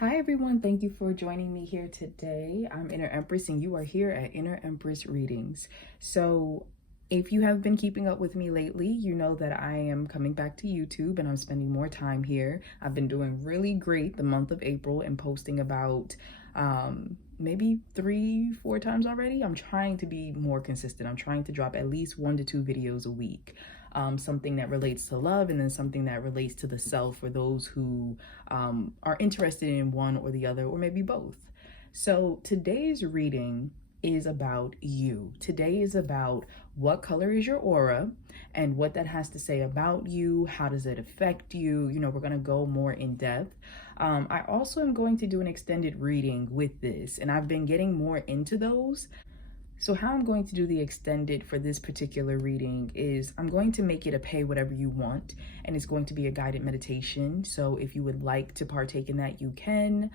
Hi everyone, thank you for joining me here today. I'm Inner Empress and you are here at Inner Empress Readings. So if you have been keeping up with me lately, you know that I am coming back to YouTube and I'm spending more time here. I've been doing really great the month of April and posting about maybe 3-4 times already. I'm trying to be more consistent. I'm trying to drop at least 1 to 2 videos a week. Something that relates to love and then something that relates to the self for those who are interested in one or the other, or maybe both. So today's reading is about you. Today is about what color is your aura and what that has to say about you. How does it affect you? You know, we're going to go more in depth. I also am going to do an extended reading with this, and I've been getting more into those. So how I'm going to do the extended for this particular reading is I'm going to make it a pay whatever you want, and it's going to be a guided meditation. So if you would like to partake in that, you can.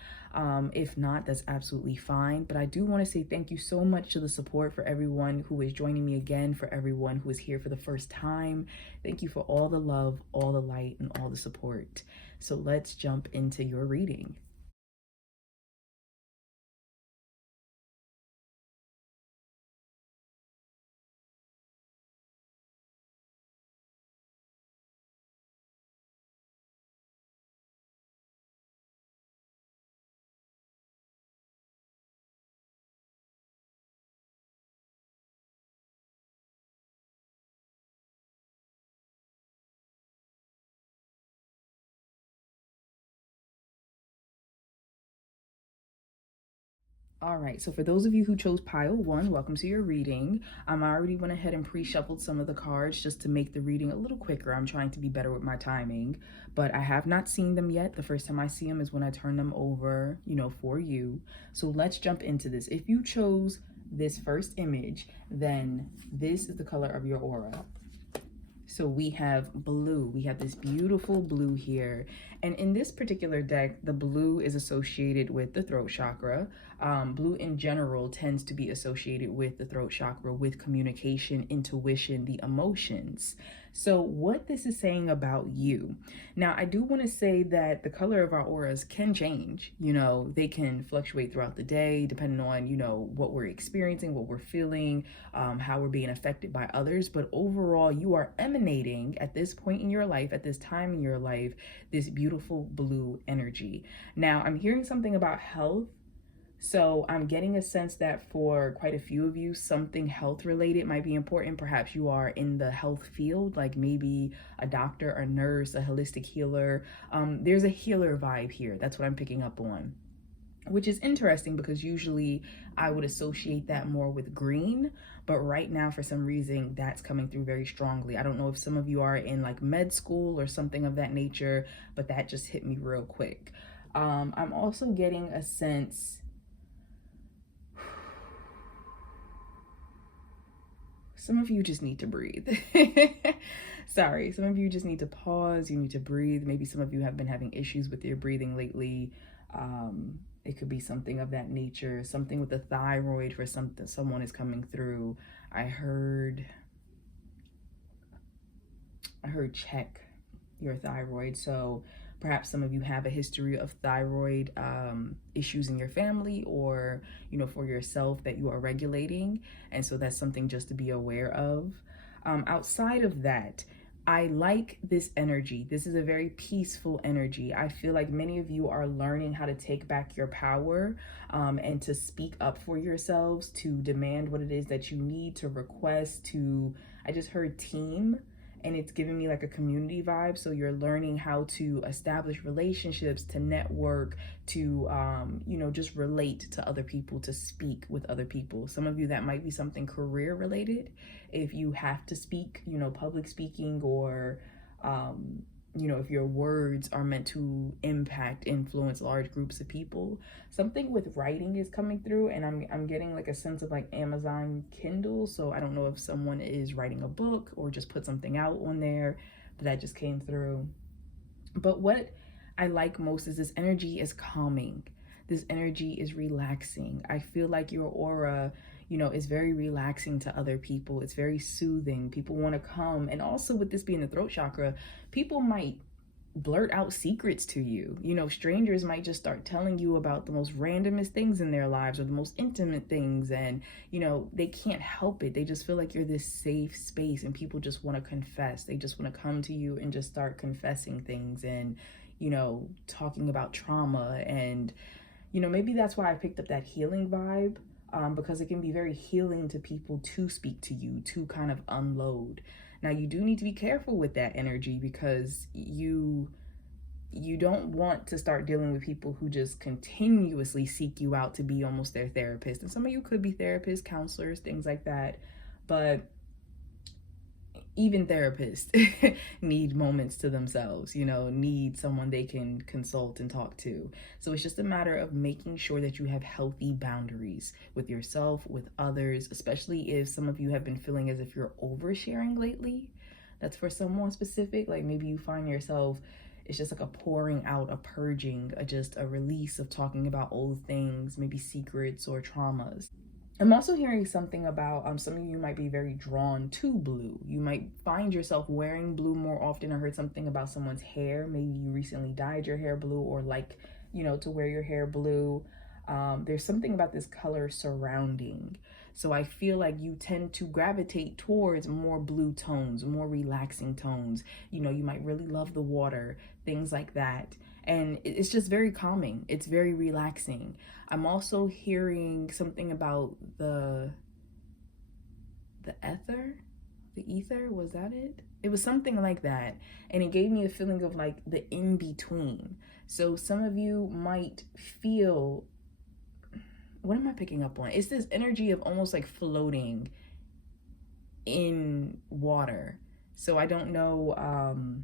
If not, that's absolutely fine. But I do want to say thank you so much to the support for everyone who is joining me again, for everyone who is here for the first time. Thank you for all the love, all the light, and all the support. So let's jump into your reading. All right, so for those of you who chose pile 1, welcome to your reading. I already went ahead and pre-shuffled some of the cards just to make the reading a little quicker. I'm trying to be better with my timing, but I have not seen them yet. The first time I see them is when I turn them over, you know, for you. So let's jump into this. If you chose this first image, then this is the color of your aura. So we have blue. We have this beautiful blue here. And in this particular deck, the blue is associated with the throat chakra. Blue in general tends to be associated with the throat chakra, with communication, intuition, the emotions. So what this is saying about you. Now, I do want to say that the color of our auras can change. You know, they can fluctuate throughout the day, depending on, you know, what we're experiencing, what we're feeling, how we're being affected by others. But overall, you are emanating at this point in your life, at this time in your life, this beautiful blue energy. Now, I'm hearing something about health. So I'm getting a sense that for quite a few of you, something health related might be important. Perhaps you are in the health field, like maybe a doctor, a nurse, a holistic healer. There's a healer vibe here. That's what I'm picking up on, which is interesting because usually I would associate that more with green, but right now for some reason that's coming through very strongly. I don't know if some of you are in like med school or something of that nature, but that just hit me real quick. I'm also getting a sense, some of you just need to breathe. Sorry, some of you just need to pause, you need to breathe. Maybe some of you have been having issues with your breathing lately. It could be something of that nature, something with the thyroid for something someone is coming through. I heard check your thyroid. So perhaps some of you have a history of thyroid issues in your family, or, you know, for yourself that you are regulating. And so that's something just to be aware of. Outside of that, I like this energy. This is a very peaceful energy. I feel like many of you are learning how to take back your power and to speak up for yourselves, to demand what it is that you need, to request, to, I just heard team, and it's giving me like a community vibe. So you're learning how to establish relationships, to network, to, you know, just relate to other people, to speak with other people. Some of you, that might be something career related. If you have to speak, you know, public speaking, or, you know, if your words are meant to impact, influence large groups of people. Something with writing is coming through, and I'm getting like a sense of like Amazon Kindle. So I don't know if someone is writing a book or just put something out on there, but that just came through. But what I like most is this energy is calming. This energy is relaxing. I feel like your aura, you know, is very relaxing to other people. It's very soothing. People want to come. And also with this being the throat chakra, people might blurt out secrets to you. You know, strangers might just start telling you about the most randomest things in their lives or the most intimate things, and you know, they can't help it. They just feel like you're this safe space and people just want to confess. They just want to come to you and just start confessing things and, you know, talking about trauma. And you know, maybe that's why I picked up that healing vibe, because it can be very healing to people to speak to you, to kind of unload. Now, you do need to be careful with that energy, because you don't want to start dealing with people who just continuously seek you out to be almost their therapist. And some of you could be therapists, counselors, things like that. But even therapists need moments to themselves, you know, need someone they can consult and talk to. So it's just a matter of making sure that you have healthy boundaries with yourself, with others, especially if some of you have been feeling as if you're oversharing lately. That's for someone specific. Like maybe you find yourself, it's just like a pouring out, a purging, just a release of talking about old things, maybe secrets or traumas. I'm also hearing something about some of you might be very drawn to blue. You might find yourself wearing blue more often. I heard something about someone's hair. Maybe you recently dyed your hair blue, or like, you know, to wear your hair blue. There's something about this color surrounding. So I feel like you tend to gravitate towards more blue tones, more relaxing tones. You know, you might really love the water, things like that. And it's just very calming. It's very relaxing. I'm also hearing something about the ether, was that it? It was something like that. And it gave me a feeling of like the in-between. So some of you might feel, what am I picking up on? It's this energy of almost like floating in water. So I don't know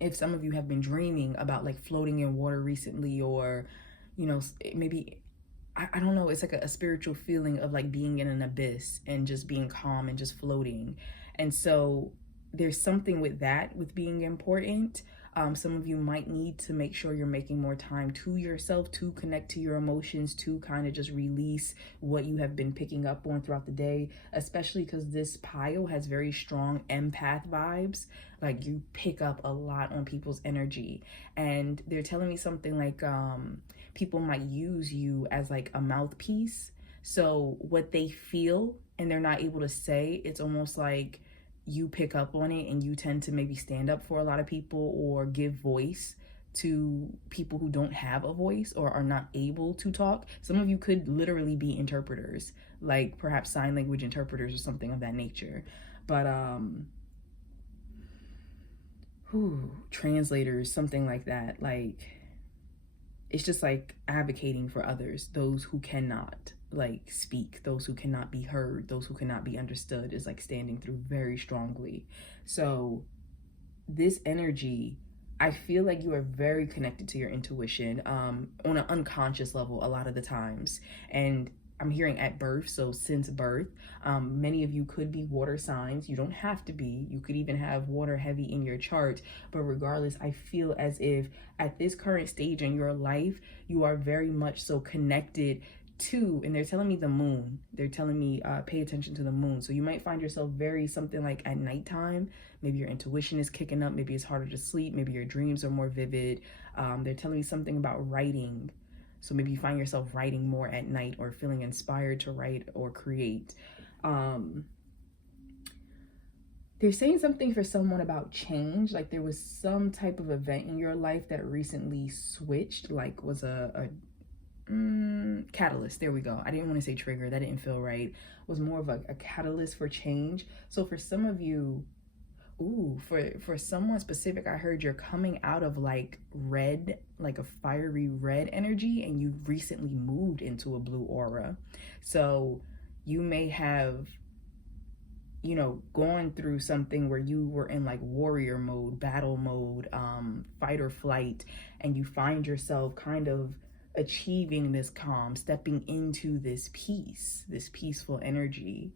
if some of you have been dreaming about like floating in water recently, or, you know, maybe, I don't know, it's like a spiritual feeling of like being in an abyss and just being calm and just floating. And so there's something with that, with being important. Some of you might need to make sure you're making more time to yourself, to connect to your emotions, to kind of just release what you have been picking up on throughout the day, especially because this pile has very strong empath vibes. Like you pick up a lot on people's energy, and they're telling me something like people might use you as like a mouthpiece. So what they feel and they're not able to say, it's almost like you pick up on it and you tend to maybe stand up for a lot of people or give voice to people who don't have a voice or are not able to talk. Some of you could literally be interpreters, like perhaps sign language interpreters or something of that nature. But translators, something like that. Like it's just like advocating for others, those who cannot like speak, those who cannot be heard, those who cannot be understood, is like standing through very strongly. So this energy, I feel like you are very connected to your intuition on an unconscious level a lot of the times. And I'm hearing at birth, so since birth. Many of you could be water signs. You don't have to be. You could even have water heavy in your chart. But regardless, I feel as if at this current stage in your life, you are very much so connected to, and they're telling me the moon. They're telling me pay attention to the moon. So you might find yourself very something like at nighttime. Maybe your intuition is kicking up. Maybe it's harder to sleep. Maybe your dreams are more vivid. They're telling me something about writing. So maybe you find yourself writing more at night or feeling inspired to write or create. They're saying something for someone about change. Like there was some type of event in your life that recently switched, like was a catalyst. There we go. I didn't want to say trigger. That didn't feel right. It was more of a catalyst for change. So for some of you, for someone specific, I heard you're coming out of like red, like a fiery red energy, and you recently moved into a blue aura. So you may have, you know, gone through something where you were in like warrior mode, battle mode, fight or flight, and you find yourself kind of achieving this calm, stepping into this peace, this peaceful energy.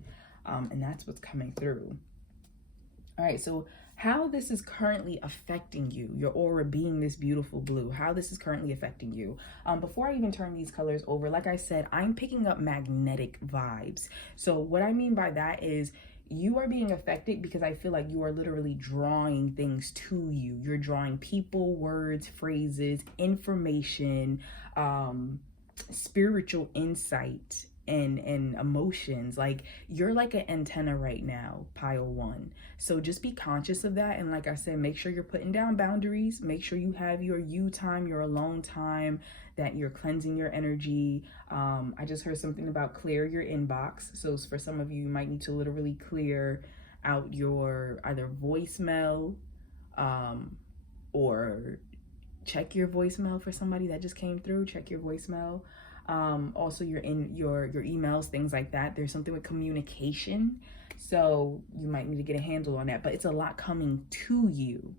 And that's what's coming through. All right, so how this is currently affecting you, your aura being this beautiful blue, how this is currently affecting you. Before I even turn these colors over, like I said, I'm picking up magnetic vibes. So what I mean by that is you are being affected because I feel like you are literally drawing things to you. You're drawing people, words, phrases, information, spiritual insight, and emotions. Like, you're like an antenna right now, pile one. So just be conscious of that. And like I said, make sure you're putting down boundaries. Make sure you have your you time, your alone time, that you're cleansing your energy. I just heard something about clear your inbox. So for some of you, you might need to literally clear out your either voicemail, or check your voicemail. For somebody that just came through, check your voicemail. Also your emails, things like that. There's something with communication, so you might need to get a handle on that. But it's a lot coming to you.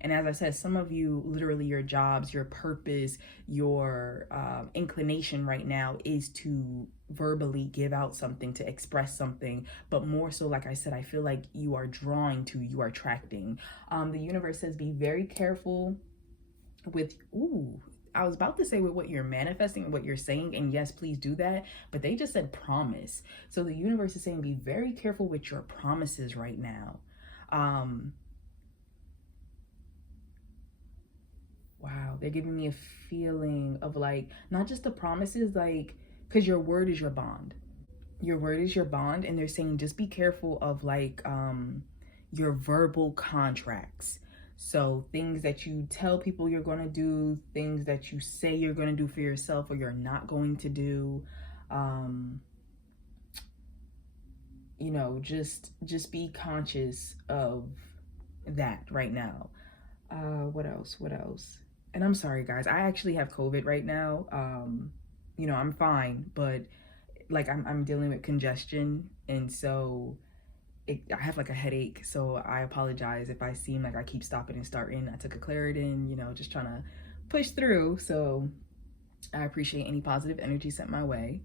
And as I said, some of you, literally your jobs, your purpose, your inclination right now is to verbally give out something, to express something. But more so, like I said, I feel like you are drawing to, you are attracting. The universe says be very careful with, I was about to say with what you're manifesting and what you're saying, and yes, please do that, but they just said promise. So the universe is saying be very careful with your promises right now. Wow, they're giving me a feeling of like, not just the promises, like, because your word is your bond. Your word is your bond, and they're saying just be careful of like your verbal contracts. So things that you tell people you're going to do, things that you say you're going to do for yourself or you're not going to do. You know, just be conscious of that right now. What else? And I'm sorry, guys, I actually have COVID right now. You know, I'm fine, but like I'm dealing with congestion, and so I have like a headache, so I apologize if I seem like I keep stopping and starting. I took a clairaudient, you know, just trying to push through. So I appreciate any positive energy sent my way.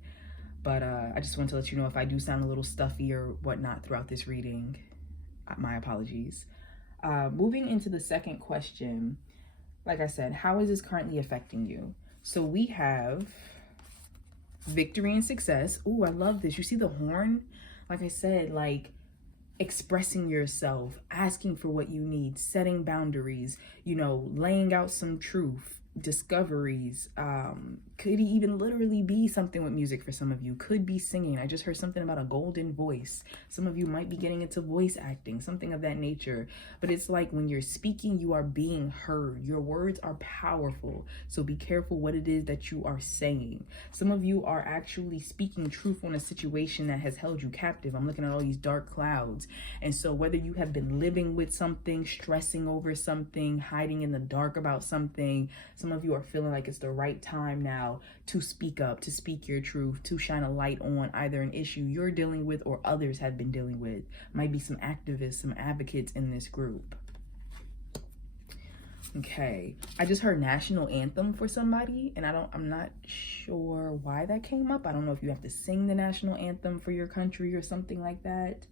But I just want to let you know if I do sound a little stuffy or whatnot throughout this reading, my apologies. Moving into the second question, like I said, how is this currently affecting you? So we have victory and success. Ooh, I love this. You see the horn? Like I said, like expressing yourself, asking for what you need, setting boundaries, you know, laying out some truth, discoveries. Could even literally be something with music for some of you. Could be singing. I just heard something about a golden voice. Some of you might be getting into voice acting, something of that nature. But it's like when you're speaking, you are being heard. Your words are powerful. So be careful what it is that you are saying. Some of you are actually speaking truth on a situation that has held you captive. I'm looking at all these dark clouds. And so whether you have been living with something, stressing over something, hiding in the dark about something, some of you are feeling like it's the right time now to speak up, to speak your truth, to shine a light on either an issue you're dealing with or others have been dealing with. Might be some activists, some advocates in this group. Okay, I just heard national anthem for somebody, and I'm not sure why that came up. I don't know if you have to sing the national anthem for your country or something like that.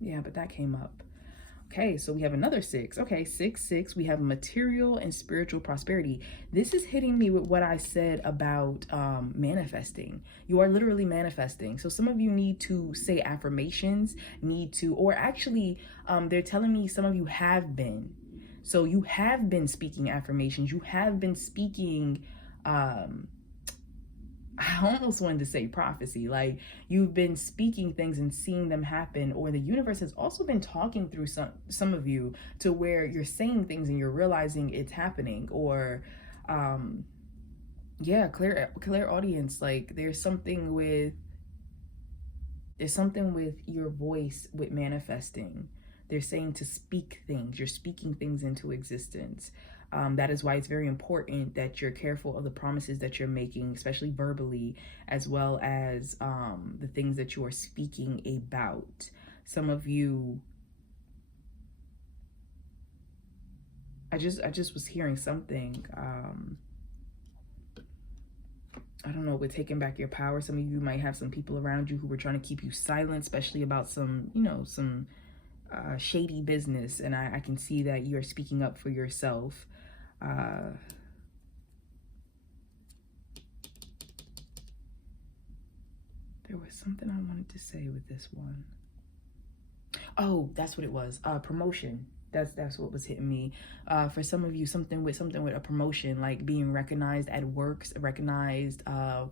Yeah, but that came up. Okay, so we have another 6. Okay, 6. We have material and spiritual prosperity. This is hitting me with what I said about manifesting. You are literally manifesting. So some of you need to say affirmations, or actually, they're telling me some of you have been. So you have been speaking affirmations. You have been speaking, I almost wanted to say prophecy, like you've been speaking things and seeing them happen, or the universe has also been talking through some of you to where you're saying things and you're realizing it's happening, or yeah, clairaudience. Like there's something with your voice with manifesting. They're saying to speak things. You're speaking things into existence. That is why it's very important that you're careful of the promises that you're making, especially verbally, as well as the things that you are speaking about. Some of you, I just was hearing something. I don't know, with taking back your power. Some of you might have some people around you who were trying to keep you silent, especially about some, you know, some shady business. And I can see that you're speaking up for yourself. There was was something I wanted to say with this one. Oh, that's what it was. Promotion. That's what was hitting me. For some of you, something with a promotion, like being recognized at work, recognized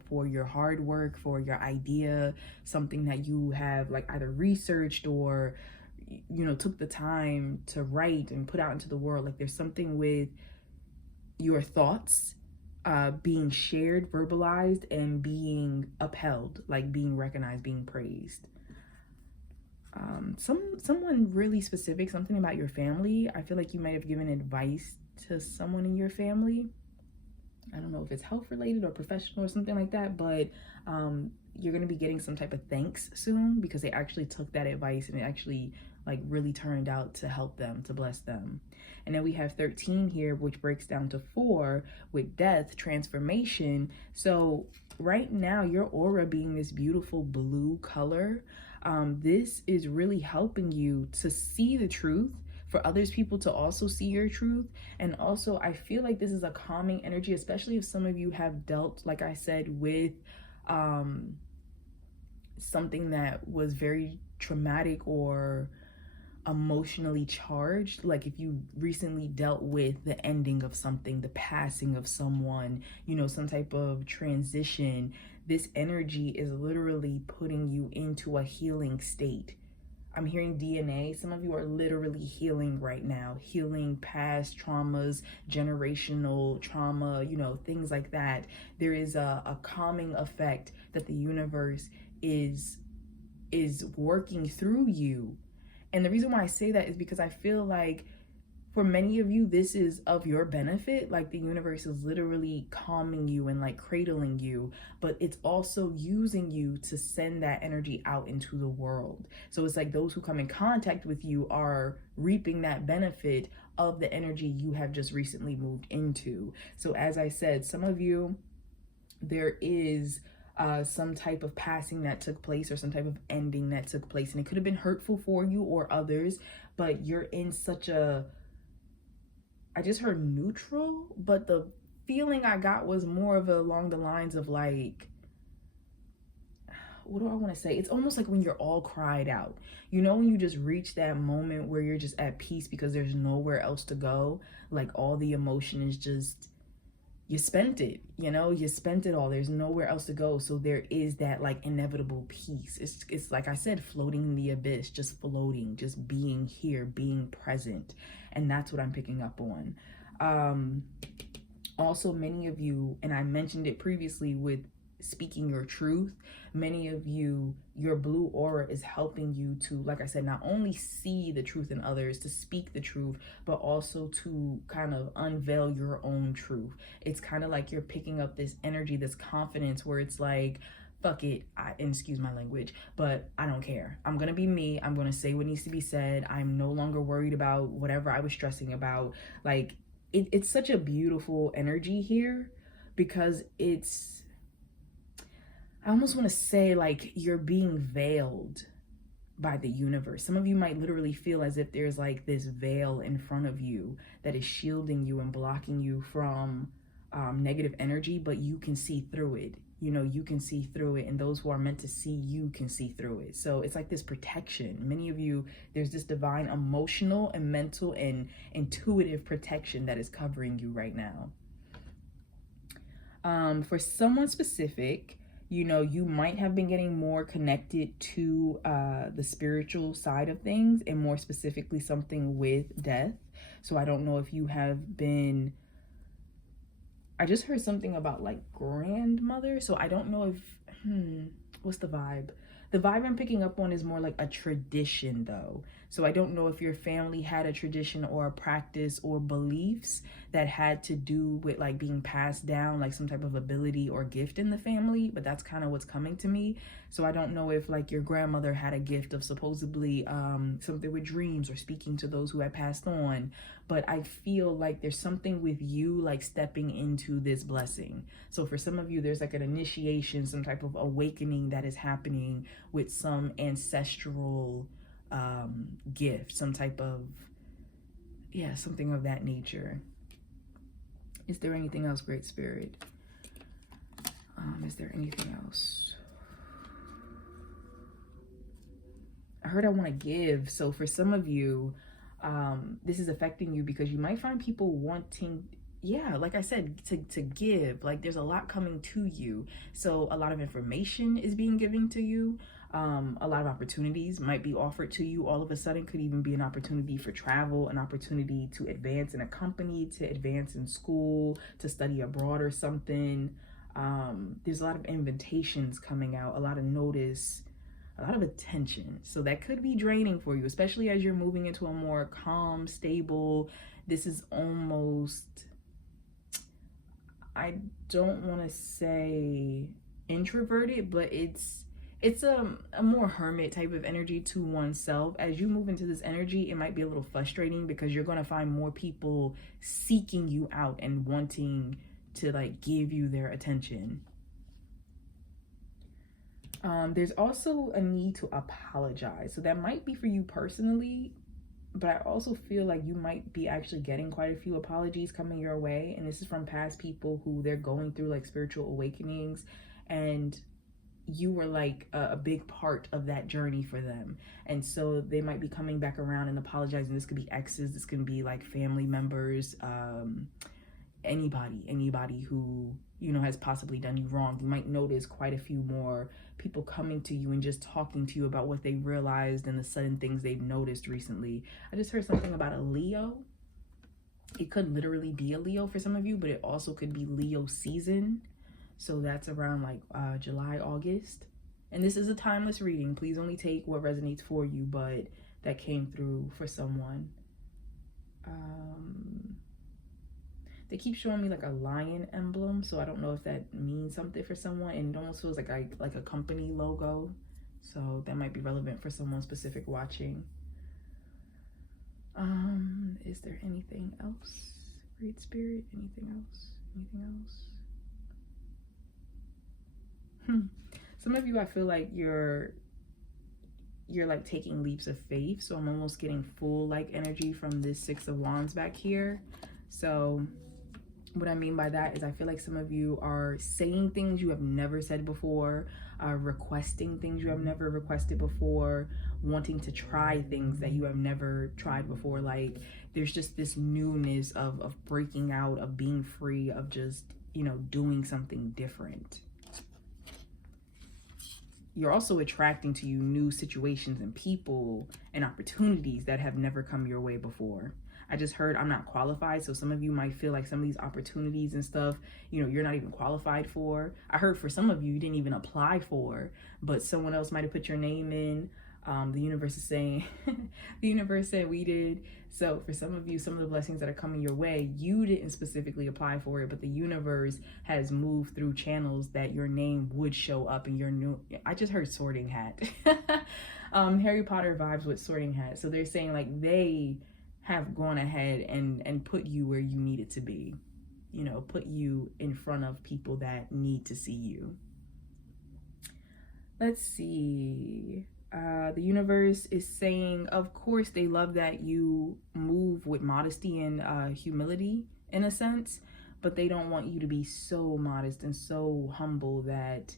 for your hard work, for your idea, something that you have like either researched or took the time to write and put out into the world. Like there's something with your thoughts being shared, verbalized, and being upheld, like being recognized, being praised. Someone really specific, something about your family. I feel like you might have given advice to someone in your family. I don't know if it's health related or professional or something like that, but you're going to be getting some type of thanks soon because they actually took that advice and it actually like really turned out to help them, to bless them. And then we have 13 here, which breaks down to 4 with death, transformation. So right now, your aura being this beautiful blue color, this is really helping you to see the truth, for others people to also see your truth. And also I feel like this is a calming energy, especially if some of you have dealt, like I said, with something that was very traumatic or emotionally charged. Like if you recently dealt with the ending of something, the passing of someone, some type of transition, this energy is literally putting you into a healing state. I'm hearing DNA. Some of you are literally healing right now, healing past traumas, generational trauma, things like that. There is a calming effect that the universe is working through you. And the reason why I say that is because I feel like for many of you, this is of your benefit. Like the universe is literally calming you and like cradling you, but it's also using you to send that energy out into the world. So it's like those who come in contact with you are reaping that benefit of the energy you have just recently moved into. So as I said, some of you, there is some type of passing that took place or some type of ending that took place. And it could have been hurtful for you or others, but you're in such a, I just heard neutral, but the feeling I got was more of along the lines of like, what do I want to say? It's almost like when you're all cried out. When you just reach that moment where you're just at peace because there's nowhere else to go. Like all the emotion is just, you spent it, you spent it all. There's nowhere else to go. So there is that like inevitable peace. It's like I said, floating in the abyss, just floating, just being here, being present. And that's what I'm picking up on. Also, many of you, and I mentioned it previously with speaking your truth, many of you, your blue aura is helping you to, like I said, not only see the truth in others, to speak the truth, but also to kind of unveil your own truth. It's kind of like you're picking up this energy, this confidence where it's like, fuck it, and excuse my language, but I don't care. I'm gonna be me. I'm gonna say what needs to be said. I'm no longer worried about whatever I was stressing about. Like it's such a beautiful energy here because it's, I almost want to say like you're being veiled by the universe. Some of you might literally feel as if there's like this veil in front of you that is shielding you and blocking you from negative energy, but you can see through it. You can see through it, and those who are meant to see you can see through it. So it's like this protection. Many of you, there's this divine emotional and mental and intuitive protection that is covering you right now. For someone specific, you might have been getting more connected to the spiritual side of things, and more specifically something with death. So I don't know if you have been, I just heard something about like grandmother. So I don't know if, what's the vibe? The vibe I'm picking up on is more like a tradition though. So I don't know if your family had a tradition or a practice or beliefs that had to do with like being passed down, like some type of ability or gift in the family, but that's kind of what's coming to me. So I don't know if like your grandmother had a gift of supposedly something with dreams or speaking to those who had passed on, but I feel like there's something with you like stepping into this blessing. So for some of you, there's like an initiation, some type of awakening that is happening with some ancestral gift, some type of, something of that nature. Is there anything else, Great Spirit? Is there anything else? heard I want to give. So for some of you, this is affecting you because you might find people wanting, yeah, like I said, to give. Like there's a lot coming to you. So a lot of information is being given to you. A lot of opportunities might be offered to you all of a sudden. Could even be an opportunity for travel, an opportunity to advance in a company, to advance in school, to study abroad or something. There's a lot of invitations coming out, a lot of notice, a lot of attention. So that could be draining for you, especially as you're moving into a more calm, stable. This is almost, I don't want to say introverted, but it's a more hermit type of energy to oneself. As you move into this energy, it might be a little frustrating because you're going to find more people seeking you out and wanting to like give you their attention. There's also a need to apologize. So that might be for you personally, but I also feel like you might be actually getting quite a few apologies coming your way. And this is from past people who they're going through like spiritual awakenings, and you were like a big part of that journey for them. And so they might be coming back around and apologizing. This could be exes, this can be like family members, anybody who, you know, has possibly done you wrong. You might notice quite a few more people coming to you and just talking to you about what they realized and the sudden things they've noticed recently. I just heard something about a Leo. It could literally be a Leo for some of you, but it also could be Leo season. So that's around like July, August. And this is a timeless reading. Please only take what resonates for you, but that came through for someone. They keep showing me like a lion emblem, so I don't know if that means something for someone, and it almost feels like a company logo, so that might be relevant for someone specific watching. Is there anything else? Great Spirit, anything else? Some of you, I feel like you're like taking leaps of faith, so I'm almost getting full like energy from this Six of Wands back here. So what I mean by that is I feel like some of you are saying things you have never said before, requesting things you have never requested before, wanting to try things that you have never tried before. Like there's just this newness of breaking out, of being free, of just, you know, doing something different. You're also attracting to you new situations and people and opportunities that have never come your way before. I just heard I'm not qualified. So some of you might feel like some of these opportunities and stuff, you know, you're not even qualified for. I heard for some of you, you didn't even apply for, but someone else might have put your name in. The universe is saying, the universe said we did. So for some of you, some of the blessings that are coming your way, you didn't specifically apply for it, but the universe has moved through channels that your name would show up in your new, I just heard sorting hat. Harry Potter vibes with sorting hat. So they're saying like they have gone ahead and put you where you needed to be, you know, put you in front of people that need to see you. Let's see. The universe is saying, of course, they love that you move with modesty and humility in a sense, but they don't want you to be so modest and so humble that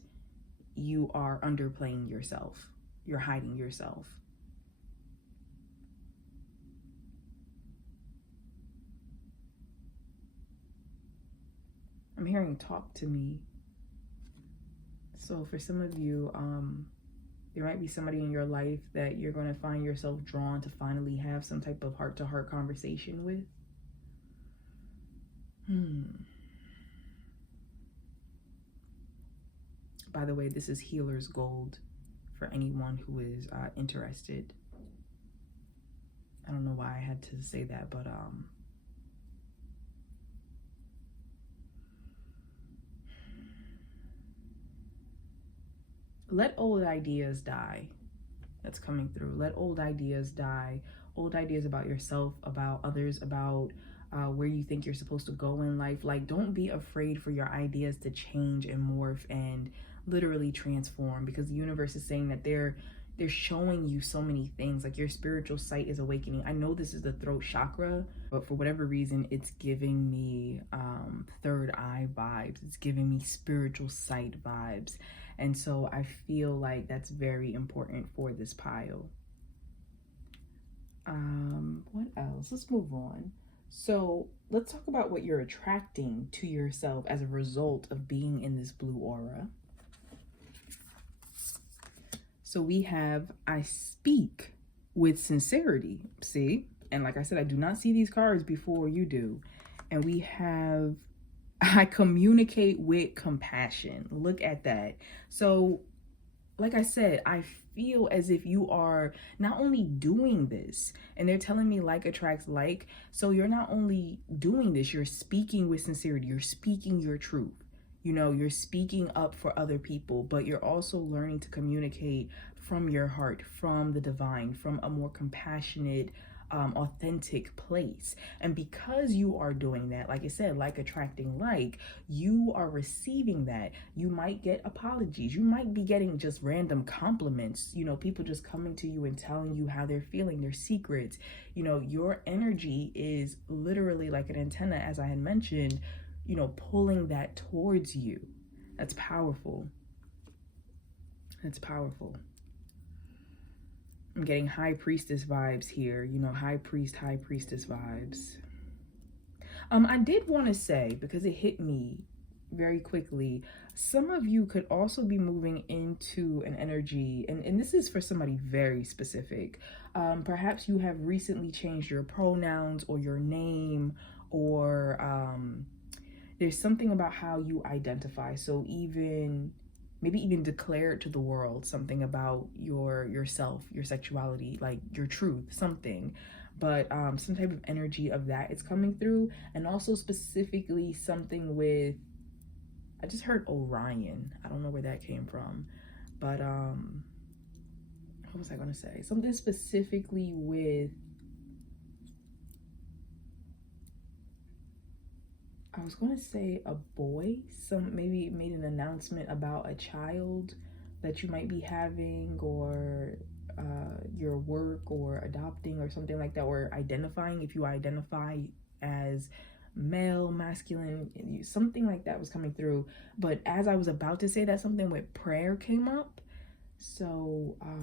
you are underplaying yourself. You're hiding yourself. I'm hearing talk to me. So for some of you, there might be somebody in your life that you're going to find yourself drawn to finally have some type of heart-to-heart conversation with. By the way, this is Healer's Gold for anyone who is interested. I don't know why I had to say that, but let old ideas die. That's coming through. Let old ideas die. Old ideas about yourself, about others, about where you think you're supposed to go in life. Like, don't be afraid for your ideas to change and morph and literally transform, because the universe is saying that they're showing you so many things. Like, your spiritual sight is awakening. I know this is the throat chakra, but for whatever reason, it's giving me third eye vibes. It's giving me spiritual sight vibes. And so I feel like that's very important for this pile. What else? Let's move on. So let's talk about what you're attracting to yourself as a result of being in this blue aura. So we have, I speak with sincerity. See? And like I said, I do not see these cards before you do. And we have, I communicate with compassion. Look at that. So like I said, I feel as if you are not only doing this, and they're telling me like attracts like, so you're not only doing this, you're speaking with sincerity, you're speaking your truth. You know, you're speaking up for other people, but you're also learning to communicate from your heart, from the divine, from a more compassionate, authentic place. And because you are doing that, like I said, like attracting like, you are receiving that. You might get apologies. You might be getting just random compliments, you know, people just coming to you and telling you how they're feeling, their secrets. You know, your energy is literally like an antenna, as I had mentioned, you know, pulling that towards you. That's powerful. That's powerful. I'm getting high priestess vibes here, you know, high priestess vibes. I did want to say, because it hit me very quickly, some of you could also be moving into an energy, and this is for somebody very specific. Perhaps you have recently changed your pronouns or your name, or there's something about how you identify. So maybe even declare it to the world, something about yourself, your sexuality, like your truth, something. But some type of energy of that is coming through. And also specifically something with, I just heard Orion. I don't know where that came from. But what was I gonna say? Something specifically with, I was going to say a boy. Maybe made an announcement about a child that you might be having, or your work, or adopting, or something like that, or identifying, if you identify as male, masculine, something like that was coming through. But as I was about to say that, something with prayer came up. So I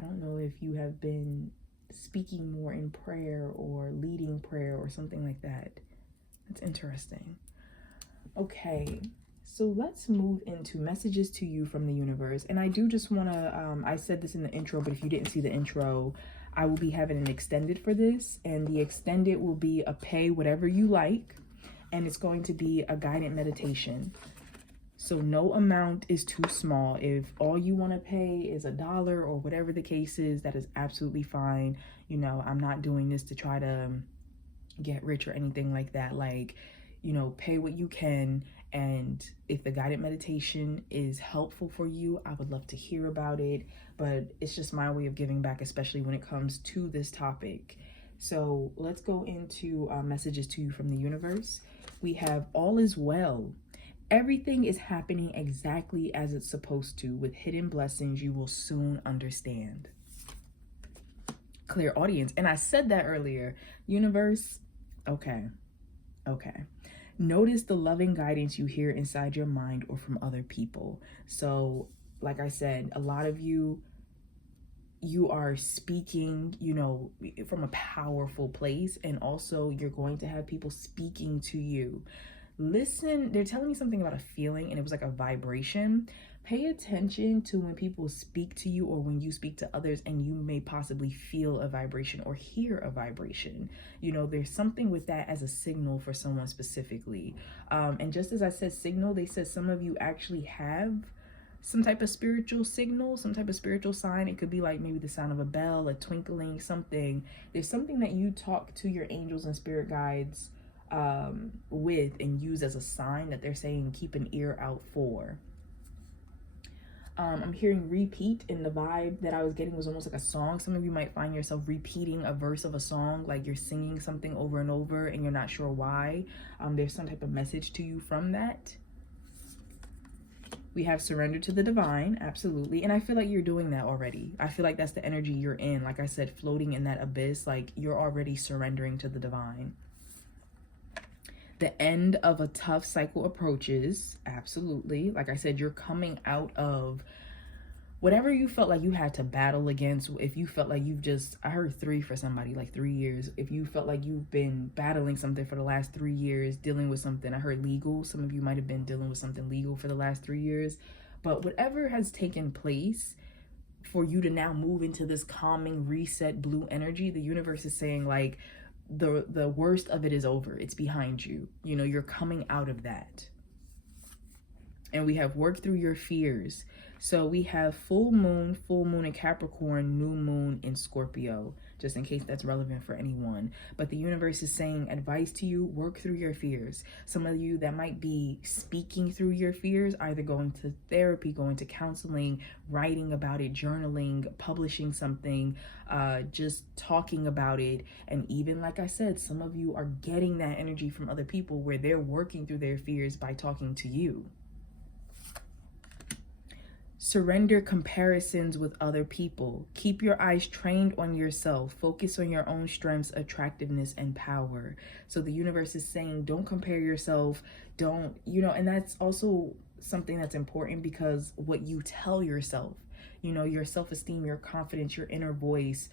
don't know if you have been speaking more in prayer or leading prayer or something like that. That's interesting. Okay, so let's move into messages to you from the universe. And I do just want to, I said this in the intro, but if you didn't see the intro, I will be having an extended for this. And the extended will be a pay whatever you like. And it's going to be a guided meditation. So no amount is too small. If all you want to pay is $1 or whatever the case is, that is absolutely fine. You know, I'm not doing this to try to get rich or anything like that. Like, you know, pay what you can. And if the guided meditation is helpful for you, I would love to hear about it. But it's just my way of giving back, especially when it comes to this topic. So let's go into messages to you from the universe. We have all is well. Everything is happening exactly as it's supposed to. With hidden blessings, you will soon understand. Clairaudience. And I said that earlier. Universe, okay. Notice the loving guidance you hear inside your mind or from other people. So, like I said, a lot of you are speaking, you know, from a powerful place. And also you're going to have people speaking to you. Listen, they're telling me something about a feeling, and it was like a vibration. Pay attention to when people speak to you or when you speak to others, and you may possibly feel a vibration or hear a vibration. You know, there's something with that as a signal for someone specifically. And just as I said signal, they said some of you actually have some type of spiritual signal, some type of spiritual sign. It could be like maybe the sound of a bell, a twinkling, something. There's something that you talk to your angels and spirit guides with and use as a sign that they're saying keep an ear out for. I'm hearing repeat, in the vibe that I was getting was almost like a song. Some of you might find yourself repeating a verse of a song, like you're singing something over and over and you're not sure why. There's some type of message to you from that. We have surrender to the divine, absolutely. And I feel like you're doing that already. I feel like that's the energy you're in. Like I said, floating in that abyss, like you're already surrendering to the divine. The end of a tough cycle approaches, absolutely. Like I said, you're coming out of whatever you felt like you had to battle against, if you felt like you've just, I heard 3 for somebody, like 3 years. If you felt like you've been battling something for the last 3 years, dealing with something, I heard legal. Some of you might have been dealing with something legal for the last 3 years. But whatever has taken place for you to now move into this calming, reset, blue energy, the universe is saying like the worst of it is over. It's behind you. You know, you're coming out of that. And we have worked through your fears. So we have full moon in Capricorn, new moon in Scorpio, just in case that's relevant for anyone. But the universe is saying advice to you, work through your fears. Some of you that might be speaking through your fears, either going to therapy, going to counseling, writing about it, journaling, publishing something, just talking about it. And even like I said, some of you are getting that energy from other people where they're working through their fears by talking to you. Surrender comparisons with other people. Keep your eyes trained on yourself. Focus on your own strengths, attractiveness, and power. So the universe is saying, don't compare yourself. Don't, you know, and that's also something that's important because what you tell yourself, you know, your self-esteem, your confidence, your inner voice.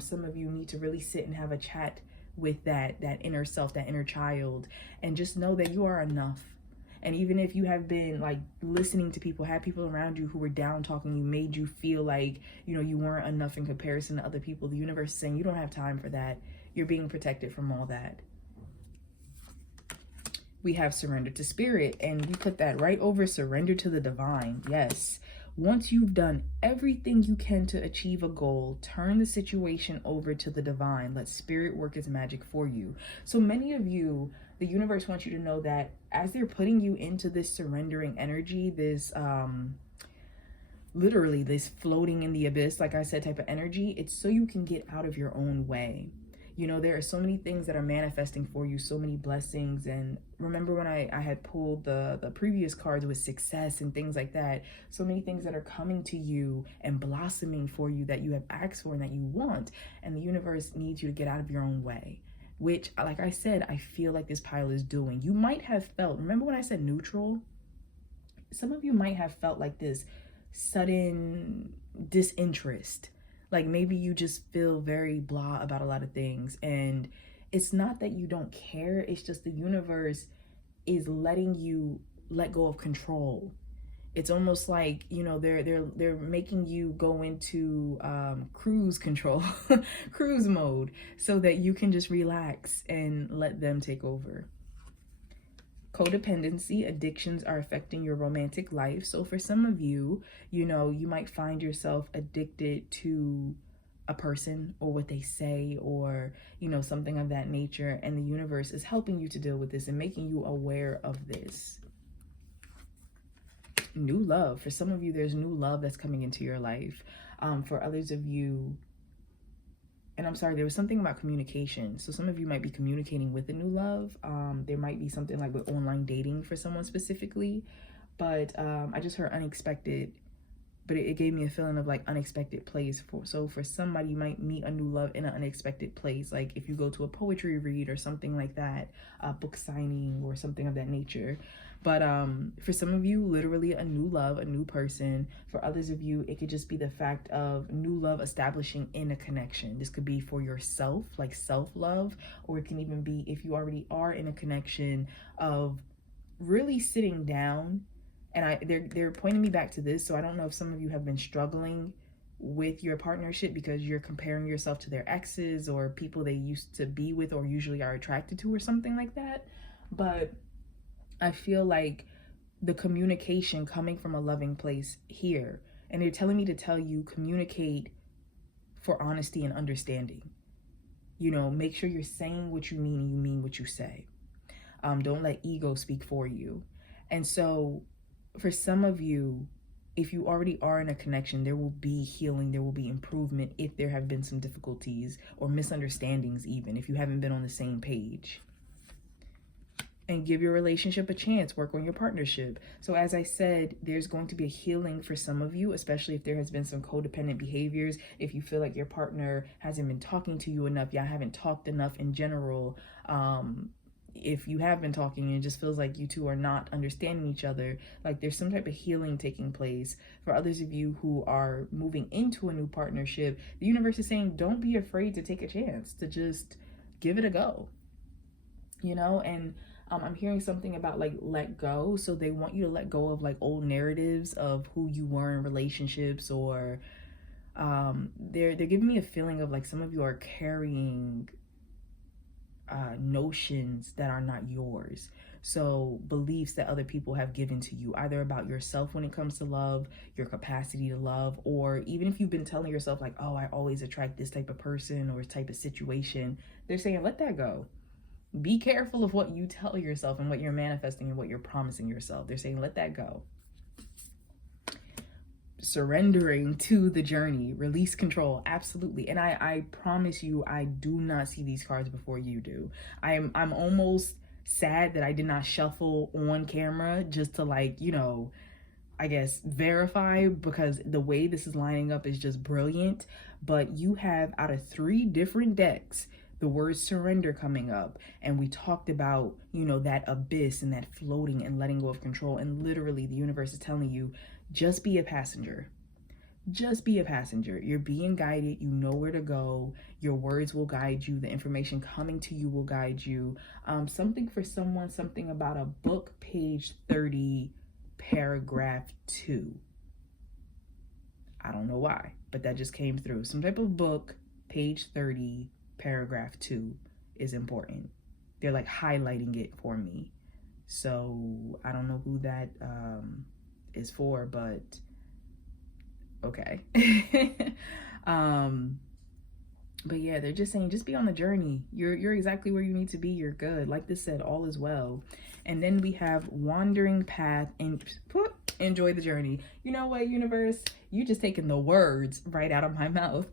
Some of you need to really sit and have a chat with that inner self, that inner child, and just know that you are enough. And even if you have been like listening to people, had people around you who were down talking, you made you feel like, you know, you weren't enough in comparison to other people, the universe is saying you don't have time for that. You're being protected from all that. We have surrender to spirit, and we put that right over surrender to the divine. Yes. Once you've done everything you can to achieve a goal, turn the situation over to the divine. Let spirit work its magic for you. So many of you, the universe wants you to know that as they're putting you into this surrendering energy, this literally this floating in the abyss, like I said, type of energy, it's so you can get out of your own way. You know, there are so many things that are manifesting for you, so many blessings. And remember when I had pulled the previous cards with success and things like that, so many things that are coming to you and blossoming for you that you have asked for and that you want. And the universe needs you to get out of your own way, which, like I said, I feel like this pile is doing. You might have felt, remember when I said neutral? Some of you might have felt like this sudden disinterest. Like maybe you just feel very blah about a lot of things. And it's not that you don't care. It's just the universe is letting you let go of control. It's almost like, you know, they're making you go into cruise control, cruise mode, so that you can just relax and let them take over. Codependency, addictions are affecting your romantic life. So for some of you, you know, you might find yourself addicted to a person or what they say or, you know, something of that nature. And the universe is helping you to deal with this and making you aware of this. New love. For some of you, there's new love that's coming into your life. For others of you, and I'm sorry, there was something about communication. So some of you might be communicating with a new love. There might be something like with online dating for someone specifically. But I just heard unexpected. But it gave me a feeling of like unexpected place. So for somebody, you might meet a new love in an unexpected place. Like if you go to a poetry read or something like that, a book signing or something of that nature. But for some of you, literally a new love, a new person. For others of you, it could just be the fact of new love establishing in a connection. This could be for yourself, like self-love, or it can even be if you already are in a connection of really sitting down. And they're pointing me back to this. So I don't know if some of you have been struggling with your partnership because you're comparing yourself to their exes or people they used to be with or usually are attracted to or something like that. But I feel like the communication coming from a loving place here, and they're telling me to tell you, communicate for honesty and understanding. You know, make sure you're saying what you mean and you mean what you say. Don't let ego speak for you. And so for some of you, if you already are in a connection, there will be healing, there will be improvement if there have been some difficulties or misunderstandings, even if you haven't been on the same page. And give your relationship a chance, work on your partnership. So as I said, there's going to be a healing for some of you, especially if there has been some codependent behaviors. If you feel like your partner hasn't been talking to you enough, y'all haven't talked enough in general, if you have been talking and it just feels like you two are not understanding each other, like there's some type of healing taking place. For others of you who are moving into a new partnership, the universe is saying don't be afraid to take a chance, to just give it a go, you know. And I'm hearing something about like let go. So they want you to let go of like old narratives of who you were in relationships, or they're giving me a feeling of like some of you are carrying notions that are not yours. So beliefs that other people have given to you, either about yourself when it comes to love, your capacity to love, or even if you've been telling yourself like, oh, I always attract this type of person or type of situation, they're saying let that go. Be careful of what you tell yourself and what you're manifesting and what you're promising yourself. They're saying let that go. Surrendering to the journey, release control, absolutely. And I promise you, I do not see these cards before you do. I'm almost sad that I did not shuffle on camera just to like, you know, I guess verify, because the way this is lining up is just brilliant. But you have, out of 3 different decks, the word surrender coming up, and we talked about, you know, that abyss and that floating and letting go of control. And literally the universe is telling you, just be a passenger. Just be a passenger. You're being guided. You know where to go. Your words will guide you. The information coming to you will guide you. Something for someone, something about a book, page 30, paragraph 2. I don't know why, but that just came through. Some type of book, page 30, paragraph 2 is important. They're like highlighting it for me. So I don't know who that is for, but okay. But yeah, they're just saying just be on the journey. You're exactly where you need to be. You're good. Like this said, all is well. And then we have wandering path and enjoy the journey. You know what, universe? You just taking the words right out of my mouth.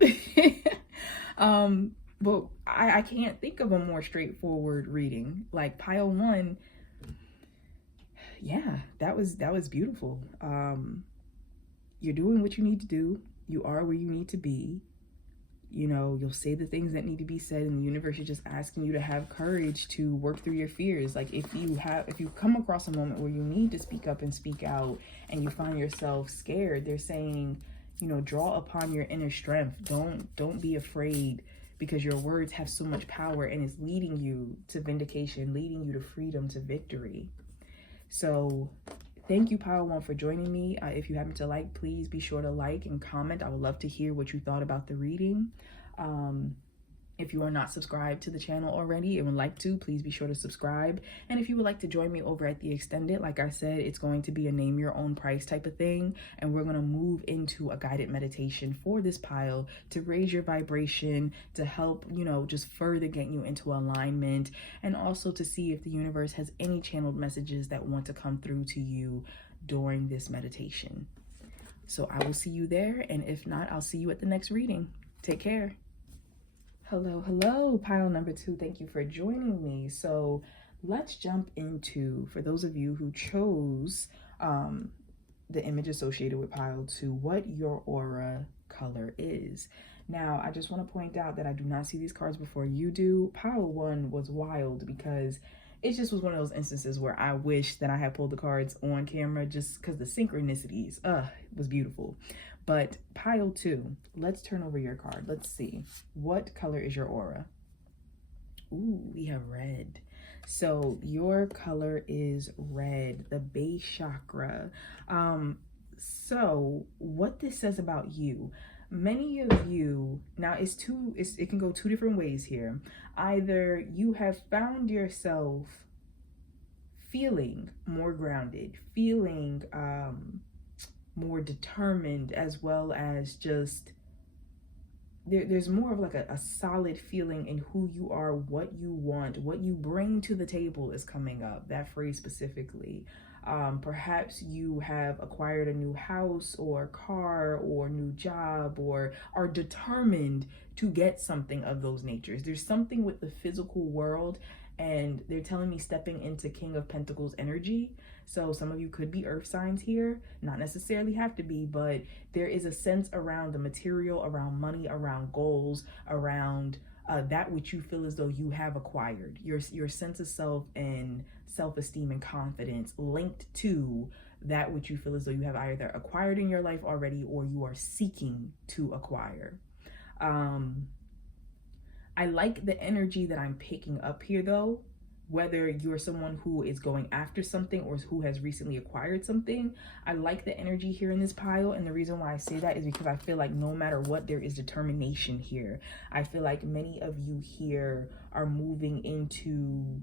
But I can't think of a more straightforward reading. Like pile 1, yeah, that was beautiful. You're doing what you need to do. You are where you need to be. You know, you'll say the things that need to be said, and the universe is just asking you to have courage to work through your fears. Like if you come across a moment where you need to speak up and speak out and you find yourself scared, they're saying, you know, draw upon your inner strength. Don't be afraid, because your words have so much power and it's leading you to vindication, leading you to freedom, to victory. So thank you, pile 1, for joining me. If you happen to like, please be sure to like and comment. I would love to hear what you thought about the reading. If you are not subscribed to the channel already and would like to, please be sure to subscribe. And if you would like to join me over at the Extended, like I said, it's going to be a name your own price type of thing. And we're going to move into a guided meditation for this pile to raise your vibration, to help, you know, just further get you into alignment, and also to see if the universe has any channeled messages that want to come through to you during this meditation. So I will see you there. And if not, I'll see you at the next reading. Take care. Hello, pile number 2. Thank you for joining me. So let's jump into, for those of you who chose the image associated with pile 2, what your aura color is. Now, I just want to point out that I do not see these cards before you do. Pile 1 was wild because it just was one of those instances where I wish that I had pulled the cards on camera, just because the synchronicities, was beautiful. But pile 2, let's turn over your card. Let's see. What color is your aura? Ooh, we have red. So your color is red, the base chakra. So what this says about you, many of you, now it can go 2 different ways here. Either you have found yourself feeling more grounded, feeling more determined, as well as just there's more of like a solid feeling in who you are, what you want, what you bring to the table is coming up, that phrase specifically. Perhaps you have acquired a new house or car or new job, or are determined to get something of those natures. There's something with the physical world, and they're telling me stepping into King of Pentacles energy. So some of you could be earth signs here, not necessarily have to be, but there is a sense around the material, around money, around goals, around that which you feel as though you have acquired, your sense of self and self-esteem and confidence linked to that which you feel as though you have either acquired in your life already or you are seeking to acquire. I like the energy that I'm picking up here though. Whether you're someone who is going after something or who has recently acquired something, I like the energy here in this pile. And the reason why I say that is because I feel like no matter what, there is determination here. I feel like many of you here are moving into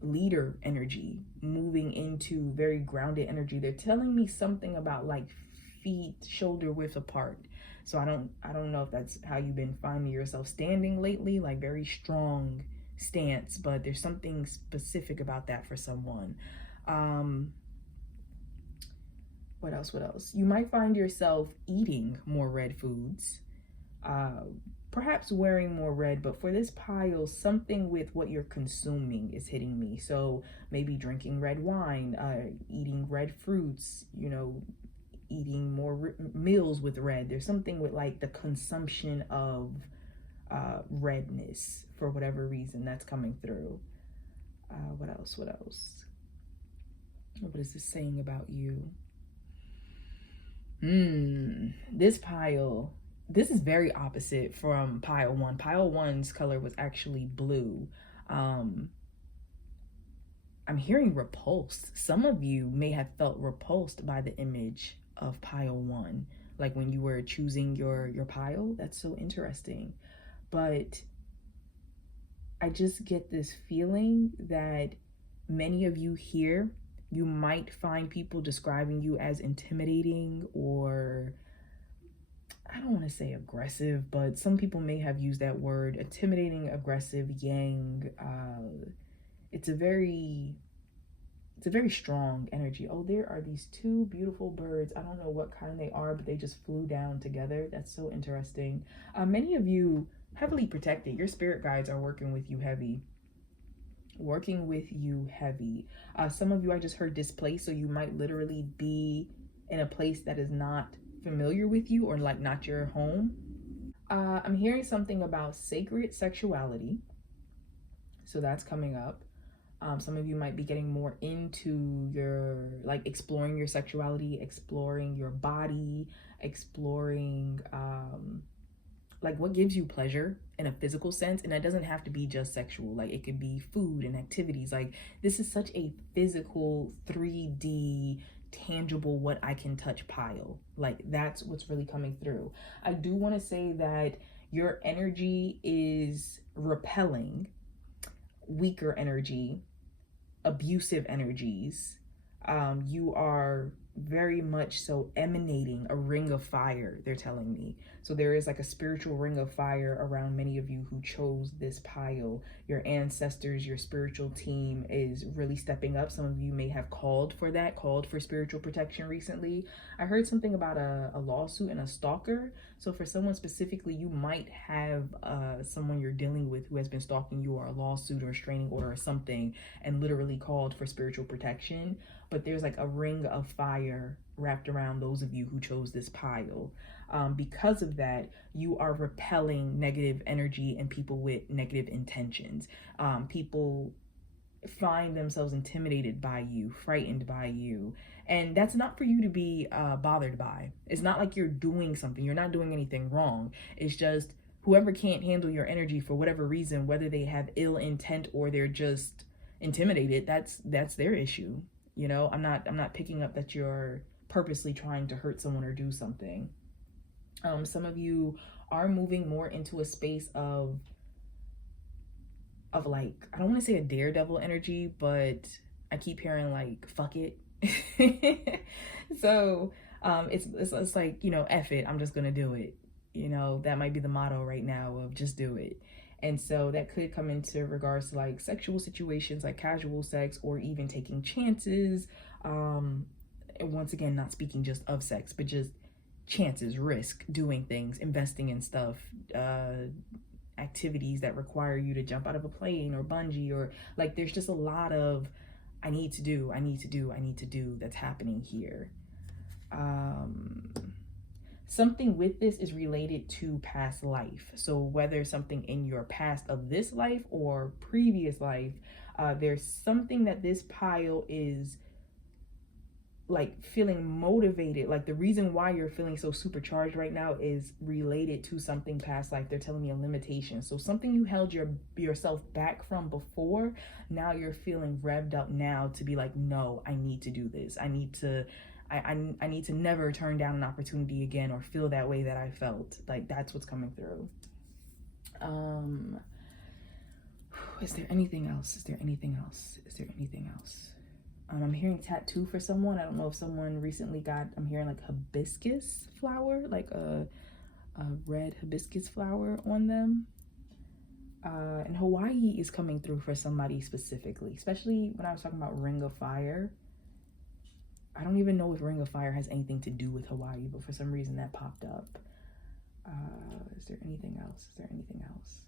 leader energy, moving into very grounded energy. They're telling me something about like feet shoulder width apart. So I don't know if that's how you've been finding yourself standing lately, like very strong stance, but there's something specific about that for someone. What else? You might find yourself eating more red foods, perhaps wearing more red, but for this pile, something with what you're consuming is hitting me. So maybe drinking red wine, eating red fruits, you know, eating more meals with red. There's something with like the consumption of redness for whatever reason that's coming through. What else? What is this saying about you? This pile, this is very opposite from pile one. Pile one's color was actually blue. I'm hearing repulsed. Some of you may have felt repulsed by the image of pile one, like when you were choosing your pile. That's so interesting. But I just get this feeling that many of you here, you might find people describing you as intimidating, or I don't want to say aggressive, but some people may have used that word, intimidating, aggressive, yang. It's a very strong energy. Oh, there are these two beautiful birds. I don't know what kind they are, but they just flew down together. That's so interesting. Many of you heavily protected. Your spirit guides are working with you heavy. Some of you, I just heard displaced, so you might literally be in a place that is not familiar with you or like not your home. I'm hearing something about sacred sexuality, so that's coming up. Some of you might be getting more into your, like, exploring your sexuality, exploring your body, exploring like what gives you pleasure in a physical sense. And that doesn't have to be just sexual. Like, it could be food and activities. Like, this is such a physical 3D tangible, what I can touch pile. Like, that's what's really coming through. I do want to say that your energy is repelling weaker energy, abusive energies. You are very much so emanating a ring of fire, they're telling me. So there is like a spiritual ring of fire around many of you who chose this pile. Your ancestors, your spiritual team is really stepping up. Some of you may have called for spiritual protection recently. I heard something about a lawsuit and a stalker. So for someone specifically, you might have someone you're dealing with who has been stalking you, or a lawsuit or a restraining order or something, and literally called for spiritual protection. But there's like a ring of fire wrapped around those of you who chose this pile. Because of that, you are repelling negative energy and people with negative intentions. People find themselves intimidated by you, frightened by you. And that's not for you to be bothered by. It's not like you're doing something. You're not doing anything wrong. It's just whoever can't handle your energy for whatever reason, whether they have ill intent or they're just intimidated, that's their issue. You know, I'm not picking up that you're purposely trying to hurt someone or do something. Some of you are moving more into a space of like, I don't want to say a daredevil energy, but I keep hearing like, fuck it. So it's like, you know, F it, I'm just gonna do it. You know, that might be the motto right now, of just do it. And so that could come into regards to like sexual situations, like casual sex, or even taking chances. And once again, not speaking just of sex, but just chances, risk, doing things, investing in stuff, activities that require you to jump out of a plane or bungee, or like, there's just a lot of I need to do that's happening here. Something with this is related to past life. So whether something in your past of this life or previous life, there's something that this pile is like feeling motivated. Like the reason why you're feeling so supercharged right now is related to something past life. They're telling me a limitation. So something you held yourself back from before, now you're feeling revved up now to be like, no, I need to do this. I need to never turn down an opportunity again or feel that way that I felt. Like that's what's coming through. Is there anything else? Is there anything else? Is there anything else? I'm hearing tattoo for someone. I don't know if someone recently got, I'm hearing like hibiscus flower, like a red hibiscus flower on them. And Hawaii is coming through for somebody specifically, especially when I was talking about Ring of Fire. I don't even know if Ring of Fire has anything to do with Hawaii, but for some reason that popped up. Is there anything else? Is there anything else?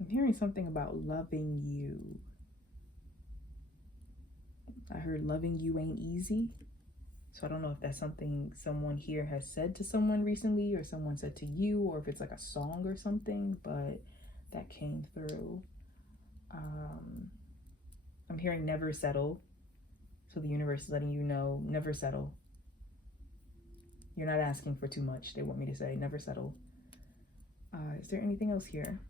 I'm hearing something about loving you. I heard loving you ain't easy. So I don't know if that's something someone here has said to someone recently or someone said to you, or if it's like a song or something, but that came through. I'm hearing never settle. So the universe is letting you know, never settle. You're not asking for too much. They want me to say, never settle. Is there anything else here?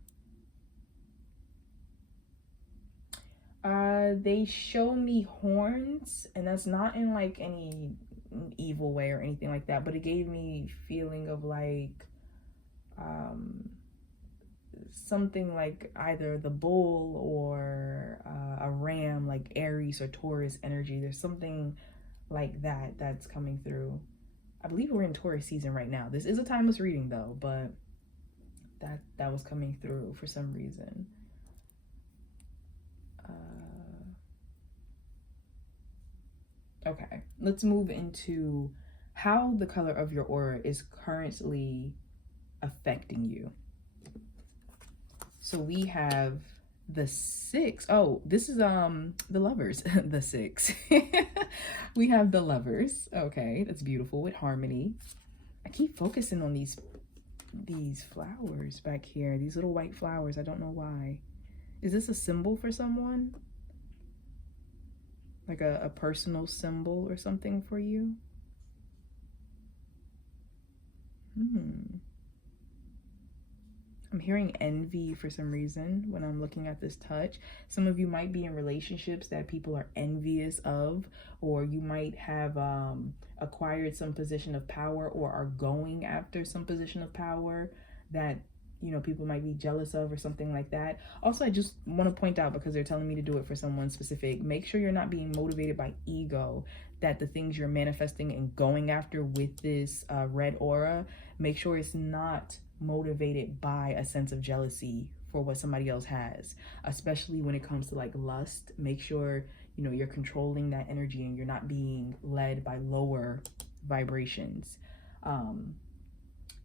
They show me horns, and that's not in like any evil way or anything like that, but it gave me feeling of like something like either the bull or a ram, like Aries or Taurus energy. There's something like that that's coming through. I believe we're in Taurus season right now. This is a timeless reading though, but that was coming through for some reason. Okay, let's move into how the color of your aura is currently affecting you. So we have the 6. Oh, this is the Lovers. The 6. We have the Lovers. Okay, that's beautiful with harmony. I keep focusing on these flowers back here, these little white flowers. I don't know why. Is this a symbol for someone? Like a personal symbol or something for you? I'm hearing envy for some reason when I'm looking at this touch. Some of you might be in relationships that people are envious of, or you might have acquired some position of power or are going after some position of power that, you know, people might be jealous of or something like that. Also, I just want to point out, because they're telling me to do it for someone specific, make sure you're not being motivated by ego, that the things you're manifesting and going after with this red aura, make sure it's not motivated by a sense of jealousy for what somebody else has, especially when it comes to like lust. Make sure, you know, you're controlling that energy and you're not being led by lower vibrations.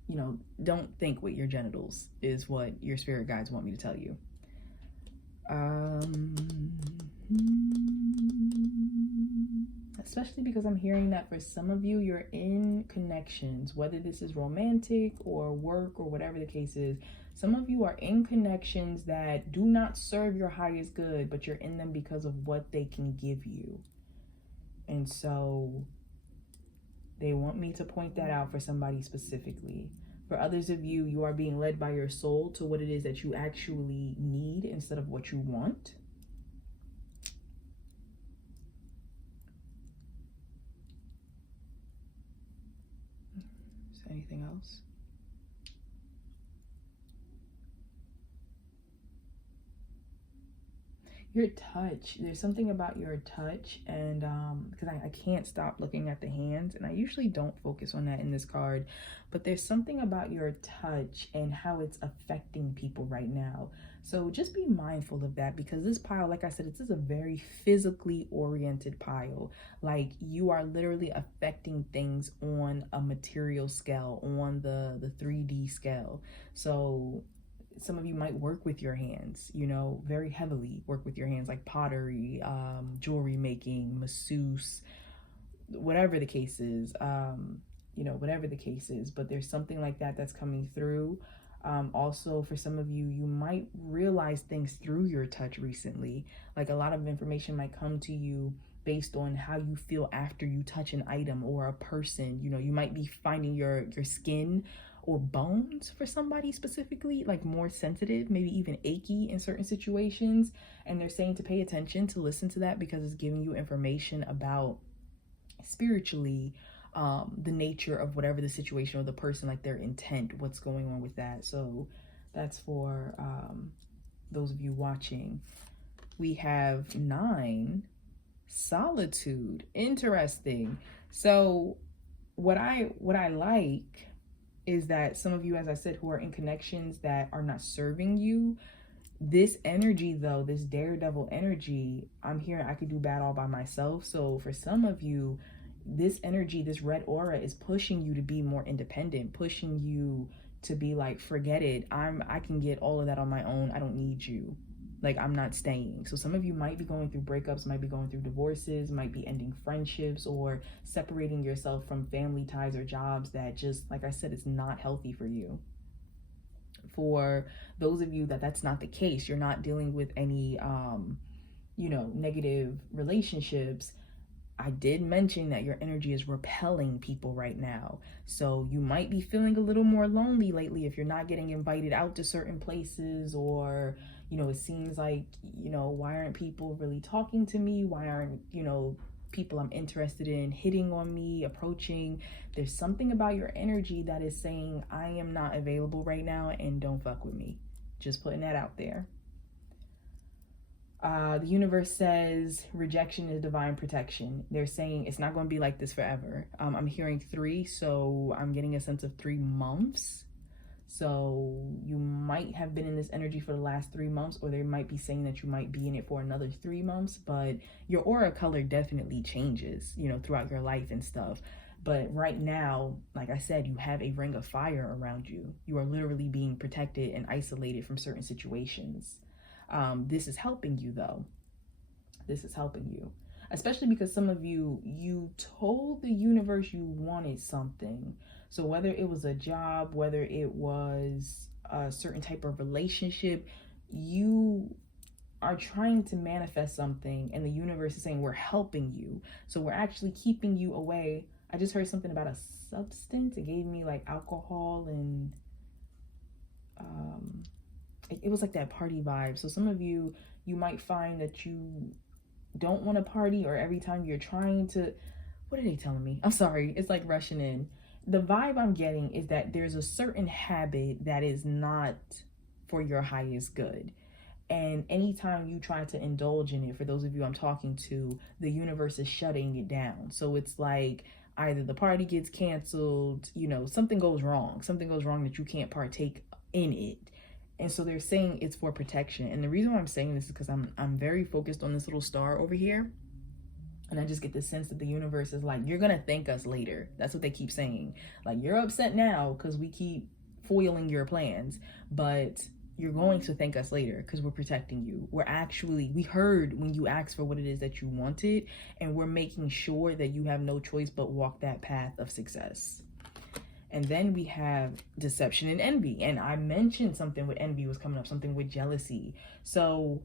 You know, don't think with your genitals is what your spirit guides want me to tell you. Especially because I'm hearing that for some of you, you're in connections, whether this is romantic or work or whatever the case is. Some of you are in connections that do not serve your highest good, but you're in them because of what they can give you. And so they want me to point that out for somebody specifically. For others of you, you are being led by your soul to what it is that you actually need instead of what you want. Is there anything else? Your touch, there's something about your touch, and because I can't stop looking at the hands, and I usually don't focus on that in this card, but there's something about your touch and how it's affecting people right now. So just be mindful of that, because this pile, like I said, this is a very physically oriented pile. Like you are literally affecting things on a material scale, on the 3D scale. So some of you might work with your hands, you know, very heavily work with your hands, like pottery, jewelry making, masseuse, whatever the case is, you know, whatever the case is. But there's something like that that's coming through. Also, for some of you, you might realize things through your touch recently. Like a lot of information might come to you based on how you feel after you touch an item or a person. You know, you might be finding your skin or bones for somebody specifically like more sensitive, maybe even achy in certain situations. And they're saying to pay attention, to listen to that, because it's giving you information about spiritually the nature of whatever the situation or the person, like their intent, what's going on with that. So that's for those of you watching. We have 9, solitude. Interesting. So what I like is that some of you, as I said, who are in connections that are not serving you, this energy though, this daredevil energy, I'm hearing I could do bad all by myself. So for some of you, this energy, this red aura is pushing you to be more independent, pushing you to be like, forget it, I can get all of that on my own, I don't need you, like I'm not staying. So some of you might be going through breakups, might be going through divorces, might be ending friendships, or separating yourself from family ties or jobs that just, like I said, it's not healthy for you. For those of you that that's not the case, you're not dealing with any you know, negative relationships, I did mention that your energy is repelling people right now. So you might be feeling a little more lonely lately if you're not getting invited out to certain places, or, you know, it seems like, you know, why aren't people really talking to me? Why aren't, you know, people I'm interested in hitting on me, approaching? There's something about your energy that is saying, I am not available right now and don't fuck with me. Just putting that out there. The universe says rejection is divine protection. They're saying it's not going to be like this forever. I'm hearing 3, so I'm getting a sense of 3 months. So you might have been in this energy for the last 3 months, or they might be saying that you might be in it for another 3 months, but your aura color definitely changes, you know, throughout your life and stuff. But right now, like I said, you have a ring of fire around you. You are literally being protected and isolated from certain situations. This is helping you though. This is helping you, especially because some of you, you told the universe you wanted something. So whether it was a job, whether it was a certain type of relationship, you are trying to manifest something, and the universe is saying we're helping you. So we're actually keeping you away. I just heard something about a substance. It gave me like alcohol and it was like that party vibe. So some of you, you might find that you don't want to party, or every time you're trying to, what are they telling me? I'm sorry, it's like rushing in. The vibe I'm getting is that there's a certain habit that is not for your highest good. And anytime you try to indulge in it, for those of you I'm talking to, the universe is shutting it down. So it's like either the party gets canceled, you know, something goes wrong that you can't partake in it. And so they're saying it's for protection. And the reason why I'm saying this is because I'm very focused on this little star over here. And I just get the sense that the universe is like, you're going to thank us later. That's what they keep saying. Like, you're upset now because we keep foiling your plans, but you're going to thank us later because we're protecting you. We heard when you asked for what it is that you wanted, and we're making sure that you have no choice but walk that path of success. And then we have deception and envy. And I mentioned something with envy was coming up, something with jealousy. So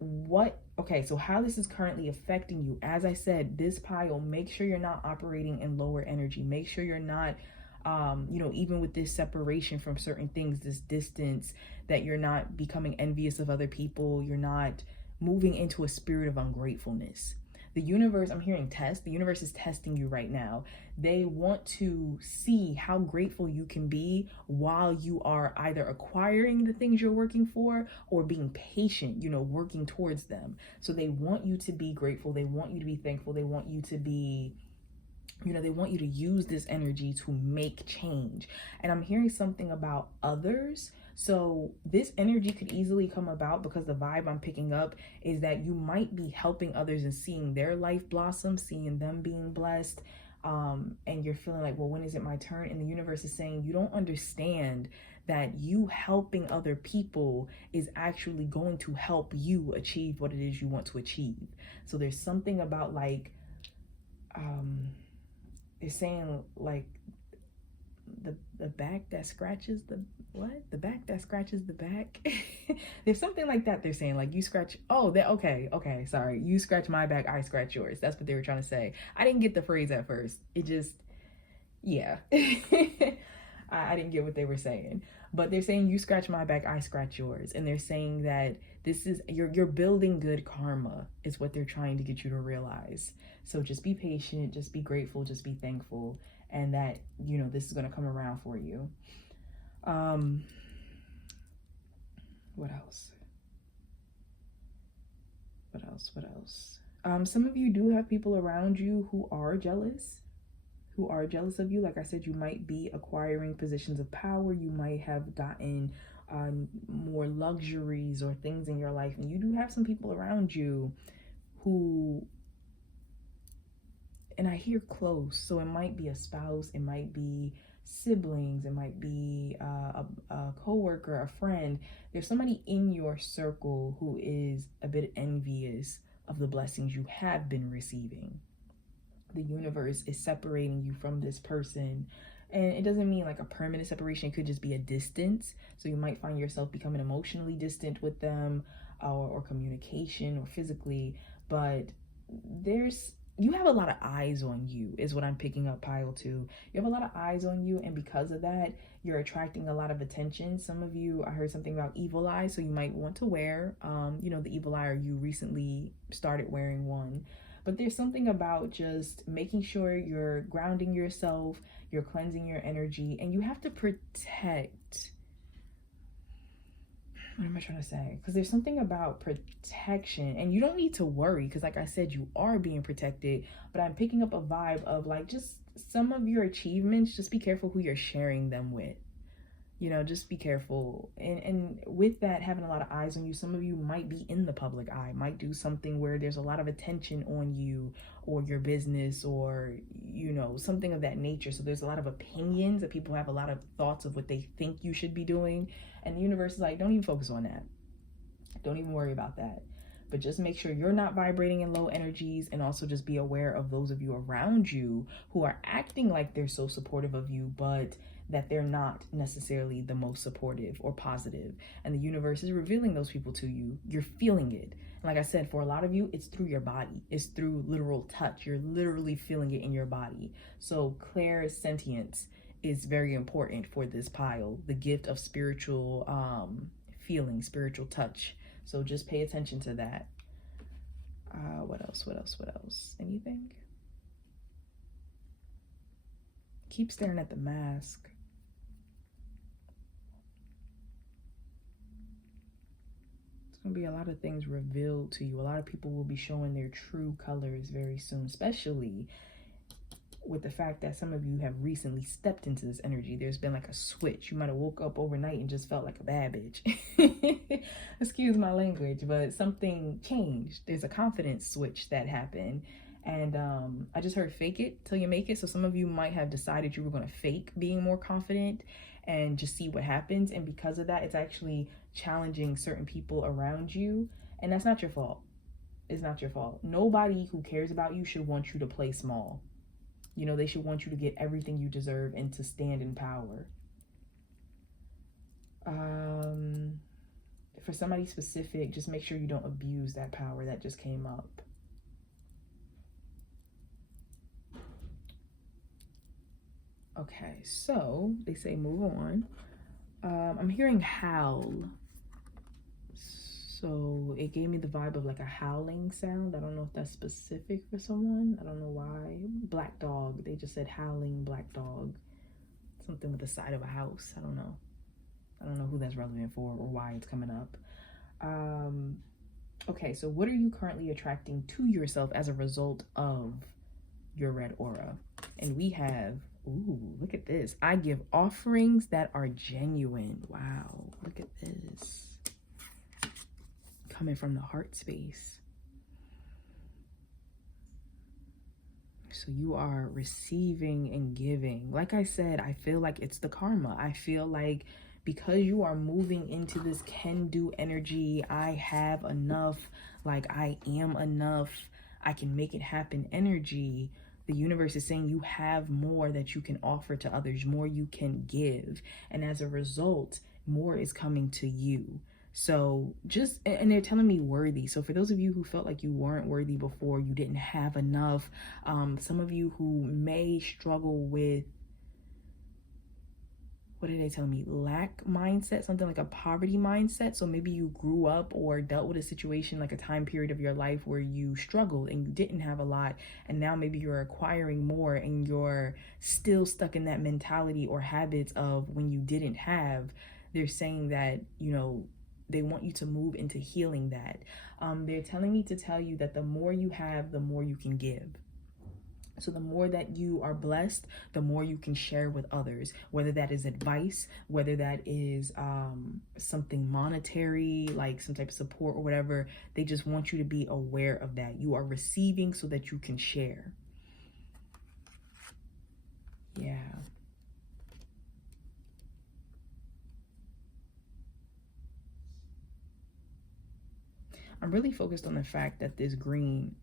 so how this is currently affecting you, as I said, this pile, make sure you're not operating in lower energy. Make sure you're not, you know, even with this separation from certain things, this distance, that you're not becoming envious of other people. You're not moving into a spirit of ungratefulness. The universe, I'm hearing test. The universe is testing you right now. They want to see how grateful you can be while you are either acquiring the things you're working for or being patient, you know, working towards them. So they want you to be grateful. They want you to be thankful. They want you to be, you know, they want you to use this energy to make change. And I'm hearing something about others. So this energy could easily come about because the vibe I'm picking up is that you might be helping others and seeing their life blossom, seeing them being blessed. and you're feeling like, well, when is it my turn? And the universe is saying you don't understand that you helping other people is actually going to help you achieve what it is you want to achieve. So there's something about like, they're saying like the back that scratches the what? The back that scratches the back. There's something like that they're saying, like you scratch, oh, that, okay, sorry. You scratch my back, I scratch yours. That's what they were trying to say. I didn't get the phrase at first. It just, yeah. I didn't get what they were saying. But they're saying you scratch my back, I scratch yours. And they're saying that this is, you're building good karma is what they're trying to get you to realize. So just be patient, just be grateful, just be thankful, and that, you know, this is going to come around for you. What else? Some of you do have people around you who are jealous of you. Like I said, you might be acquiring positions of power. You might have gotten more luxuries or things in your life. And you do have some people around you who, and I hear close, so it might be a spouse, it might be siblings, it might be a coworker, a friend. There's somebody in your circle who is a bit envious of the blessings you have been receiving. The universe is separating you from this person, and it doesn't mean like a permanent separation. It could just be a distance. So you might find yourself becoming emotionally distant with them, or communication or physically, but you have a lot of eyes on you is what I'm picking up, pile 2. You have a lot of eyes on you, and because of that, you're attracting a lot of attention. Some of you, I heard something about evil eye, so you might want to wear, the evil eye, or you recently started wearing one. But there's something about just making sure you're grounding yourself, you're cleansing your energy, and you have to protect. What am I trying to say? Because there's something about protection, and you don't need to worry because, like I said, you are being protected. But I'm picking up a vibe of like just some of your achievements, just be careful who you're sharing them with. You know, just be careful. And with that, having a lot of eyes on you, some of you might be in the public eye, might do something where there's a lot of attention on you or your business, or, you know, something of that nature. So there's a lot of opinions that people have, a lot of thoughts of what they think you should be doing. And the universe is like, don't even focus on that. Don't even worry about that. But just make sure you're not vibrating in low energies, and also just be aware of those of you around you who are acting like they're so supportive of you, but that they're not necessarily the most supportive or positive. And the universe is revealing those people to you. You're feeling it. And like I said, for a lot of you, it's through your body. It's through literal touch. You're literally feeling it in your body. So clairsentience is very important for this pile. The gift of spiritual feeling, spiritual touch. So just pay attention to that. What else? Anything? Keep staring at the mask. It's going to be a lot of things revealed to you. A lot of people will be showing their true colors very soon, especially with the fact that some of you have recently stepped into this energy. There's been like a switch. You might have woke up overnight and just felt like a bad bitch. Excuse my language, but something changed. There's a confidence switch that happened. And I just heard fake it till you make it. So some of you might have decided you were going to fake being more confident and just see what happens. And because of that, it's actually challenging certain people around you. And that's not your fault. It's not your fault. Nobody who cares about you should want you to play small. You know, they should want you to get everything you deserve and to stand in power. For somebody specific, just make sure you don't abuse that power that just came up. Okay, so they say move on. I'm hearing howl. So it gave me the vibe of like a howling sound. I don't know if that's specific for someone. I don't know why. Black dog. They just said howling black dog. Something with the side of a house. I don't know. I don't know who that's relevant for or why it's coming up. Okay, so what are you currently attracting to yourself as a result of your red aura? And we have, ooh, look at this. I give offerings that are genuine. Wow, look at this. Coming from the heart space. So you are receiving and giving. Like I said, I feel like it's the karma. I feel like because you are moving into this can do energy, I have enough, like I am enough, I can make it happen energy. The universe is saying you have more that you can offer to others, more you can give. And as a result, more is coming to you. So just, and they're telling me worthy. So for those of you who felt like you weren't worthy before, you didn't have enough, some of you who may struggle with, what did they tell me? Lack mindset, something like a poverty mindset. So maybe you grew up or dealt with a situation, like a time period of your life where you struggled and you didn't have a lot. And now maybe you're acquiring more and you're still stuck in that mentality or habits of when you didn't have. They're saying that, you know, they want you to move into healing that. They're telling me to tell you that the more you have, the more you can give. So the more that you are blessed, the more you can share with others, whether that is advice, whether that is something monetary, like some type of support or whatever. They just want you to be aware of that. You are receiving so that you can share. Yeah. I'm really focused on the fact that this green,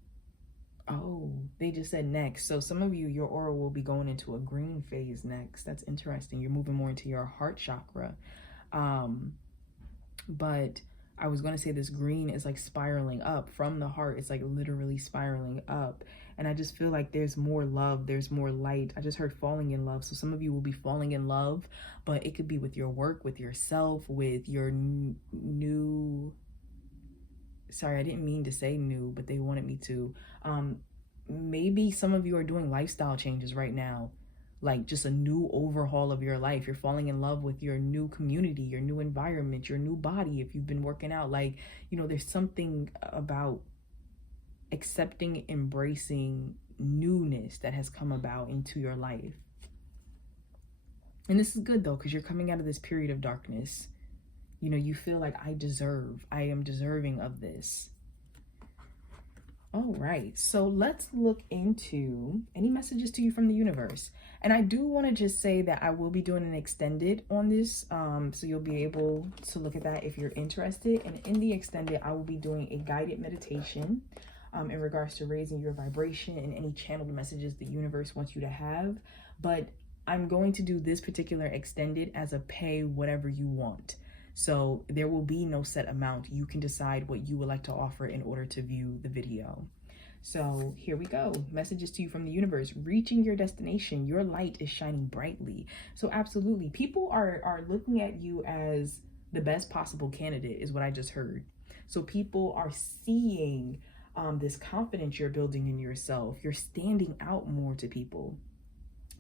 oh, they just said next. So some of you, your aura will be going into a green phase next. That's interesting. You're moving more into your heart chakra. But I was going to say this green is like spiraling up from the heart. It's like literally spiraling up. And I just feel like there's more love. There's more light. I just heard falling in love. So some of you will be falling in love, but it could be with your work, with yourself, with your new, sorry, I didn't mean to say new, but they wanted me to. Maybe some of you are doing lifestyle changes right now, like just a new overhaul of your life. You're falling in love with your new community, your new environment, your new body. If you've been working out, like, you know, there's something about accepting, embracing newness that has come about into your life. And this is good though, because you're coming out of this period of darkness. You know, you feel like I am deserving of this. All right, so let's look into any messages to you from the universe. And I do want to just say that I will be doing an extended on this, so you'll be able to look at that if you're interested. And in the extended, I will be doing a guided meditation in regards to raising your vibration and any channeled messages the universe wants you to have. But I'm going to do this particular extended as a pay whatever you want. So there will be no set amount. You can decide what you would like to offer in order to view the video. So here we go. Messages to you from the universe. Reaching your destination. Your light is shining brightly. So absolutely. People are looking at you as the best possible candidate is what I just heard. So people are seeing this confidence you're building in yourself. You're standing out more to people.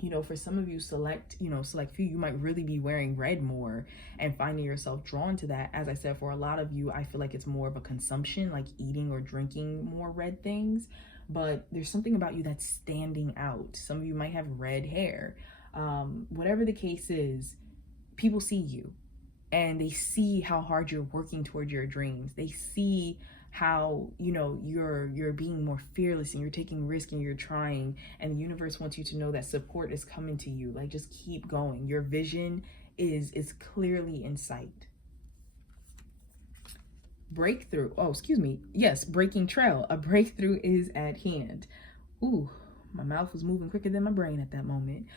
You know, for some of you, select few, you might really be wearing red more and finding yourself drawn to that. As I said, for a lot of you, I feel like it's more of a consumption, like eating or drinking more red things. But there's something about you that's standing out. Some of you might have red hair. Whatever the case is, people see you and they see how hard you're working towards your dreams. They see how, you know, you're being more fearless and you're taking risk and you're trying, and the universe wants you to know that support is coming to you. Like, just keep going. Your vision is clearly in sight. Breakthrough. Oh, excuse me. Yes, breaking trail. A breakthrough is at hand. Ooh, my mouth was moving quicker than my brain at that moment.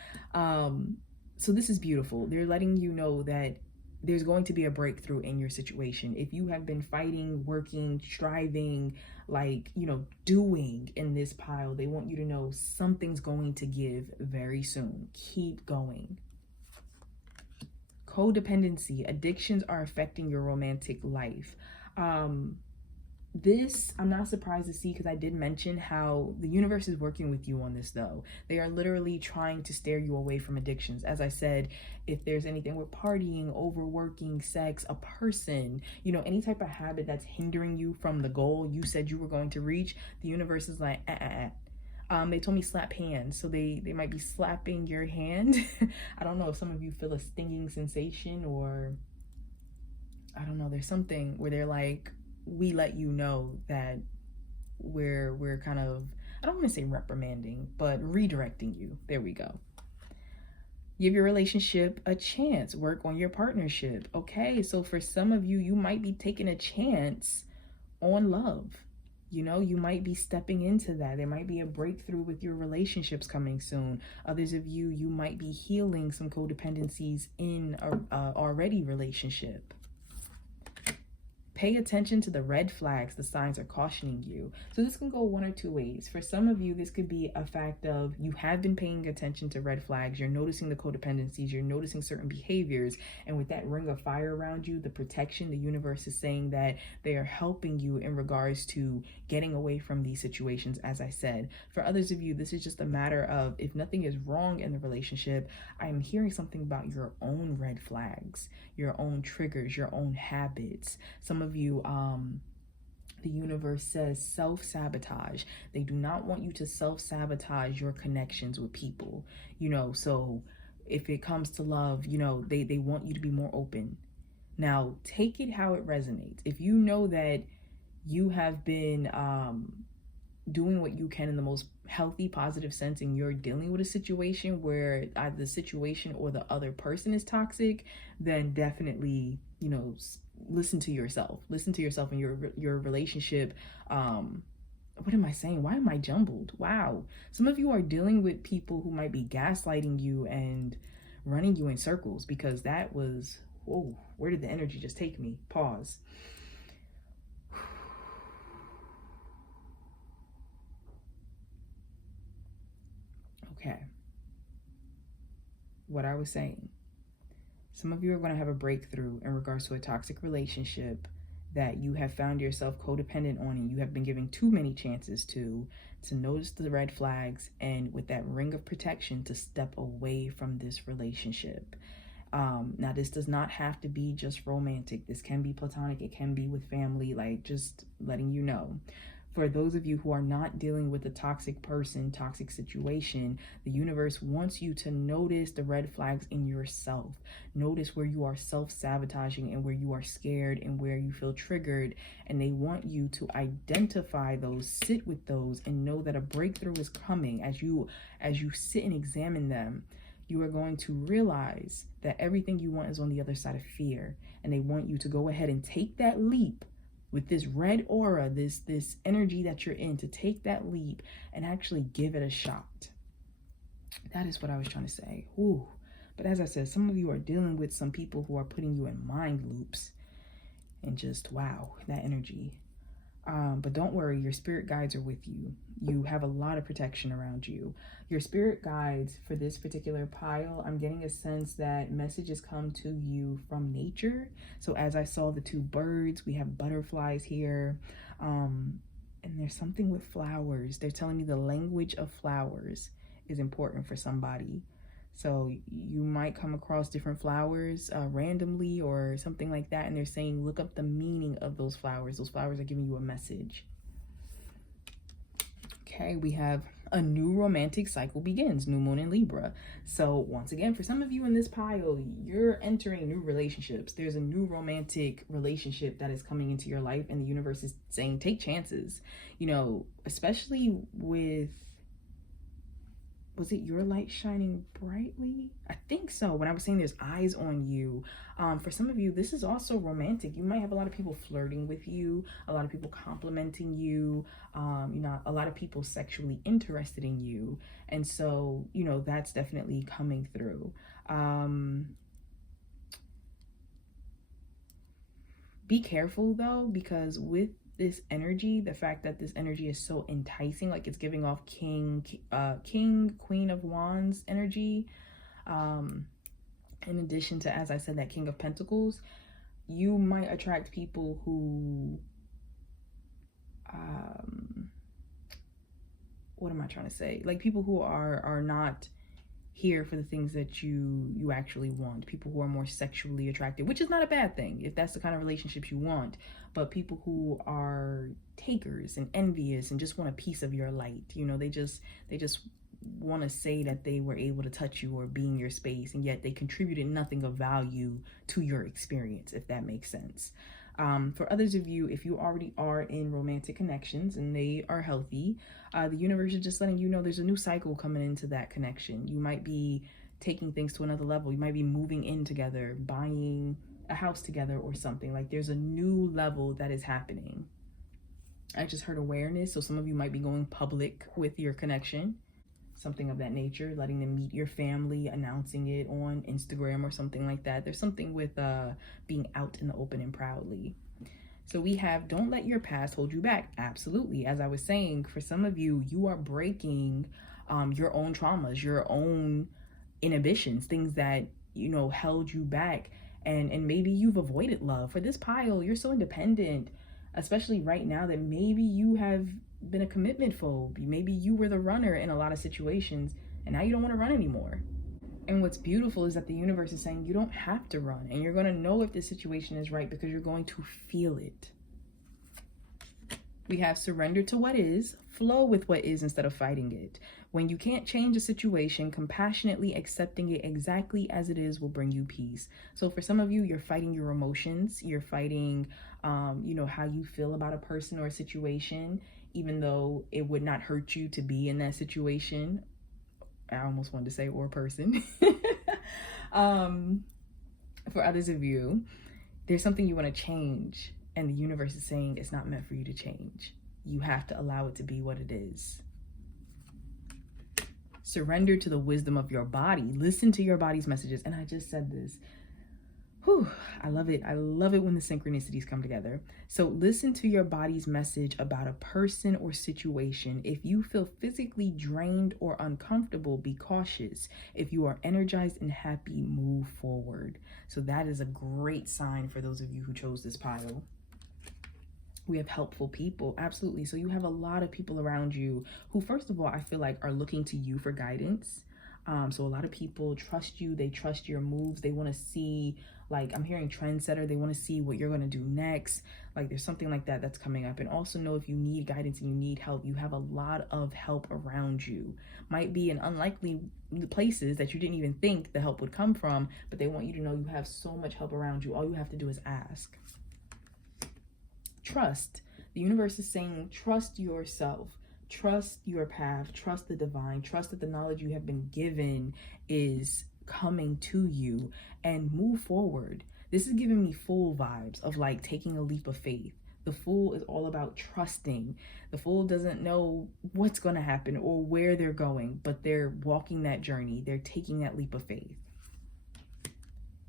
So this is beautiful. They're letting you know that there's going to be a breakthrough in your situation. If you have been fighting, working, striving, like, you know, doing in this pile, they want you to know something's going to give very soon. Keep going. Codependency. Addictions are affecting your romantic life. This, I'm not surprised to see, because I did mention how the universe is working with you on this though. They are literally trying to steer you away from addictions. As I said, if there's anything with partying, overworking, sex, a person, you know, any type of habit that's hindering you from the goal you said you were going to reach, the universe is like, they told me slap hands, so they might be slapping your hand. I don't know if some of you feel a stinging sensation, or I don't know, there's something where they're like, we let you know that we're kind of, I don't want to say reprimanding, but redirecting you. There we go. Give your relationship a chance. Work on your partnership. Okay, so for some of you, you might be taking a chance on love. You know, you might be stepping into that. There might be a breakthrough with your relationships coming soon. Others of you, you might be healing some codependencies in a already relationship. Pay attention to the red flags the signs are cautioning you. So this can go one or two ways. For some of you, this could be a fact of you have been paying attention to red flags. You're noticing the codependencies. You're noticing certain behaviors. And with that ring of fire around you, the protection, the universe is saying that they are helping you in regards to getting away from these situations, as I said. For others of you, this is just a matter of if nothing is wrong in the relationship, I am hearing something about your own red flags, your own triggers, your own habits. Some of you, the universe says self-sabotage. They do not want you to self-sabotage your connections with people, you know. So if it comes to love, you know, they want you to be more open. Now, take it how it resonates. If you know that you have been doing what you can in the most healthy, positive sense, and you're dealing with a situation where either the situation or the other person is toxic, then definitely, you know, listen to yourself and your relationship. What am I saying? Why am I jumbled? Wow. Some of you are dealing with people who might be gaslighting you and running you in circles, because that was, whoa, where did the energy just take me? Pause. Okay. What I was saying. Some of you are going to have a breakthrough in regards to a toxic relationship that you have found yourself codependent on, and you have been giving too many chances to notice the red flags, and with that ring of protection to step away from this relationship. Now, this does not have to be just romantic. This can be platonic. It can be with family, like just letting you know. For those of you who are not dealing with a toxic person, toxic situation, the universe wants you to notice the red flags in yourself. Notice where you are self-sabotaging and where you are scared and where you feel triggered. And they want you to identify those, sit with those, and know that a breakthrough is coming. As you sit and examine them, you are going to realize that everything you want is on the other side of fear. And they want you to go ahead and take that leap with this red aura, this energy that you're in, to take that leap and actually give it a shot. That is what I was trying to say. Ooh. But as I said, some of you are dealing with some people who are putting you in mind loops, and just, wow, that energy. But don't worry, your spirit guides are with you. You have a lot of protection around you. Your spirit guides for this particular pile, I'm getting a sense that messages come to you from nature. So as I saw the two birds, we have butterflies here. And there's something with flowers. They're telling me the language of flowers is important for somebody. So you might come across different flowers randomly or something like that. And they're saying, look up the meaning of those flowers. Those flowers are giving you a message. Okay, we have a new romantic cycle begins, new moon in Libra. So once again, for some of you in this pile, you're entering new relationships. There's a new romantic relationship that is coming into your life, and the universe is saying, take chances, you know, especially with, was it your light shining brightly? I think so. When I was saying there's eyes on you, for some of you, this is also romantic. You might have a lot of people flirting with you, a lot of people complimenting you, you know, a lot of people sexually interested in you. And so, you know, that's definitely coming through. Be careful though, because with this energy, the fact that this energy is so enticing, like it's giving off king, queen of wands energy, in addition to, as I said, that king of pentacles, you might attract people who what am I trying to say, like people who are not here for the things that you actually want, people who are more sexually attracted, which is not a bad thing if that's the kind of relationships you want, but people who are takers and envious and just want a piece of your light, you know, they just want to say that they were able to touch you or be in your space, and yet they contributed nothing of value to your experience, if that makes sense. For others of you, if you already are in romantic connections and they are healthy, the universe is just letting you know there's a new cycle coming into that connection. You might be taking things to another level. You might be moving in together, buying a house together or something. Like there's a new level that is happening. I just heard awareness. So some of you might be going public with your connection, something of that nature, letting them meet your family, announcing it on Instagram or something like that. There's something with being out in the open and proudly. So we have, don't let your past hold you back. Absolutely. As I was saying, for some of you, you are breaking your own traumas, your own inhibitions, things that, you know, held you back. And maybe you've avoided love. For this pile, you're so independent, especially right now, that maybe you have been a commitment phobe. Maybe you were the runner in a lot of situations and now you don't want to run anymore. And what's beautiful is that the universe is saying you don't have to run, and you're going to know if the situation is right because you're going to feel it. We have surrender to what is, flow with what is instead of fighting it. When you can't change a situation, compassionately accepting it exactly as it is will bring you peace. So for some of you, you're fighting your emotions. You're fighting, you know, how you feel about a person or a situation, even though it would not hurt you to be in that situation. I almost wanted to say or person. For others of you, there's something you want to change, and the universe is saying it's not meant for you to change. You have to allow it to be what it is. Surrender to the wisdom of your body. Listen to your body's messages. And I just said this. Whew, I love it. I love it when the synchronicities come together. So listen to your body's message about a person or situation. If you feel physically drained or uncomfortable, be cautious. If you are energized and happy, move forward. So that is a great sign for those of you who chose this pile. We have helpful people. Absolutely. So you have a lot of people around you who, first of all, I feel like are looking to you for guidance. So a lot of people trust you. They trust your moves. They want to see, like, I'm hearing trendsetter. They want to see what you're going to do next. Like there's something like that that's coming up. And also know if you need guidance and you need help, you have a lot of help around you. Might be in unlikely places that you didn't even think the help would come from, but they want you to know you have so much help around you. All you have to do is ask. Trust. The universe is saying, trust yourself. Trust your path, trust the divine, trust that the knowledge you have been given is coming to you, and move forward. This is giving me Fool vibes of like taking a leap of faith. The Fool is all about trusting. The Fool doesn't know what's going to happen or where they're going, but they're walking that journey. They're taking that leap of faith.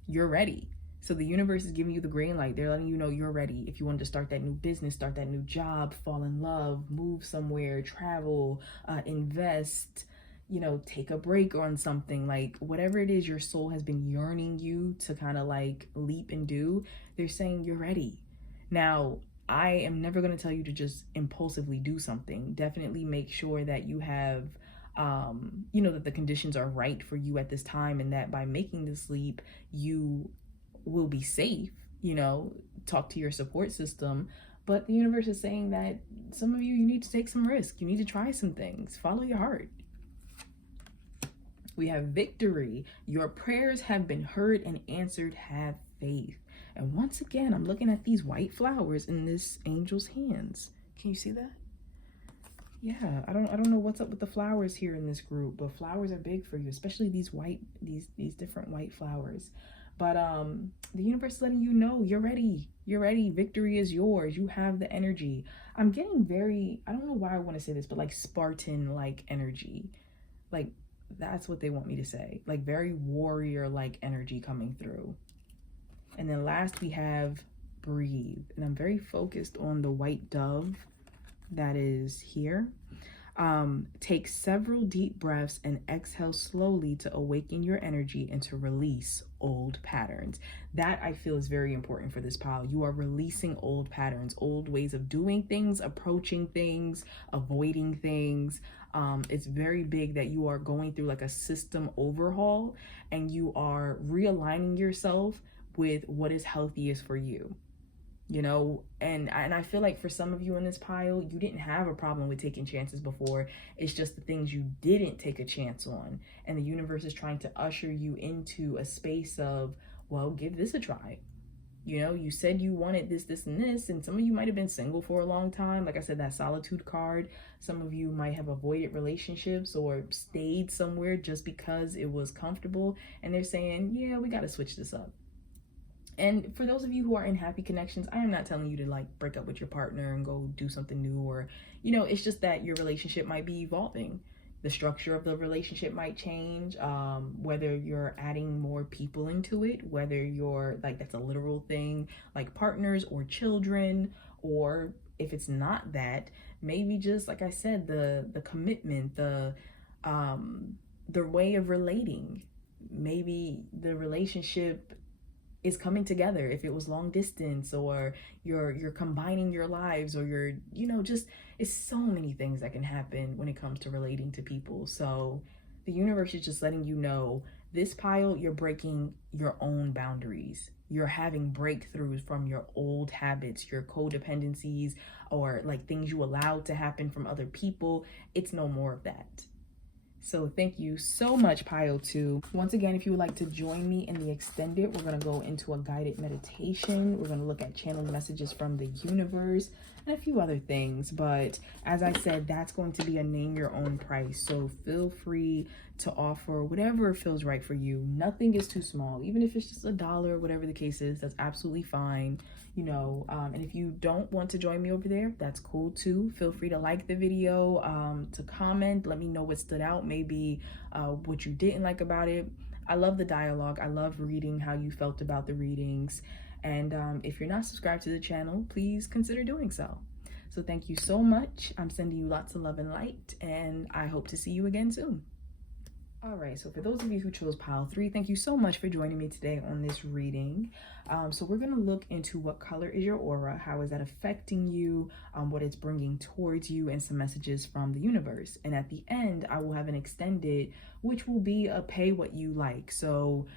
You're ready. So the universe is giving you the green light. They're letting you know you're ready. If you want to start that new business, start that new job, fall in love, move somewhere, travel, invest, you know, take a break on something, like whatever it is your soul has been yearning you to kind of like leap and do, they're saying you're ready. Now, I am never going to tell you to just impulsively do something. Definitely make sure that you have you know, that the conditions are right for you at this time, and that by making this leap, you will be safe. You know, talk to your support system. But the universe is saying that some of you need to take some risk. You need to try some things. Follow your heart. We have victory. Your prayers have been heard and answered. Have faith. And once again, I'm looking at these white flowers in this angel's hands. Can you see that? Yeah, I don't know what's up with the flowers here in this group, but flowers are big for you, especially these different white flowers. But the universe is letting you know you're ready. You're ready. Victory is yours. You have the energy. I'm getting very, I don't know why I want to say this, but like Spartan-like energy. Like that's what they want me to say. Like very warrior-like energy coming through. And then last we have breathe. And I'm very focused on the white dove that is here. Take several deep breaths and exhale slowly to awaken your energy and to release old patterns. That I feel is very important for this pile. You are releasing old patterns, old ways of doing things, approaching things, avoiding things. It's very big that you are going through like a system overhaul, and you are realigning yourself with what is healthiest for you. You know, and I feel like for some of you in this pile, you didn't have a problem with taking chances before. It's just the things you didn't take a chance on. And the universe is trying to usher you into a space of, well, give this a try. You know, you said you wanted this, this, and this, and some of you might have been single for a long time. Like I said, that solitude card. Some of you might have avoided relationships or stayed somewhere just because it was comfortable. And they're saying, yeah, we got to switch this up. And for those of you who are in happy connections, I am not telling you to like break up with your partner and go do something new, or, you know, it's just that your relationship might be evolving. The structure of the relationship might change, whether you're adding more people into it, whether you're like, that's a literal thing, like partners or children, or if it's not that, maybe just like I said, the commitment, the way of relating. Maybe the relationship is coming together if it was long distance, or you're combining your lives, or you're, you know, just, it's so many things that can happen when it comes to relating to people. So the universe is just letting you know, this pile, you're breaking your own boundaries. You're having breakthroughs from your old habits, your codependencies, or like things you allowed to happen from other people. It's no more of that. So thank you so much, Pile 2. Once again, if you would like to join me in the extended, we're going to go into a guided meditation. We're going to look at channeled messages from the universe and a few other things. But as I said, that's going to be a name your own price. So feel free to offer whatever feels right for you. Nothing is too small. Even if it's just $1, whatever the case is, that's absolutely fine. You know, and if you don't want to join me over there, that's cool too. Feel free to like the video, to comment, let me know what stood out, maybe what you didn't like about it. I love the dialogue. I love reading how you felt about the readings. And if you're not subscribed to the channel, please consider doing so. So thank you so much. I'm sending you lots of love and light, and I hope to see you again soon. All right, so for those of you who chose pile 3, thank you so much for joining me today on this reading. So we're going to look into what color is your aura, how is that affecting you, what it's bringing towards you, and some messages from the universe. And at the end, I will have an extended, which will be a pay what you like. So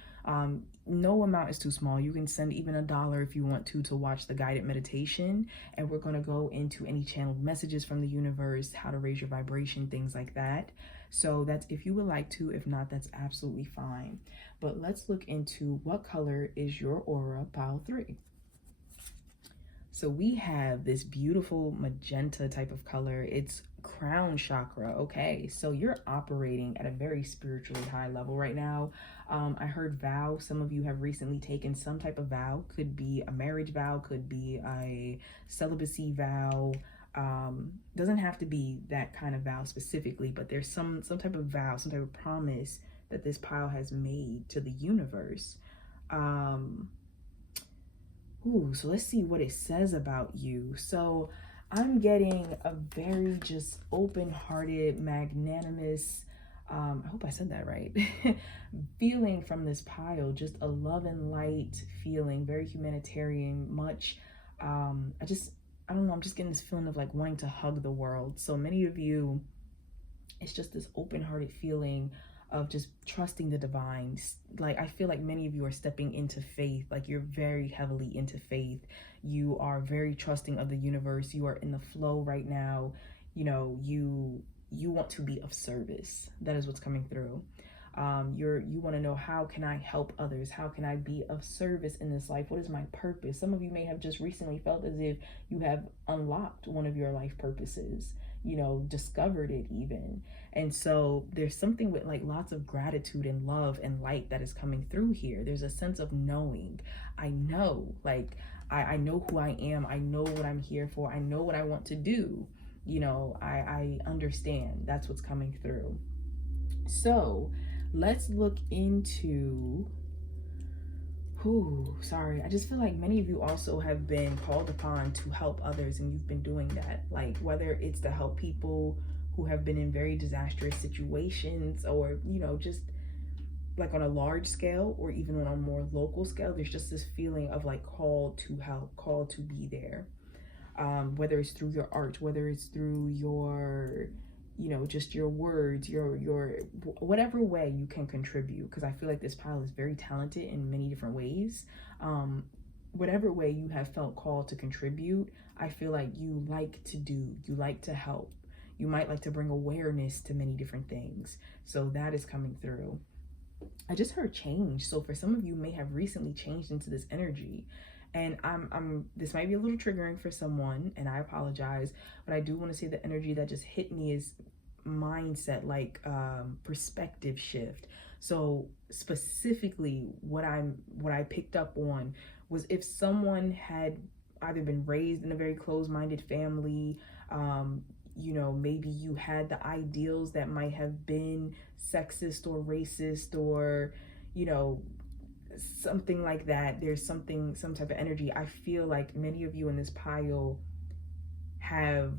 no amount is too small. You can send even $1 if you want to watch the guided meditation. And we're going to go into any channeled messages from the universe, how to raise your vibration, things like that. So that's if you would like to. If not, that's absolutely fine. But let's look into what color is your aura, pile 3. So we have this beautiful magenta type of color. It's crown chakra. Okay, so you're operating at a very spiritually high level right now. I heard vow. Some of you have recently taken some type of vow. Could be a marriage vow, could be a celibacy vow. Doesn't have to be that kind of vow specifically, but there's some type of vow, some type of promise that this pile has made to the universe. So let's see what it says about you. So I'm getting a very just open-hearted, magnanimous, I hope I said that right, feeling from this pile, just a love and light feeling, very humanitarian, much, I don't know, I'm just getting this feeling of like wanting to hug the world. So many of you, it's just this open-hearted feeling of just trusting the divine. Like, I feel like many of you are stepping into faith. Like, you're very heavily into faith. You are very trusting of the universe. You are in the flow right now. You know, you want to be of service. That is what's coming through. You want to know, how can I help others? How can I be of service in this life? What is my purpose? Some of you may have just recently felt as if you have unlocked one of your life purposes, you know, discovered it even. And so there's something with like lots of gratitude and love and light that is coming through here. There's a sense of knowing. I know, like, I know who I am. I know what I'm here for. I know what I want to do. You know, I understand. That's what's coming through. So let's look into, I just feel like many of you also have been called upon to help others, and you've been doing that. Like, whether it's to help people who have been in very disastrous situations, or, you know, just like on a large scale, or even on a more local scale, there's just this feeling of like called to help, called to be there. Whether it's through your art, whether it's through your, you know, just your words, your whatever way you can contribute, because I feel like this pile is very talented in many different ways. Whatever way you have felt called to contribute, I feel like you like to do, you like to help. You might like to bring awareness to many different things. So that is coming through. I just heard change. So for some of you may have recently changed into this energy. And this might be a little triggering for someone, and I apologize, but I do want to say the energy that just hit me is mindset, like perspective shift. So specifically what I picked up on was if someone had either been raised in a very closed-minded family, you know, maybe you had the ideals that might have been sexist or racist, or, you know, something like that. There's some type of energy. I feel like many of you in this pile have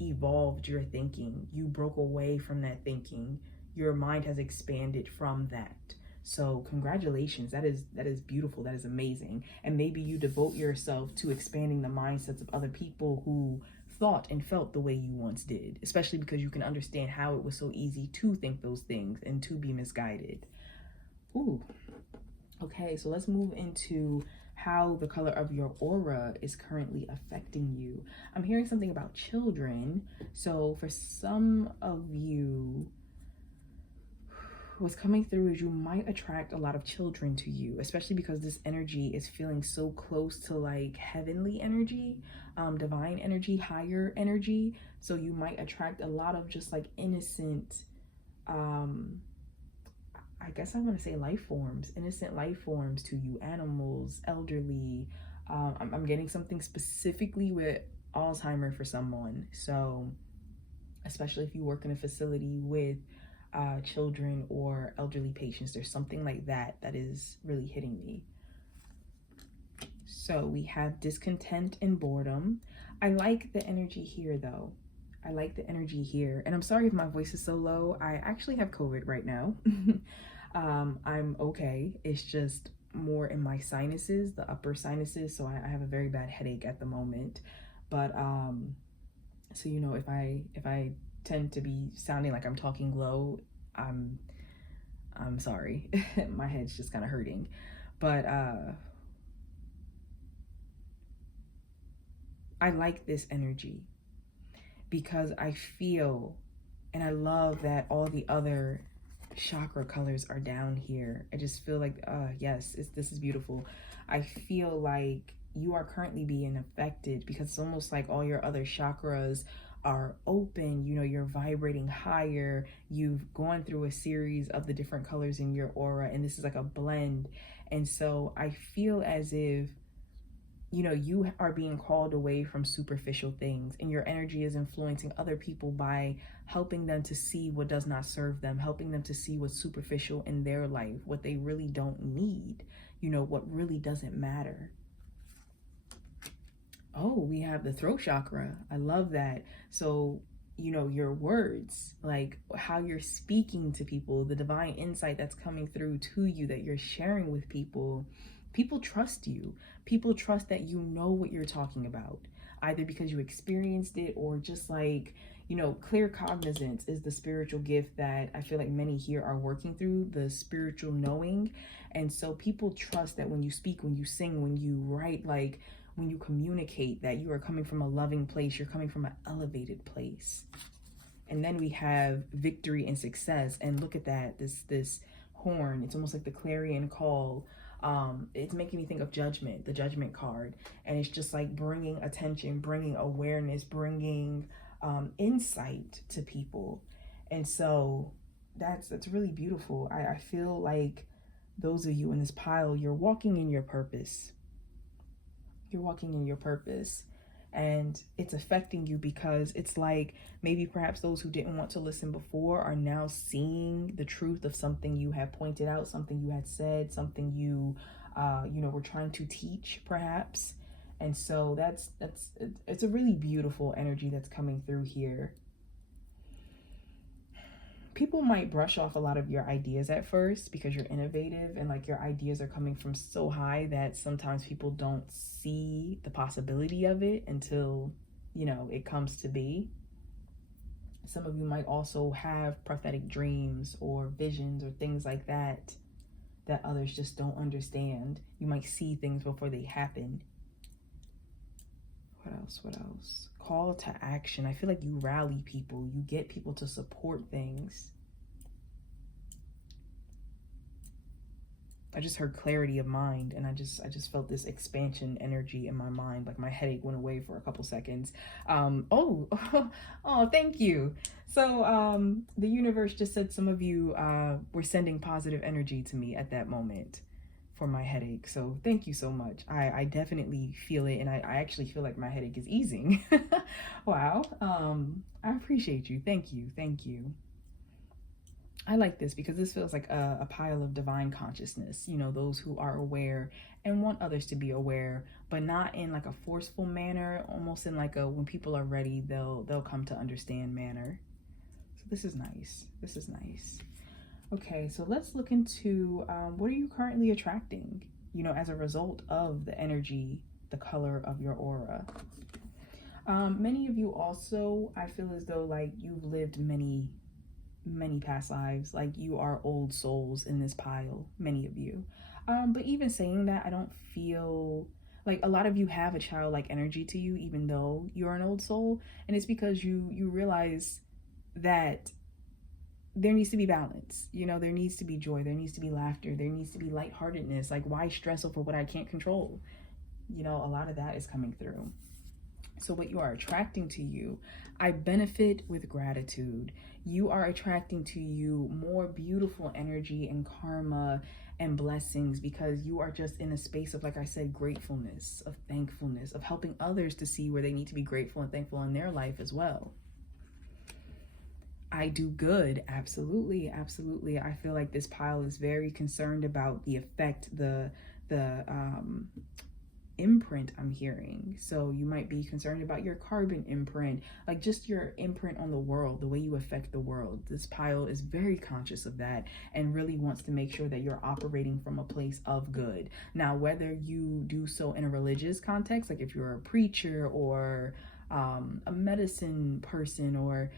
evolved your thinking. You broke away from that thinking. Your mind has expanded from that. So congratulations. That is beautiful. That is amazing. And maybe you devote yourself to expanding the mindsets of other people who thought and felt the way you once did, especially because you can understand how it was so easy to think those things and to be misguided. Ooh. Okay, so let's move into how the color of your aura is currently affecting you. I'm hearing something about children. So for some of you, what's coming through is you might attract a lot of children to you, especially because this energy is feeling so close to like heavenly energy, divine energy, higher energy. So you might attract a lot of just like innocent, I guess I want to say life forms, innocent life forms to you, animals, elderly. I'm getting something specifically with Alzheimer for someone. So especially if you work in a facility with children or elderly patients, there's something like that that is really hitting me. So we have discontent and boredom. I like the energy here though. I like the energy here. And I'm sorry if my voice is so low. I actually have COVID right now. I'm okay. It's just more in my sinuses, the upper sinuses. So I have a very bad headache at the moment. But so you know, if I tend to be sounding like I'm talking low, I'm sorry. My head's just kind of hurting. But I like this energy because I feel, and I love that all the other chakra colors are down here. I just feel like, yes, this is beautiful. I feel like you are currently being affected because it's almost like all your other chakras are open. You know, you're vibrating higher. You've gone through a series of the different colors in your aura, and this is like a blend. And so I feel as if, you know, you are being called away from superficial things, and your energy is influencing other people by helping them to see what does not serve them, helping them to see what's superficial in their life, what they really don't need, you know, what really doesn't matter. Oh, we have the throat chakra. I love that. So, you know, your words, like how you're speaking to people, the divine insight that's coming through to you that you're sharing with people. People trust you. People trust that you know what you're talking about, either because you experienced it or just like, you know, claircognizance is the spiritual gift that I feel like many here are working through, the spiritual knowing. And so people trust that when you speak, when you sing, when you write, like when you communicate, that you are coming from a loving place, you're coming from an elevated place. And then we have victory and success. And look at that, this horn, it's almost like the clarion call. It's making me think of judgment, the judgment card. And it's just like bringing attention, bringing awareness, bringing insight to people. And so that's really beautiful. I feel like those of you in this pile, you're walking in your purpose. You're walking in your purpose. And it's affecting you because it's like maybe perhaps those who didn't want to listen before are now seeing the truth of something you had pointed out, something you had said, something you you know, were trying to teach perhaps. And so it's a really beautiful energy that's coming through here. People might brush off a lot of your ideas at first because you're innovative and like your ideas are coming from so high that sometimes people don't see the possibility of it until, you know, it comes to be. Some of you might also have prophetic dreams or visions or things like that that others just don't understand. You might see things before they happen. What else? What else? Call to action. I feel like you rally people. You get people to support things. I just heard clarity of mind, and I just felt this expansion energy in my mind. Like my headache went away for a couple seconds. Oh, oh, thank you. So the universe just said some of you were sending positive energy to me at that moment for my headache. So thank you so much. I definitely feel it, and I actually feel like my headache is easing. Wow. I appreciate you. Thank you. Thank you. I like this because this feels like a pile of divine consciousness, you know, those who are aware and want others to be aware, but not in like a forceful manner, almost in like a when people are ready, they'll come to understand manner. So this is nice. This is nice. Okay, so let's look into what are you currently attracting, you know, as a result of the energy, the color of your aura. Many of you also, I feel as though like you've lived many past lives, like you are old souls in this pile, many of you. But even saying that, I don't feel like a lot of you have a childlike energy to you, even though you're an old soul. And it's because you realize that there needs to be balance. You know, there needs to be joy, there needs to be laughter, there needs to be lightheartedness. Like, why stress over what I can't control? You know, a lot of that is coming through. So what you are attracting to you, I benefit with gratitude. You are attracting to you more beautiful energy and karma and blessings because you are just in a space of, like I said, gratefulness, of thankfulness, of helping others to see where they need to be grateful and thankful in their life as well. I do good. Absolutely. Absolutely. I feel like this pile is very concerned about the effect, the imprint I'm hearing. So you might be concerned about your carbon imprint, like just your imprint on the world, the way you affect the world. This pile is very conscious of that and really wants to make sure that you're operating from a place of good. Now, whether you do so in a religious context, like if you're a preacher or a medicine person or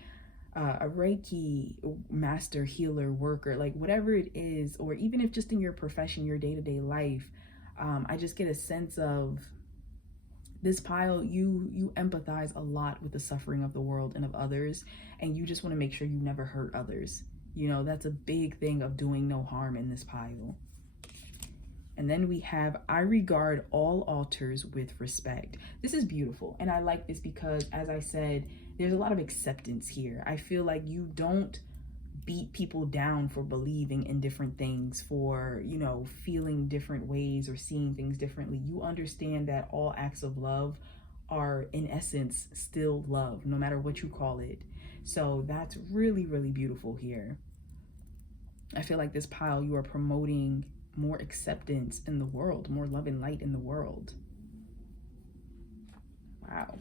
a Reiki master healer worker, like whatever it is, or even if just in your profession, your day-to-day life, I just get a sense of this pile, you empathize a lot with the suffering of the world and of others, and you just want to make sure you never hurt others. You know, that's a big thing of doing no harm in this pile. And then we have, I regard all altars with respect. This is beautiful. And I like this because, as I said, there's a lot of acceptance here. I feel like you don't beat people down for believing in different things, for, you know, feeling different ways or seeing things differently. You understand that all acts of love are in essence still love, no matter what you call it. So that's really, really beautiful here. I feel like this pile, you are promoting more acceptance in the world, more love and light in the world. Wow.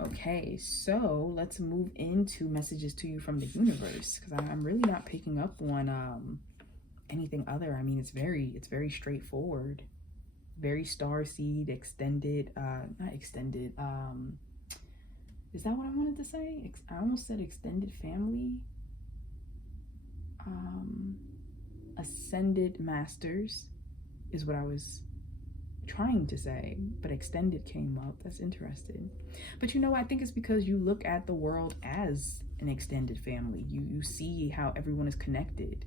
Okay, so let's move into messages to you from the universe, because I'm really not picking up on anything other. I mean, it's very straightforward, very star seed extended, not extended. Is that what I wanted to say? I almost said extended family. Ascended masters is what I was trying to say, but extended came up. That's interesting. But you know, I think it's because you look at the world as an extended family. You see how everyone is connected.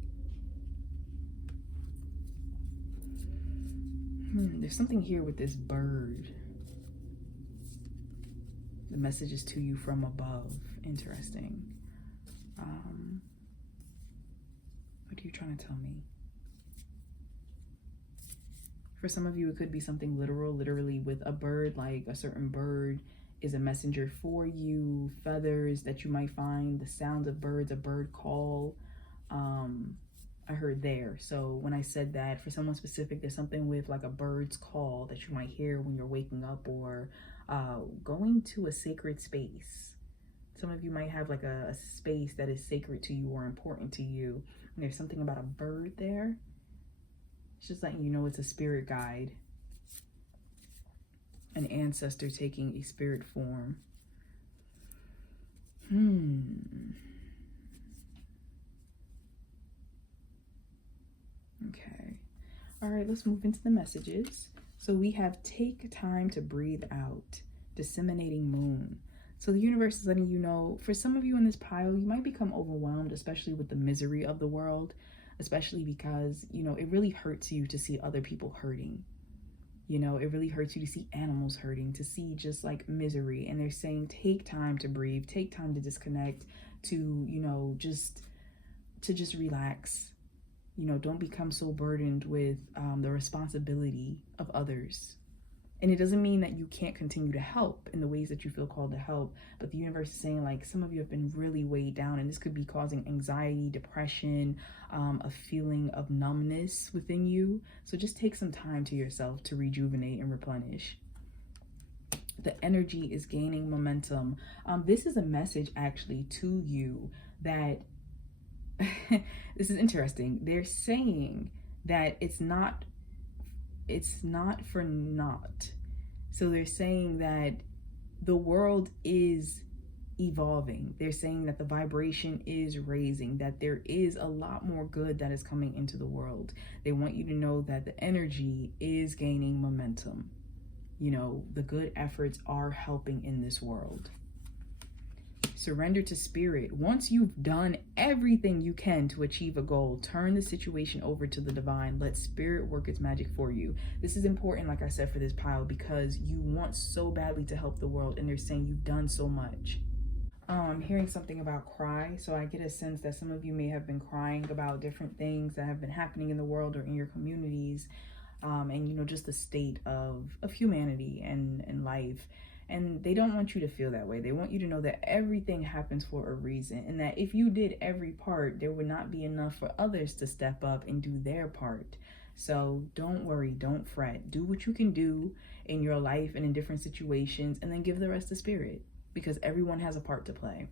There's something here with this bird. The message is to you from above. Interesting. What are you trying to tell me? For some of you, it could be something literal, literally with a bird, like a certain bird is a messenger for you, feathers that you might find, the sounds of birds, a bird call. I heard there. So when I said that, for someone specific, there's something with like a bird's call that you might hear when you're waking up or going to a sacred space. Some of you might have like a space that is sacred to you or important to you. And there's something about a bird there. It's just letting you know it's a spirit guide, an ancestor taking a spirit form. Okay. All right, let's move into the messages. So we have take time to breathe out, disseminating moon. So the universe is letting you know, for some of you in this pile, you might become overwhelmed, especially with the misery of the world. especially because, you know, it really hurts you to see other people hurting. You know, it really hurts you to see animals hurting, to see just like misery. And they're saying, take time to breathe, take time to disconnect, to, you know, just relax. You know, don't become so burdened with the responsibility of others. And it doesn't mean that you can't continue to help in the ways that you feel called to help, but the universe is saying, like, some of you have been really weighed down, and this could be causing anxiety, depression, a feeling of numbness within you. So just take some time to yourself to rejuvenate and replenish. The energy is gaining momentum. This is a message actually to you that this is interesting. They're saying that it's not for naught. So they're saying that the world is evolving. They're saying that the vibration is raising, that there is a lot more good that is coming into the world. They want you to know that the energy is gaining momentum. You know, the good efforts are helping in this world. Surrender to spirit. Once you've done everything you can to achieve a goal, turn the situation over to the divine. Let spirit work its magic for you. This is important, like I said, for this pile, because you want so badly to help the world, and they're saying you've done so much. I'm hearing something about cry, so I get a sense that some of you may have been crying about different things that have been happening in the world or in your communities, and, you know, just the state of humanity and life. And they don't want you to feel that way. They want you to know that everything happens for a reason, and that if you did every part, there would not be enough for others to step up and do their part. So don't worry, don't fret. Do what you can do in your life and in different situations, and then give the rest to spirit, because everyone has a part to play.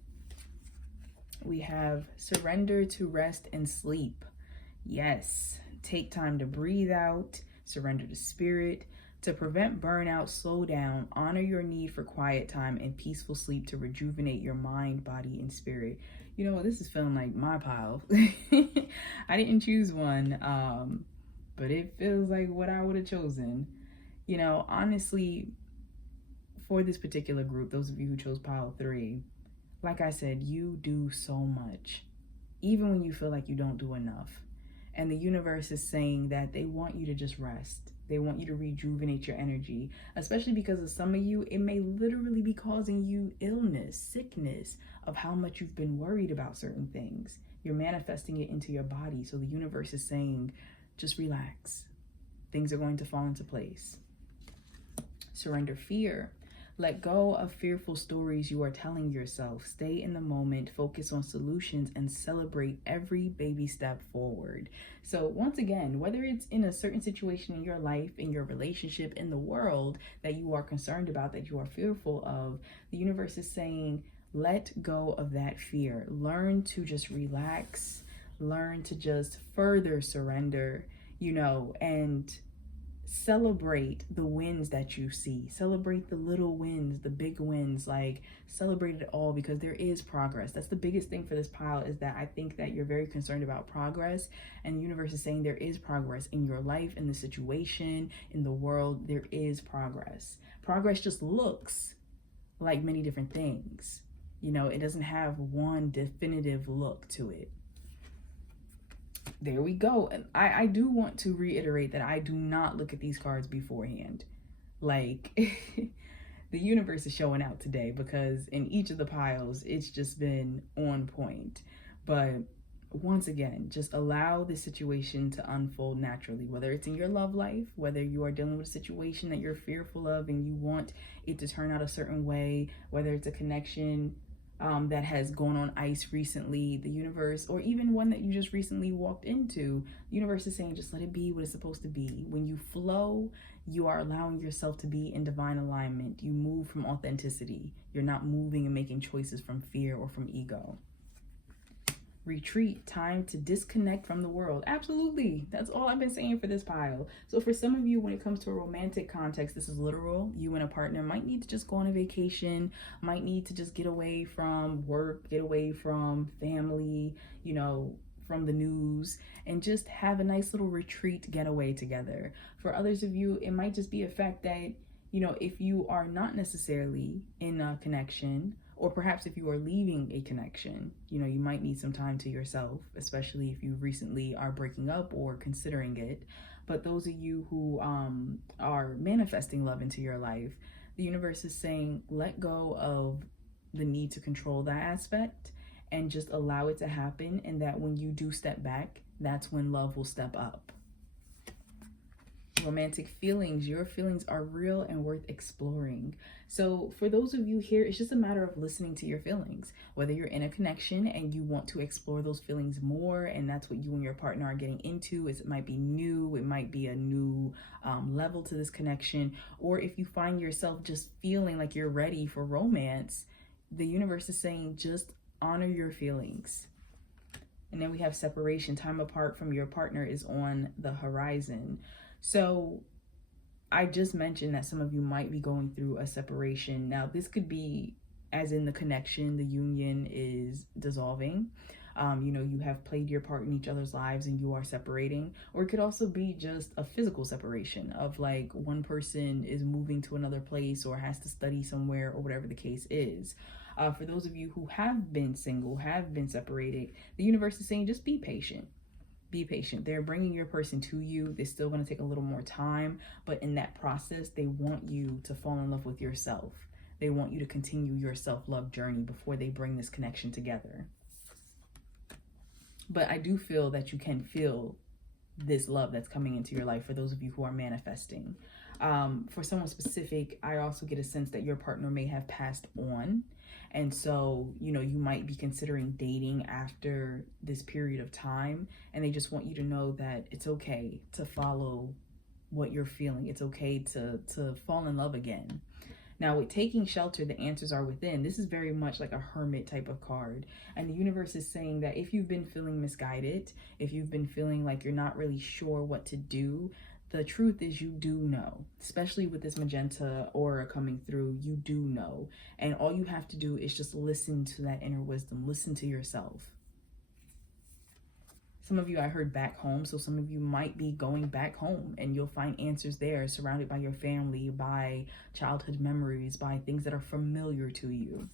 We have surrender to rest and sleep. Yes, take time to breathe out, surrender to spirit. To prevent burnout, slow down, honor your need for quiet time and peaceful sleep to rejuvenate your mind, body, and spirit. You know what? This is feeling like my pile. I didn't choose one, but it feels like what I would have chosen. You know, honestly, for this particular group, those of you who chose pile 3, like I said, you do so much, even when you feel like you don't do enough. And the universe is saying that they want you to just rest. They want you to rejuvenate your energy, especially because of some of you, it may literally be causing you illness, sickness, of how much you've been worried about certain things. You're manifesting it into your body. So the universe is saying, just relax. Things are going to fall into place. Surrender fear. Let go of fearful stories you are telling yourself. Stay in the moment, focus on solutions, and celebrate every baby step forward. So once again, whether it's in a certain situation in your life, in your relationship, in the world that you are concerned about, that you are fearful of, the universe is saying, let go of that fear. Learn to just relax. Learn to just further surrender, you know, and celebrate the wins that you see. Celebrate the little wins, the big wins, like celebrate it all, because there is progress. That's the biggest thing for this pile, is that I think that you're very concerned about progress, and the universe is saying there is progress in your life, in the situation, in the world. There is progress. Progress just looks like many different things. You know, it doesn't have one definitive look to it. There we go. And I do want to reiterate that I do not look at these cards beforehand. Like, the universe is showing out today, because in each of the piles, it's just been on point. But once again, just allow the situation to unfold naturally, whether it's in your love life, whether you are dealing with a situation that you're fearful of and you want it to turn out a certain way, whether it's a connection that has gone on ice recently, the universe, or even one that you just recently walked into, the universe is saying, just let it be what it's supposed to be. When you flow, you are allowing yourself to be in divine alignment. You move from authenticity. You're not moving and making choices from fear or from ego. Retreat, time to disconnect from the world. Absolutely. That's all I've been saying for this pile. So for some of you, when it comes to a romantic context, this is literal. You and a partner might need to just go on a vacation, might need to just get away from work, get away from family, you know, from the news, and just have a nice little retreat getaway together. For others of you, it might just be a fact that, you know, if you are not necessarily in a connection, Or perhaps if you are leaving a connection, you know, you might need some time to yourself, especially if you recently are breaking up or considering it. But those of you who are manifesting love into your life, the universe is saying, let go of the need to control that aspect and just allow it to happen. And that when you do step back, that's when love will step up. Romantic feelings, your feelings are real and worth exploring. So for those of you here, it's just a matter of listening to your feelings. Whether you're in a connection and you want to explore those feelings more, and that's what you and your partner are getting into, is it might be new, it might be a new level to this connection, or if you find yourself just feeling like you're ready for romance, the universe is saying just honor your feelings. And then we have separation. Time apart from your partner is on the horizon. So I just mentioned that some of you might be going through a separation. Now, this could be as in the connection, the union is dissolving. You know, you have played your part in each other's lives and you are separating. Or it could also be just a physical separation of like one person is moving to another place or has to study somewhere or whatever the case is. For those of you who have been single, have been separated, the universe is saying just be patient. Be patient. They're bringing your person to you. They're still going to take a little more time, but in that process, they want you to fall in love with yourself. They want you to continue your self-love journey before they bring this connection together. But I do feel that you can feel this love that's coming into your life for those of you who are manifesting. For someone specific, I also get a sense that your partner may have passed on. And so, you know, you might be considering dating after this period of time. And they just want you to know that it's okay to follow what you're feeling. It's okay to fall in love again. Now, with taking shelter, the answers are within. This is very much like a hermit type of card. And the universe is saying that if you've been feeling misguided, if you've been feeling like you're not really sure what to do, the truth is you do know, especially with this magenta aura coming through, you do know. And all you have to do is just listen to that inner wisdom, listen to yourself. Some of you, I heard back home, so some of you might be going back home and you'll find answers there, surrounded by your family, by childhood memories, by things that are familiar to you.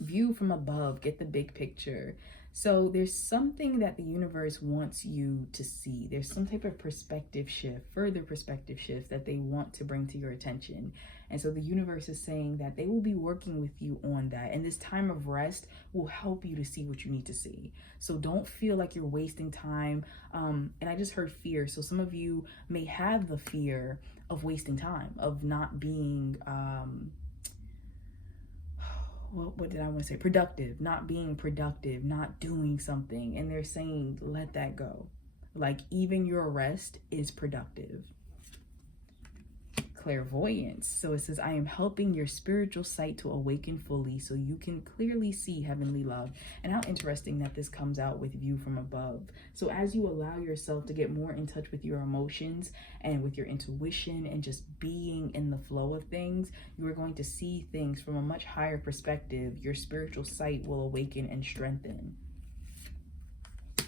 View from above, get the big picture. So there's something that the universe wants you to see. There's some type of perspective shift, further perspective shift that they want to bring to your attention. And so the universe is saying that they will be working with you on that. And this time of rest will help you to see what you need to see. So don't feel like you're wasting time. And I just heard fear. So some of you may have the fear of wasting time, of not being, what did I want to say? Productive, not being productive, not doing something. And they're saying, let that go. Like even your rest is productive. Clairvoyance. So it says, I am helping your spiritual sight to awaken fully so you can clearly see heavenly love. And how interesting that this comes out with view from above. So as you allow yourself to get more in touch with your emotions and with your intuition and just being in the flow of things, you are going to see things from a much higher perspective. Your spiritual sight will awaken and strengthen.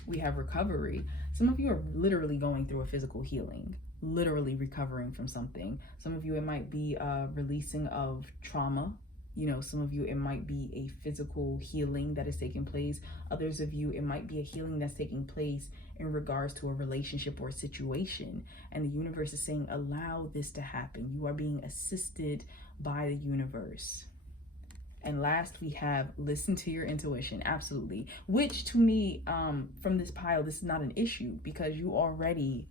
We have recovery. Some of you are literally going through a physical healing, literally recovering from something. Some of you, it might be a releasing of trauma. You know, some of you, it might be a physical healing that is taking place. Others of you, it might be a healing that's taking place in regards to a relationship or a situation. And the universe is saying, allow this to happen. You are being assisted by the universe. And last, we have listen to your intuition. Absolutely. Which to me, from this pile, this is not an issue because you already,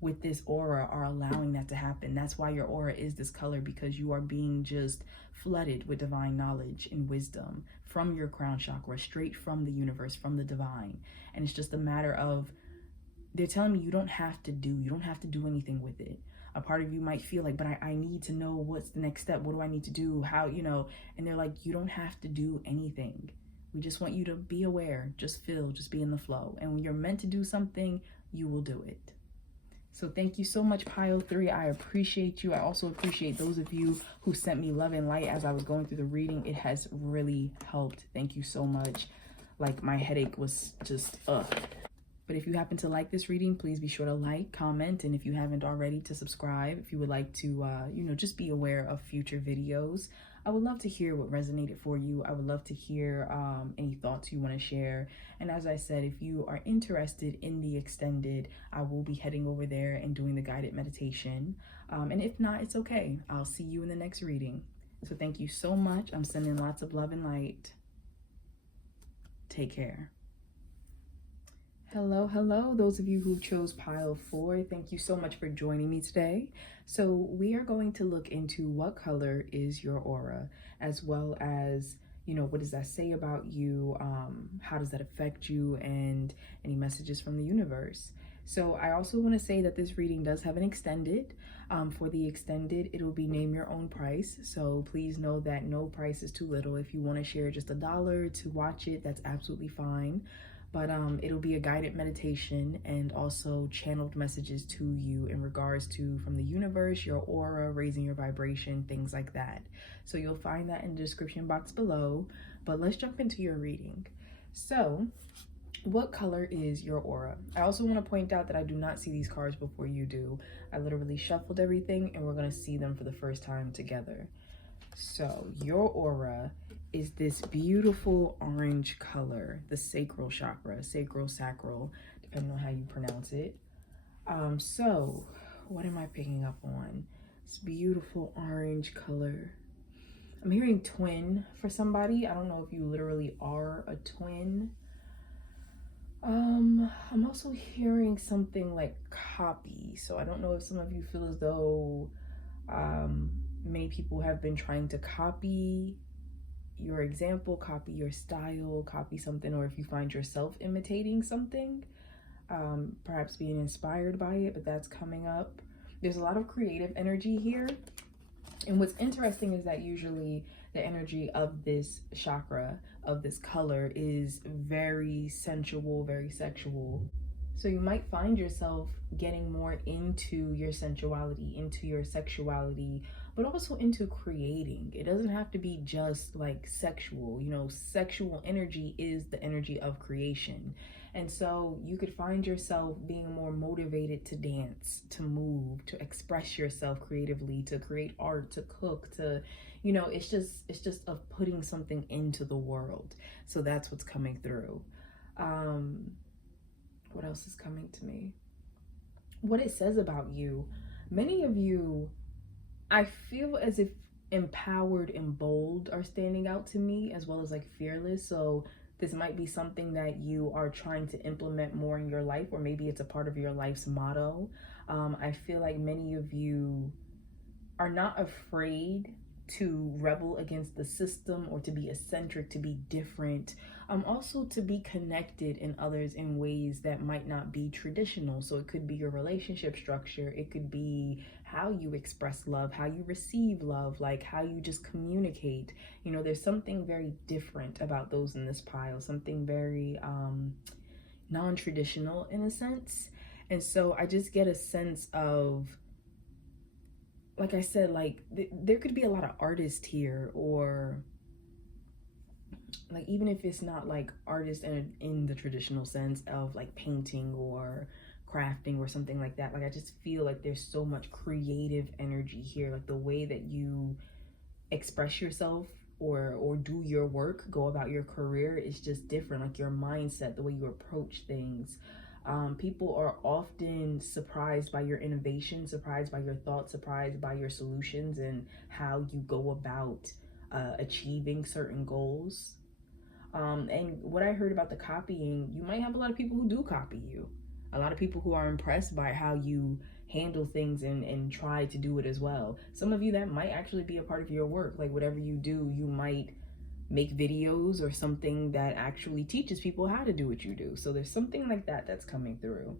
with this aura, are allowing that to happen. That's why your aura is this color, because you are being just flooded with divine knowledge and wisdom from your crown chakra, straight from the universe, from the divine. And it's just a matter of, they're telling me you don't have to do anything with it. A part of you might feel like, but I need to know what's the next step. What do I need to do? How, you know, and they're like, you don't have to do anything. We just want you to be aware, just feel, just be in the flow. And when you're meant to do something, you will do it. So thank you so much, Pile 3. I appreciate you. I also appreciate those of you who sent me love and light as I was going through the reading. It has really helped. Thank you so much. Like my headache was just, But if you happen to like this reading, please be sure to like, comment, and if you haven't already, to subscribe if you would like to, you know, just be aware of future videos. I would love to hear what resonated for you. I would love to hear any thoughts you want to share. And as I said, if you are interested in the extended, I will be heading over there and doing the guided meditation. And if not, it's okay. I'll see you in the next reading. So thank you so much. I'm sending lots of love and light. Take care. Hello, hello, those of you who chose pile 4, thank you so much for joining me today. So we are going to look into what color is your aura, as well as, what does that say about you, how does that affect you, and any messages from the universe. So I also want to say that this reading does have an extended. For the extended, it'll be name your own price. So please know that no price is too little. If you want to share just $1 to watch it, that's absolutely fine. But it'll be a guided meditation and also channeled messages to you in regards to from the universe, your aura, raising your vibration, things like that. So you'll find that in the description box below. But let's jump into your reading. So what color is your aura? I also want to point out that I do not see these cards before you do. I literally shuffled everything and we're going to see them for the first time together. So your aura is this beautiful orange color, the sacral chakra, sacral, depending on how you pronounce it. So what am I picking up on? This beautiful orange color. I'm hearing twin for somebody. I don't know if you literally are a twin. I'm also hearing something like copy. So I don't know if some of you feel as though many people have been trying to copy your example, copy your style, copy something, or if you find yourself imitating something, perhaps being inspired by it, but that's coming up. There's a lot of creative energy here. And what's interesting is that usually the energy of this chakra, of this color, is very sensual, very sexual. So you might find yourself getting more into your sensuality, into your sexuality, but also into creating. It doesn't have to be just like sexual. Sexual energy is the energy of creation. And so you could find yourself being more motivated to dance, to move, to express yourself creatively, to create art, to cook, to, it's just of putting something into the world. So that's what's coming through. What else is coming to me? What it says about you. Many of you, I feel as if empowered and bold are standing out to me, as well as like fearless. So this might be something that you are trying to implement more in your life, or maybe it's a part of your life's motto. I feel like many of you are not afraid to rebel against the system, or to be eccentric, to be different, also to be connected in others in ways that might not be traditional. So it could be your relationship structure, it could be how you express love, how you receive love, like how you just communicate. There's something very different about those in this pile, something very non-traditional in a sense. And so I just get a sense of, like I said, like there could be a lot of artists here, or like even if it's not like artists in the traditional sense of like painting or crafting or something like that. Like I just feel like there's so much creative energy here, like the way that you express yourself or do your work, go about your career is just different. Like your mindset, the way you approach things. People are often surprised by your innovation, surprised by your thoughts, surprised by your solutions and how you go about achieving certain goals. And what I heard about the copying, you might have a lot of people who do copy you. A lot of people who are impressed by how you handle things and try to do it as well. Some of you, that might actually be a part of your work. Like whatever you do, you might make videos or something that actually teaches people how to do what you do. So there's something like that that's coming through.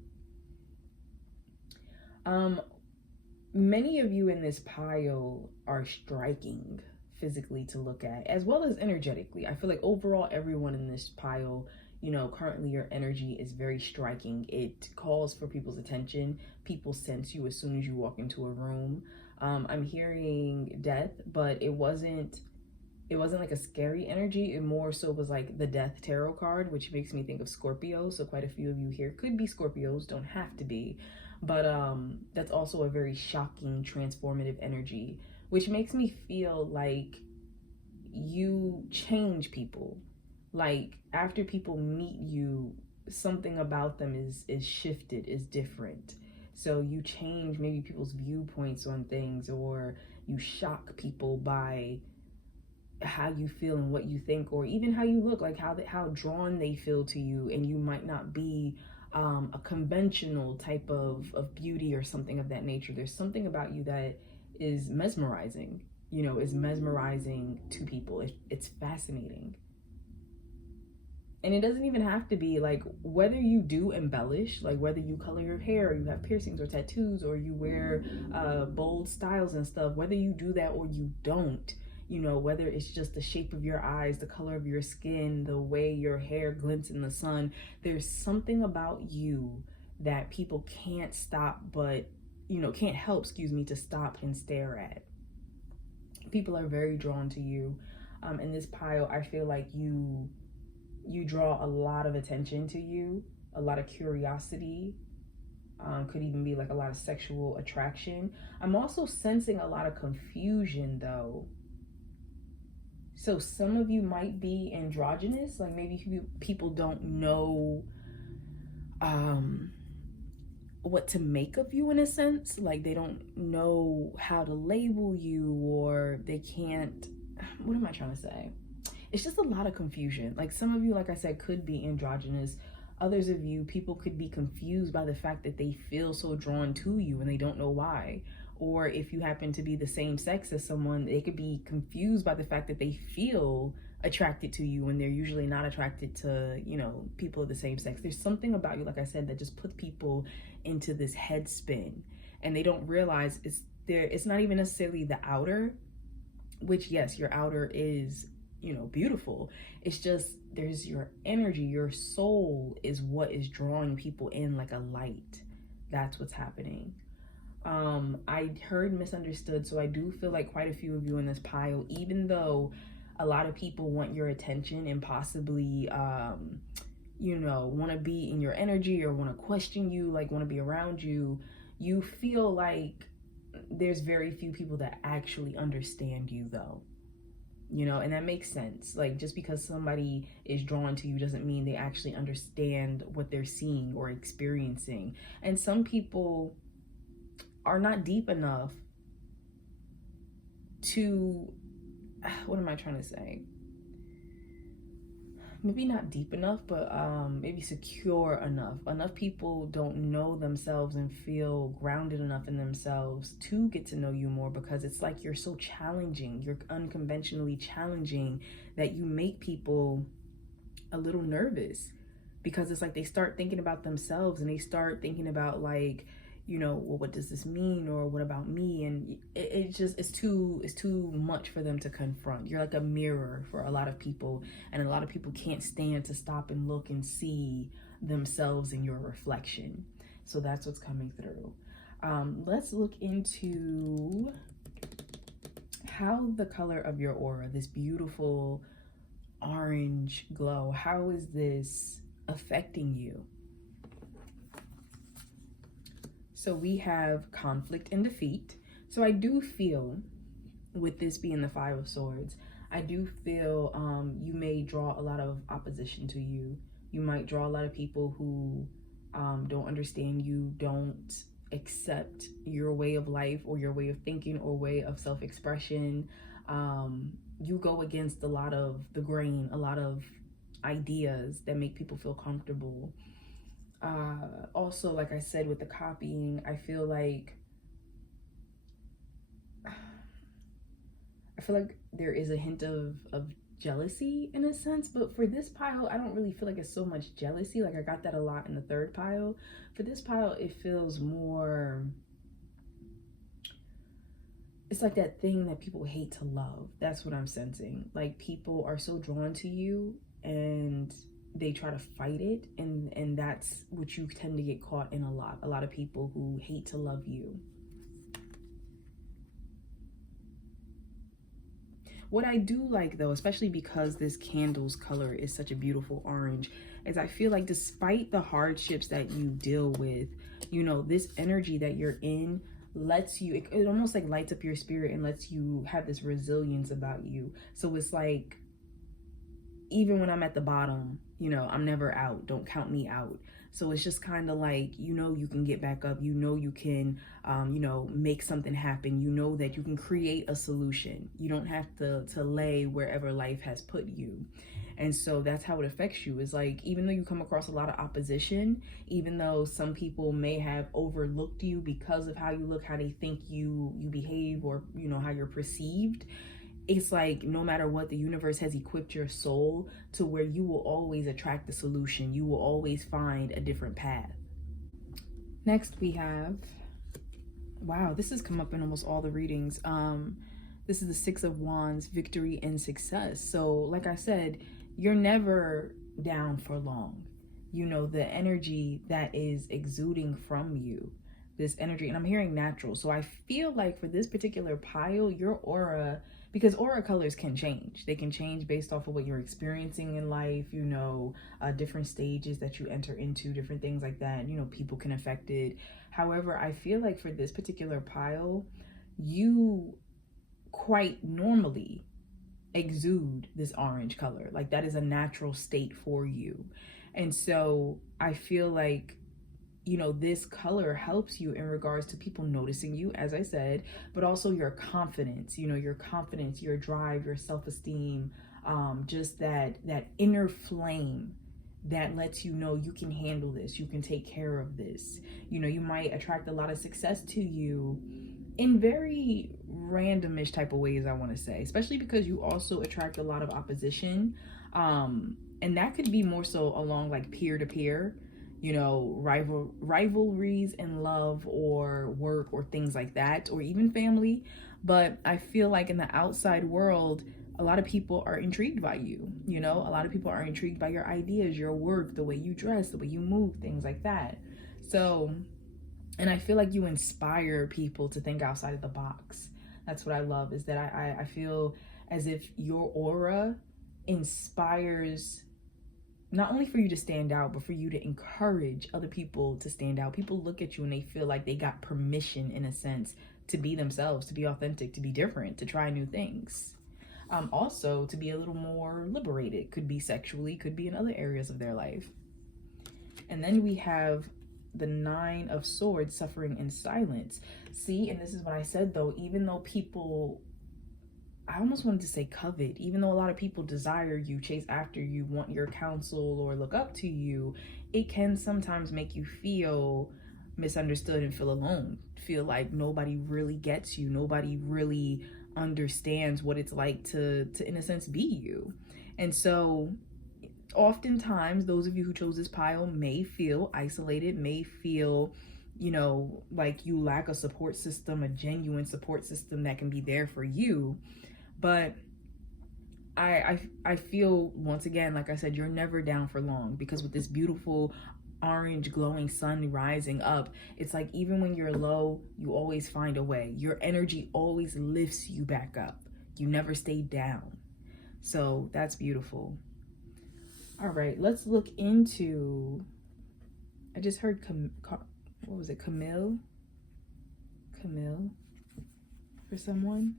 Many of you in this pile are striking physically to look at, as well as energetically. I feel like overall everyone in this pile, currently your energy is very striking. It calls for people's attention. People sense you as soon as you walk into a room. I'm hearing death, but it wasn't like a scary energy. It more so was like the Death Tarot card, which makes me think of Scorpio. So quite a few of you here could be Scorpios, don't have to be. But that's also a very shocking, transformative energy, which makes me feel like you change people. Like after people meet you, something about them is shifted, is different. So you change maybe people's viewpoints on things, or you shock people by how you feel and what you think, or even how you look, like how drawn they feel to you, and you might not be a conventional type of beauty or something of that nature. There's something about you that is mesmerizing, you know, is mesmerizing to people. It's fascinating. And it doesn't even have to be like, whether you do embellish, like whether you color your hair, or you have piercings or tattoos, or you wear bold styles and stuff, whether you do that or you don't, you know, whether it's just the shape of your eyes, the color of your skin, the way your hair glints in the sun, there's something about you that people can't stop but, you know, can't help, to stop and stare at. People are very drawn to you. In this pile, I feel like you draw a lot of attention to you, a lot of curiosity, could even be like a lot of sexual attraction. I'm also sensing a lot of confusion though. So some of you might be androgynous, like maybe people don't know what to make of you in a sense. Like they don't know how to label you, or they can't, what am I trying to say? It's just a lot of confusion. Like some of you, like I said, could be androgynous. Others of you, people could be confused by the fact that they feel so drawn to you and they don't know why. Or if you happen to be the same sex as someone, they could be confused by the fact that they feel attracted to you when they're usually not attracted to, you know, people of the same sex. There's something about you, like I said, that just puts people into this head spin, and they don't realize it's not even necessarily the outer, which yes, your outer is, you know, beautiful. It's just there's your energy, your soul is what is drawing people in like a light. That's what's happening. I heard misunderstood, so I do feel like quite a few of you in this pile, even though a lot of people want your attention and possibly you know, want to be in your energy or want to question you, like want to be around you, you feel like there's very few people that actually understand you though. You know, and that makes sense. Like just because somebody is drawn to you doesn't mean they actually understand what they're seeing or experiencing. And some people are not deep enough to, what am I trying to say? Maybe not deep enough, but maybe secure enough. Enough people don't know themselves and feel grounded enough in themselves to get to know you more, because it's like you're so challenging, you're unconventionally challenging, that you make people a little nervous, because it's like they start thinking about themselves and they start thinking about like, you know, well, what does this mean, or what about me? And it's too much for them to confront. You're like a mirror for a lot of people, and a lot of people can't stand to stop and look and see themselves in your reflection. So that's what's coming through. Let's look into how the color of your aura, this beautiful orange glow, how is this affecting you? So we have conflict and defeat. So I do feel, with this being the Five of Swords, I do feel you may draw a lot of opposition to you. You might draw a lot of people who don't understand you, don't accept your way of life or your way of thinking or way of self-expression. You go against a lot of the grain, a lot of ideas that make people feel comfortable. Also, like I said, with the copying, I feel like there is a hint of jealousy in a sense, but for this pile, I don't really feel like it's so much jealousy. Like I got that a lot in the third pile. For this pile, it feels more, it's like that thing that people hate to love. That's what I'm sensing. Like people are so drawn to you and they try to fight it, and that's what you tend to get caught in a lot of people who hate to love you. What I do like though, especially because this candle's color is such a beautiful orange, is I feel like despite the hardships that you deal with, you know, this energy that you're in, lets you, it almost like lights up your spirit and lets you have this resilience about you. So it's like, even when I'm at the bottom, you know, I'm never out. Don't count me out. So it's just kind of like, you know, you can get back up. You know, you can, you know, make something happen. You know that you can create a solution. You don't have to lay wherever life has put you. And so that's how it affects you. Is like, even though you come across a lot of opposition, even though some people may have overlooked you because of how you look, how they think you behave, or, you know, how you're perceived, it's like, no matter what, the universe has equipped your soul to where you will always attract the solution. You will always find a different path. Next we have, wow, this has come up in almost all the readings. This is the Six of Wands, victory and success. So like I said, you're never down for long. You know, the energy that is exuding from you, this energy, and I'm hearing natural. So I feel like for this particular pile, your aura, because aura colors can change. They can change based off of what you're experiencing in life, you know, different stages that you enter into, different things like that. You know, people can affect it. However, I feel like for this particular pile, you quite normally exude this orange color. Like, that is a natural state for you. And so I feel like, you know, this color helps you in regards to people noticing you, as I said, but also your confidence, you know, your confidence, your drive, your self-esteem, just that inner flame that lets you know you can handle this, you can take care of this. You know, you might attract a lot of success to you in very randomish type of ways, I want to say, especially because you also attract a lot of opposition. And that could be more so along like peer-to-peer, you know, rivalries in love or work or things like that, or even family. But I feel like in the outside world, a lot of people are intrigued by you. You know, a lot of people are intrigued by your ideas, your work, the way you dress, the way you move, things like that. So, and I feel like you inspire people to think outside of the box. That's what I love, is that I feel as if your aura inspires not only for you to stand out, but for you to encourage other people to stand out. People look at you and they feel like they got permission, in a sense, to be themselves, to be authentic, to be different, to try new things. Also, to be a little more liberated. Could be sexually, could be in other areas of their life. And then we have the Nine of Swords, suffering in silence. See, and this is what I said though, even though people, I almost wanted to say covet, even though a lot of people desire you, chase after you, want your counsel, or look up to you, it can sometimes make you feel misunderstood and feel alone. Feel like nobody really gets you. Nobody really understands what it's like to in a sense, be you. And so oftentimes, those of you who chose this pile may feel isolated, may feel, you know, like you lack a support system, a genuine support system that can be there for you. But I feel, once again, like I said, you're never down for long, because with this beautiful orange glowing sun rising up, it's like even when you're low, you always find a way. Your energy always lifts you back up. You never stay down. So that's beautiful. All right, let's look into, I just heard, what was it, Camille for someone.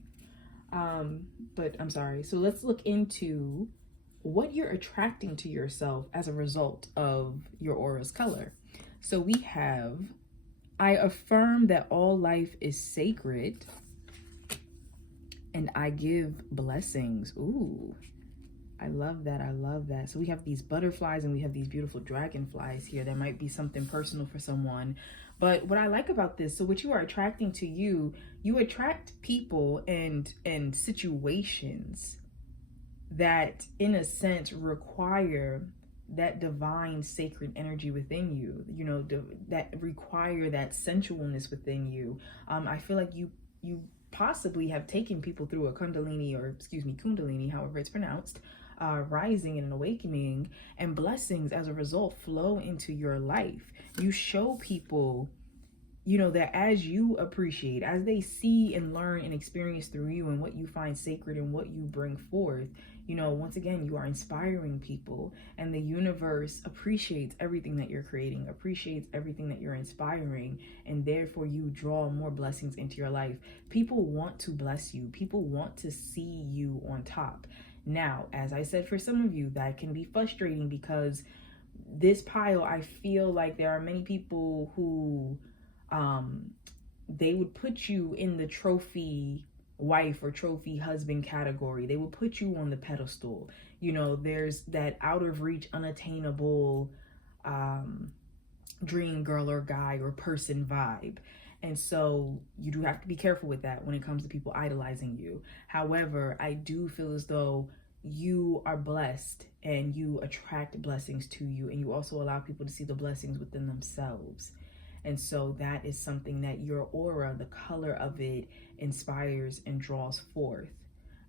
But I'm sorry. So let's look into what you're attracting to yourself as a result of your aura's color. So we have, I affirm that all life is sacred and I give blessings. Ooh, I love that. I love that. So we have these butterflies and we have these beautiful dragonflies here. That might be something personal for someone. But what I like about this, so what you are attracting to you, you attract people and situations that, in a sense, require that divine sacred energy within you, you know, that require that sensualness within you. I feel like you possibly have taken people through a kundalini, however it's pronounced, rising and an awakening, and blessings as a result flow into your life. You show people, you know, that as you appreciate, as they see and learn and experience through you and what you find sacred and what you bring forth, you know, once again, you are inspiring people, and the universe appreciates everything that you're creating, appreciates everything that you're inspiring, and therefore you draw more blessings into your life. People want to bless you. People want to see you on top. Now, as I said, for some of you, that can be frustrating because this pile, I feel like there are many people who they would put you in the trophy wife or trophy husband category. They will put you on the pedestal. You know, there's that out of reach, unattainable dream girl or guy or person vibe. And so you do have to be careful with that when it comes to people idolizing you. However, I do feel as though you are blessed and you attract blessings to you, and you also allow people to see the blessings within themselves. And so that is something that your aura, the color of it, inspires and draws forth.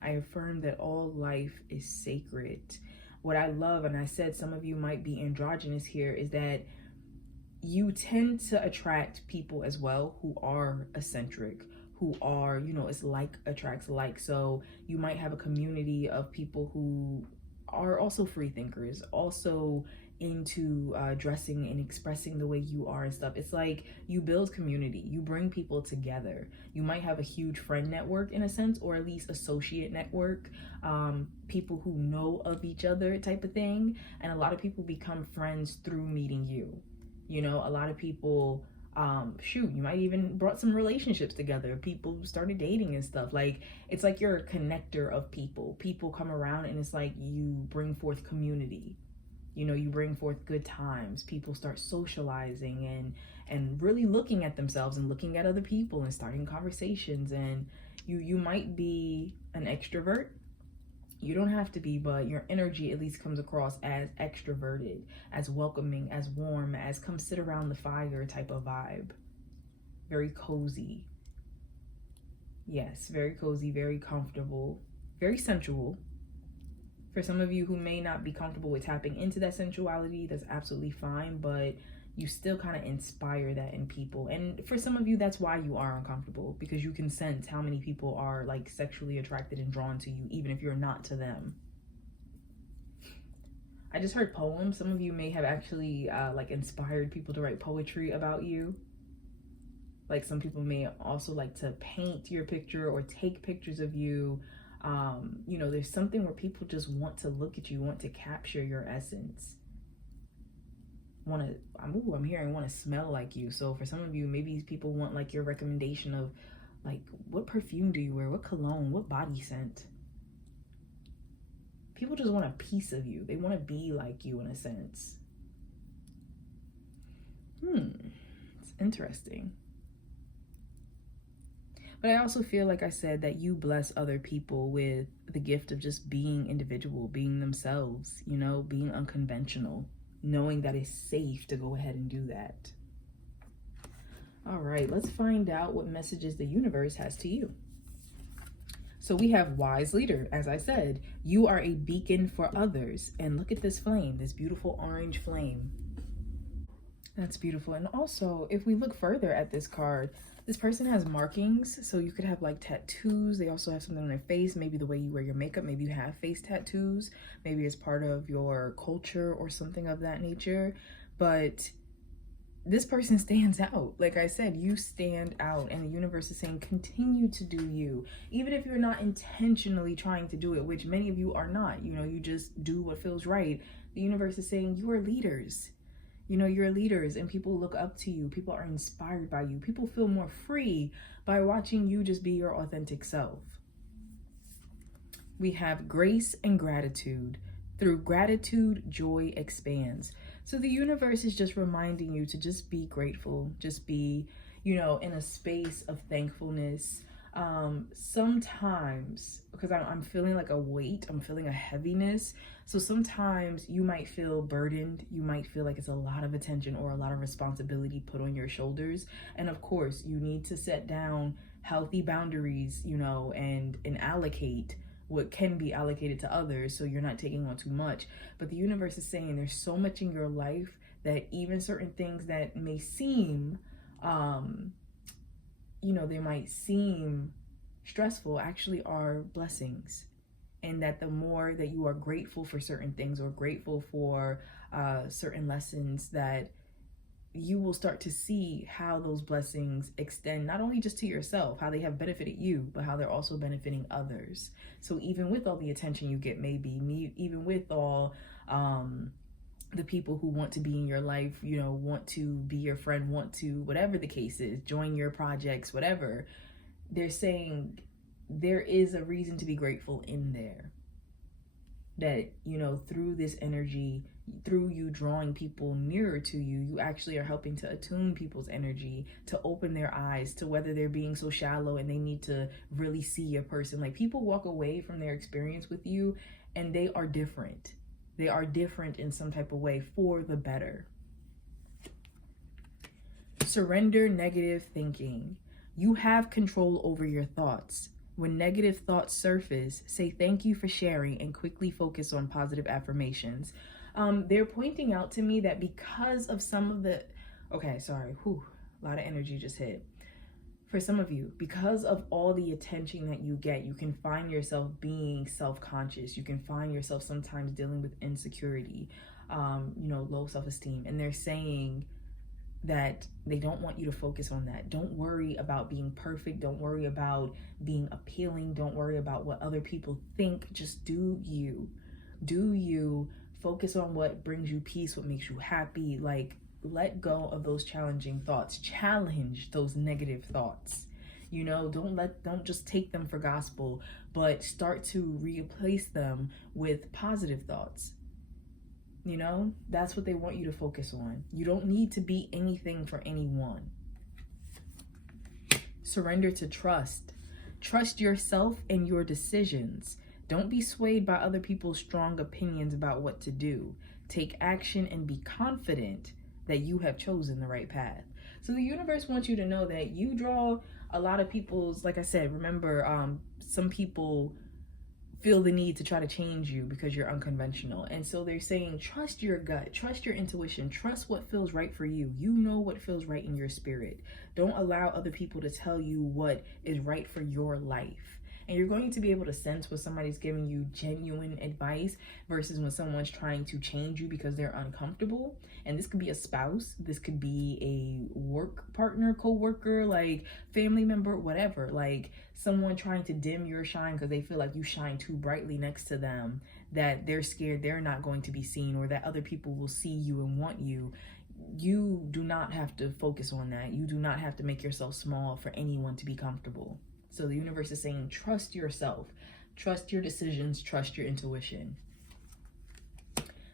I affirm that all life is sacred. What I love, and I said some of you might be androgynous here, is that you tend to attract people as well who are eccentric, who are, you know, it's like attracts like. So you might have a community of people who are also free thinkers, also into dressing and expressing the way you are and stuff. It's like you build community, you bring people together. You might have a huge friend network in a sense, or at least associate network, people who know of each other type of thing. And a lot of people become friends through meeting you. You know, a lot of people, shoot, you might even brought some relationships together. People started dating and stuff. Like, it's like you're a connector of people. People come around and it's like you bring forth community. You know, you bring forth good times. People start socializing and really looking at themselves and looking at other people and starting conversations. And you might be an extrovert. You don't have to be, but your energy at least comes across as extroverted, as welcoming, as warm, as come sit around the fire type of vibe. Very cozy. Yes, very cozy, very comfortable, very sensual. For some of you who may not be comfortable with tapping into that sensuality, that's absolutely fine, but you still kind of inspire that in people. And for some of you, that's why you are uncomfortable, because you can sense how many people are like sexually attracted and drawn to you, even if you're not to them. I just heard poems. Some of you may have actually like inspired people to write poetry about you. Like some people may also like to paint your picture or take pictures of you. You know, there's something where people just want to look at you, want to capture your essence. I'm hearing want to smell like you. So for some of you, maybe people want like your recommendation of like, what perfume do you wear? What cologne? What body scent? People just want a piece of you. They want to be like you in a sense. It's interesting. But I also feel, like I said, that you bless other people with the gift of just being individual, being themselves, you know, being unconventional, knowing that it's safe to go ahead and do that. All right, let's find out what messages the universe has to you. So we have wise leader. As I said, you are a beacon for others. And look at this flame, this beautiful orange flame. That's beautiful. And also, if we look further at this card, this person has markings. So you could have like tattoos. They also have something on their face. Maybe the way you wear your makeup. Maybe you have face tattoos. Maybe it's part of your culture or something of that nature. But this person stands out. Like I said, you stand out, and the universe is saying continue to do you, even if you're not intentionally trying to do it, which many of you are not. You know, you just do what feels right. The universe is saying you are leaders. You know, you're leaders, and people look up to you. People are inspired by you. People feel more free by watching you just be your authentic self. We have grace and gratitude. Through gratitude, joy expands. So the universe is just reminding you to just be grateful, just be, you know, in a space of thankfulness. Sometimes, because I'm feeling like a weight, I'm feeling a heaviness. So sometimes you might feel burdened. You might feel like it's a lot of attention or a lot of responsibility put on your shoulders. And of course, you need to set down healthy boundaries, you know, and allocate what can be allocated to others, so you're not taking on too much. But the universe is saying there's so much in your life that even certain things that may seem you know, they might seem stressful, actually are blessings. And that the more that you are grateful for certain things or grateful for certain lessons, that you will start to see how those blessings extend not only just to yourself, how they have benefited you, but how they're also benefiting others. So even with all the attention you get, maybe even with all the people who want to be in your life, you know, want to be your friend, want to, whatever the case is, join your projects, whatever, they're saying there is a reason to be grateful in there. That, you know, through this energy, through you drawing people nearer to you, you actually are helping to attune people's energy, to open their eyes to whether they're being so shallow and they need to really see a person. Like, people walk away from their experience with you and they are different. They are different in some type of way for the better. Surrender negative thinking. You have control over your thoughts. When negative thoughts surface, say thank you for sharing and quickly focus on positive affirmations. They're pointing out to me that because of some of the, okay, sorry, a lot of energy just hit. For some of you, because of all the attention that you get, you can find yourself being self-conscious. You can find yourself sometimes dealing with insecurity, you know, low self-esteem. And they're saying that they don't want you to focus on that. Don't worry about being perfect. Don't worry about being appealing. Don't worry about what other people think. Just do you. Do you. Focus on what brings you peace, what makes you happy. Like, let go of those challenging thoughts. Challenge those negative thoughts. You know, don't just take them for gospel, but start to replace them with positive thoughts. You know, that's what they want you to focus on. You don't need to be anything for anyone. Surrender to trust. Trust yourself and your decisions. Don't be swayed by other people's strong opinions about what to do. Take action and be confident that you have chosen the right path. So the universe wants you to know that you draw a lot of people's, like I said, remember, some people feel the need to try to change you because you're unconventional. And so they're saying, trust your gut, trust your intuition, trust what feels right for you. You know what feels right in your spirit. Don't allow other people to tell you what is right for your life. And you're going to be able to sense when somebody's giving you genuine advice versus when someone's trying to change you because they're uncomfortable. And this could be a spouse, this could be a work partner, co-worker, like family member, whatever. Like someone trying to dim your shine because they feel like you shine too brightly next to them, that they're scared they're not going to be seen, or that other people will see you and want you. You do not have to focus on that. You do not have to make yourself small for anyone to be comfortable. So the universe is saying, trust yourself, trust your decisions, trust your intuition.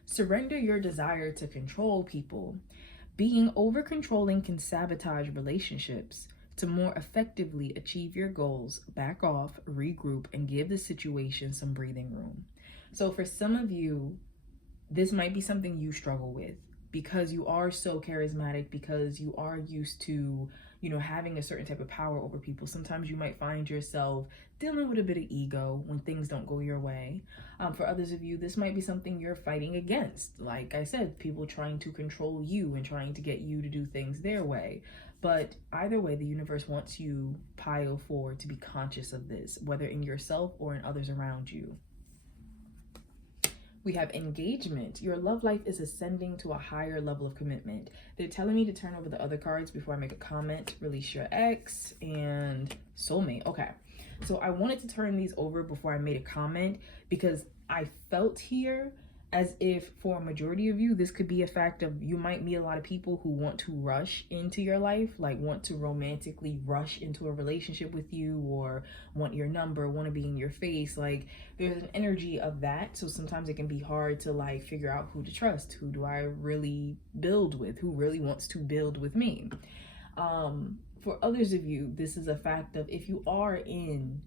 Surrender your desire to control people. Being over-controlling can sabotage relationships. To more effectively achieve your goals, back off, regroup, and give the situation some breathing room. So for some of you, this might be something you struggle with because you are so charismatic, because you are used to, you know, having a certain type of power over people. Sometimes you might find yourself dealing with a bit of ego when things don't go your way. For others of you, this might be something you're fighting against. Like I said, people trying to control you and trying to get you to do things their way. But either way, the universe wants you, pile forward, to be conscious of this, whether in yourself or in others around you. We have engagement. Your love life is ascending to a higher level of commitment. They're telling me to turn over the other cards before I make a comment. Release your ex and soulmate. Okay. So I wanted to turn these over before I made a comment because I felt here as if for a majority of you, this could be a fact of you might meet a lot of people who want to rush into your life, like want to romantically rush into a relationship with you, or want your number, want to be in your face. Like there's an energy of that. So sometimes it can be hard to like figure out who to trust. Who do I really build with? Who really wants to build with me? For others of you, this is a fact of if you are in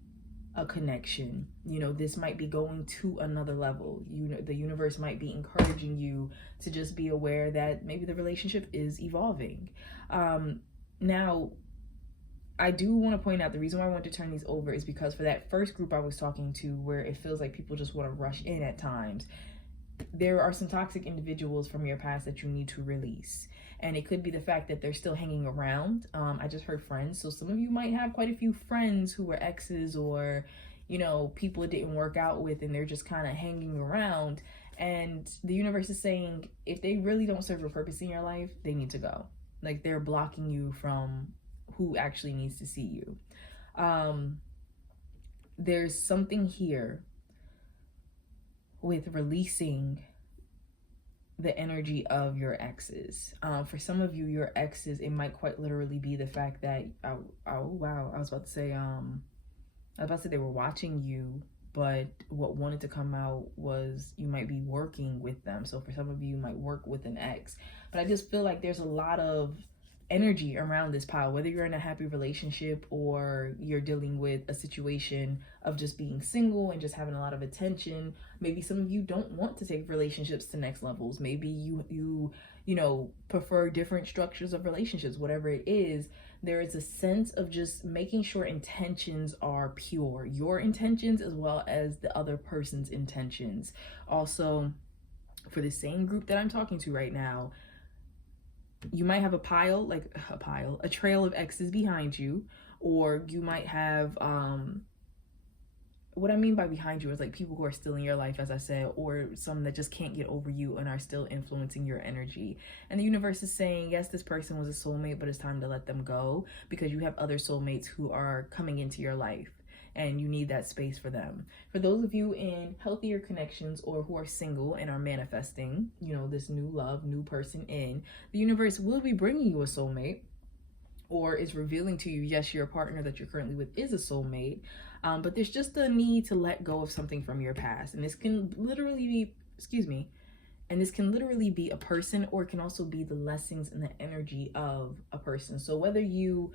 a connection, you know, this might be going to another level. You know, the universe might be encouraging you to just be aware that maybe the relationship is evolving. Now, I do want to point out the reason why I want to turn these over is because for that first group I was talking to, where it feels like people just want to rush in at times, there are some toxic individuals from your past that you need to release. And it could be the fact that they're still hanging around. I just heard friends. So some of you might have quite a few friends who were exes, or, you know, people it didn't work out with, and they're just kind of hanging around. And the universe is saying, if they really don't serve a purpose in your life, they need to go. Like, they're blocking you from who actually needs to see you. There's something here with releasing the energy of your exes. For some of you, your exes, it might quite literally be the fact that, oh wow, I was about to say they were watching you, but what wanted to come out was you might be working with them. So for some of you, you might work with an ex. But I just feel like there's a lot of energy around this pile, whether you're in a happy relationship or you're dealing with a situation of just being single and just having a lot of attention. Maybe some of you don't want to take relationships to next levels. Maybe you know, prefer different structures of relationships. Whatever it is, there is a sense of just making sure intentions are pure, your intentions as well as the other person's intentions. Also, for the same group that I'm talking to right now, you might have a trail of exes behind you, or you might have, what I mean by behind you is like people who are still in your life, as I said, or some that just can't get over you and are still influencing your energy. And the universe is saying, yes, this person was a soulmate, but it's time to let them go, because you have other soulmates who are coming into your life, and you need that space for them. For those of you in healthier connections or who are single and are manifesting, you know, this new love, new person in, the universe will be bringing you a soulmate, or is revealing to you, yes, your partner that you're currently with is a soulmate, but there's just a need to let go of something from your past. And this can literally be, a person, or it can also be the lessons and the energy of a person. So whether you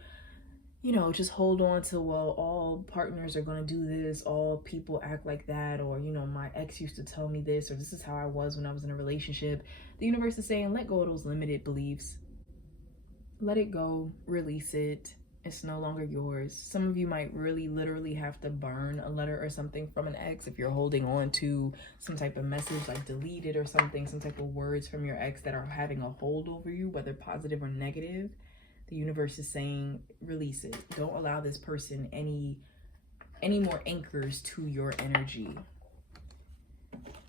know, just hold on to, well, all partners are going to do this, all people act like that, or, you know, my ex used to tell me this, or this is how I was when I was in a relationship. The universe is saying, let go of those limited beliefs. Let it go, release it. It's no longer yours. Some of you might really literally have to burn a letter or something from an ex if you're holding on to some type of message, like delete it or something, some type of words from your ex that are having a hold over you, whether positive or negative. The universe is saying, release it. Don't allow this person any more anchors to your energy.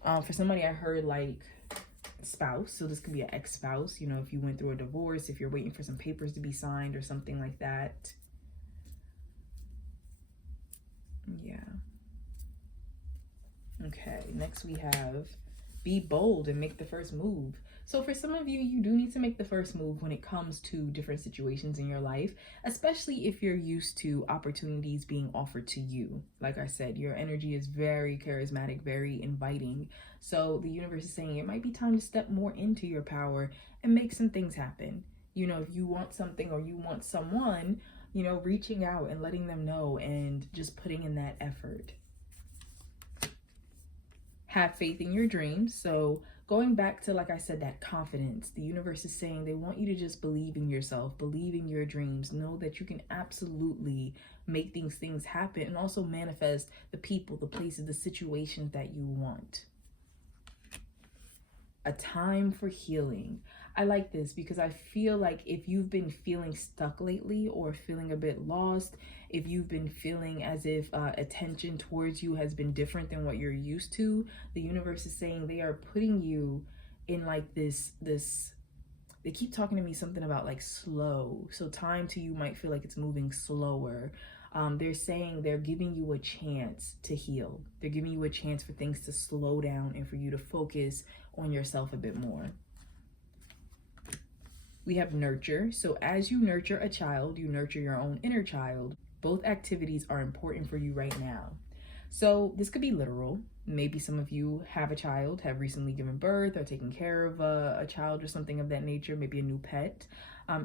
For somebody, I heard like spouse. So this could be an ex-spouse. You know, if you went through a divorce, if you're waiting for some papers to be signed or something like that. Yeah. Okay, next we have be bold and make the first move. So for some of you, you do need to make the first move when it comes to different situations in your life, especially if you're used to opportunities being offered to you. Like I said, your energy is very charismatic, very inviting. So the universe is saying it might be time to step more into your power and make some things happen. You know, if you want something or you want someone, you know, reaching out and letting them know and just putting in that effort. Have faith in your dreams. So going back to, like I said, that confidence, the universe is saying they want you to just believe in yourself, believe in your dreams, know that you can absolutely make these things happen, and also manifest the people, the places, the situations that you want. A time for healing. I like this because I feel like if you've been feeling stuck lately or feeling a bit lost, if you've been feeling as if attention towards you has been different than what you're used to, the universe is saying they are putting you in like this, they keep talking to me something about like slow. So time to you might feel like it's moving slower. They're saying they're giving you a chance to heal. They're giving you a chance for things to slow down and for you to focus on yourself a bit more. We have nurture. So as you nurture a child, you nurture your own inner child. Both activities are important for you right now. So this could be literal. Maybe some of you have a child, have recently given birth or taken care of a child or something of that nature, maybe a new pet.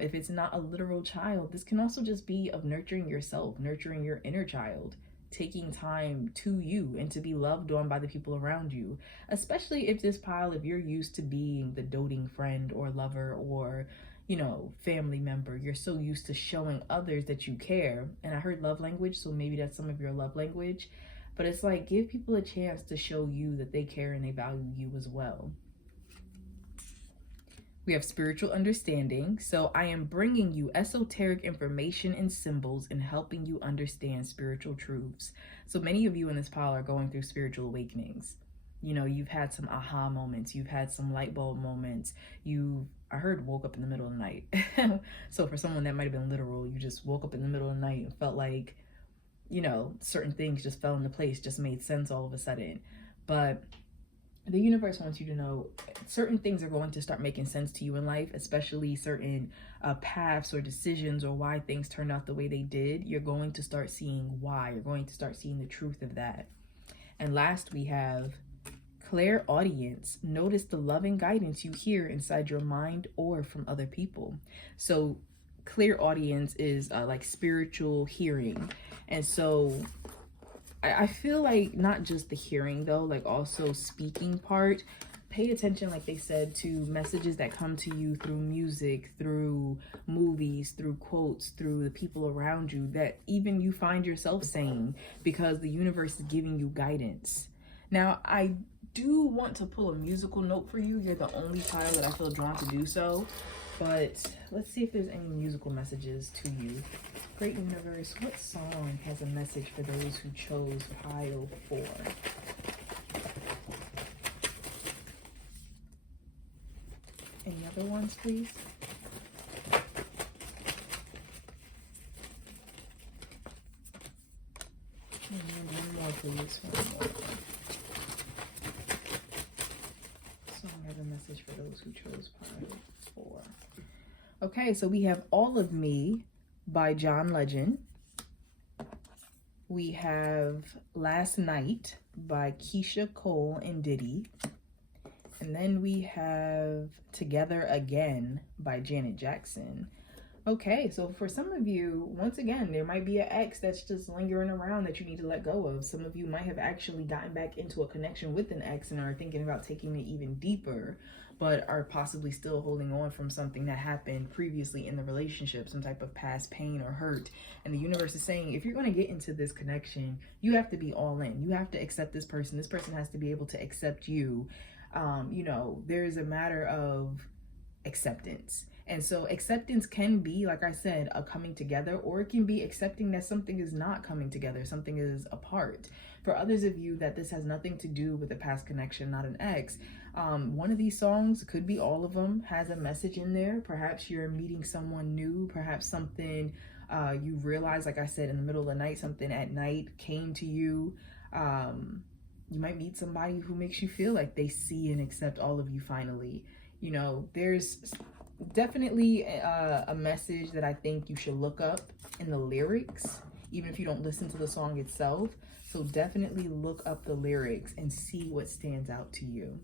If it's not a literal child, this can also just be of nurturing yourself, nurturing your inner child, taking time to you and to be loved on by the people around you. Especially if this pile, if you're used to being the doting friend or lover or, you know, family member, you're so used to showing others that you care. And I heard love language, so maybe that's some of your love language. but it's like, give people a chance to show you that they care and they value you as well. We have spiritual understanding. So I am bringing you esoteric information and symbols and helping you understand spiritual truths. So many of you in this pile are going through spiritual awakenings. You know, you've had some aha moments. You've had some light bulb moments. I heard woke up in the middle of the night. So for someone that might have been literal, you just woke up in the middle of the night and felt like, you know, certain things just fell into place, just made sense all of a sudden. But the universe wants you to know certain things are going to start making sense to you in life, especially certain paths or decisions or why things turned out the way they did. You're going to start seeing why. You're going to start seeing the truth of that. And last, we have clairaudience. Notice the loving guidance you hear inside your mind or from other people. So clairaudience is like spiritual hearing. And so I feel like not just the hearing though, like also speaking part. Pay attention, like they said, to messages that come to you through music, through movies, through quotes, through the people around you that even you find yourself saying, because the universe is giving you guidance. Now, I do want to pull a musical note for you. You're the only pile that I feel drawn to do so. But let's see if there's any musical messages to you. Great universe, what song has a message for those who chose pile 4? Any other ones, please? And one more, please. One more. Song has a message for those who chose pile 4. Okay, so we have All of Me by John Legend. We have Last Night by Keisha Cole and Diddy. And then we have Together Again by Janet Jackson. Okay, so for some of you, once again, there might be an ex that's just lingering around that you need to let go of. Some of you might have actually gotten back into a connection with an ex and are thinking about taking it even deeper, but are possibly still holding on from something that happened previously in the relationship, some type of past pain or hurt. And the universe is saying, if you're going to get into this connection, you have to be all in. You have to accept this person. This person has to be able to accept you. You know, there's a matter of acceptance. And so acceptance can be, like I said, a coming together, or it can be accepting that something is not coming together, something is apart. For others of you that this has nothing to do with a past connection, not an ex, one of these songs, could be all of them, has a message in there. Perhaps you're meeting someone new, perhaps something you realize, like I said, in the middle of the night, something at night came to you. You might meet somebody who makes you feel like they see and accept all of you finally. You know, there's definitely a message that I think you should look up in the lyrics, even if you don't listen to the song itself. So definitely look up the lyrics and see what stands out to you.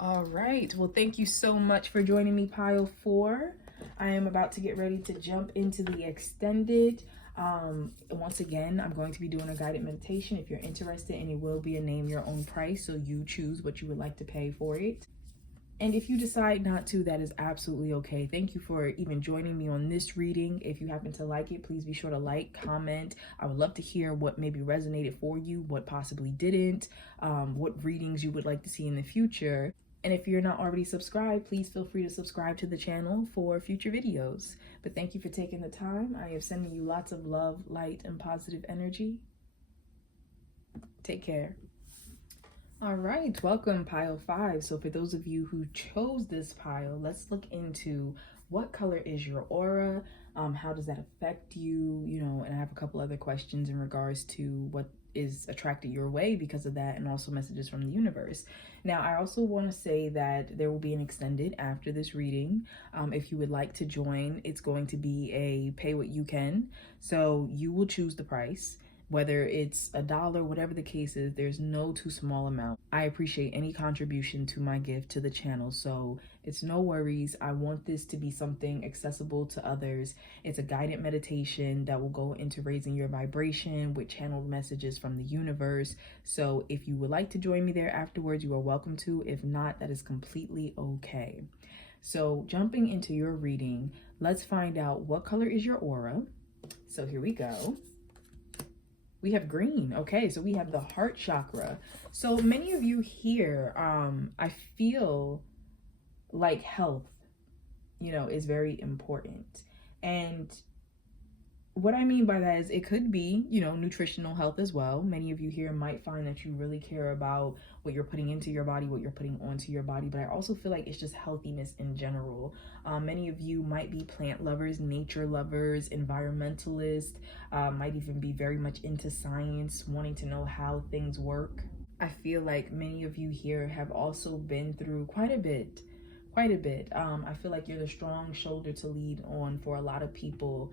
All right, well, thank you so much for joining me, pile 4. I am about to get ready to jump into the extended. Once again, I'm going to be doing a guided meditation if you're interested, and it will be a name your own price, so you choose what you would like to pay for it. And if you decide not to, that is absolutely okay. Thank you for even joining me on this reading. If you happen to like it, please be sure to like, comment. I would love to hear what maybe resonated for you, what possibly didn't, what readings you would like to see in the future. And if you're not already subscribed, please feel free to subscribe to the channel for future videos. But thank you for taking the time. I am sending you lots of love, light, and positive energy. Take care. All right, welcome, pile 5. So for those of you who chose this pile, let's look into what color is your aura, how does that affect you, you know, and I have a couple other questions in regards to what is attracted your way because of that, and also messages from the universe. Now, I also want to say that there will be an extended after this reading. If you would like to join, it's going to be a pay what you can. So you will choose the price. Whether it's $1, whatever the case is, there's no too small amount. I appreciate any contribution to my gift to the channel, so it's no worries. I want this to be something accessible to others. It's a guided meditation that will go into raising your vibration with channeled messages from the universe. So if you would like to join me there afterwards, you are welcome to. If not, that is completely okay. So jumping into your reading, let's find out what color is your aura. So here we go. We have green. Okay, so we have the heart chakra. So many of you here, I feel like health, is very important. And what I mean by that is it could be, nutritional health as well. Many of you here might find that you really care about what you're putting into your body, what you're putting onto your body. But I also feel like it's just healthiness in general. Many of you might be plant lovers, nature lovers, environmentalists, might even be very much into science, wanting to know how things work. I feel like many of you here have also been through quite a bit. I feel like you're the strong shoulder to lean on for a lot of people,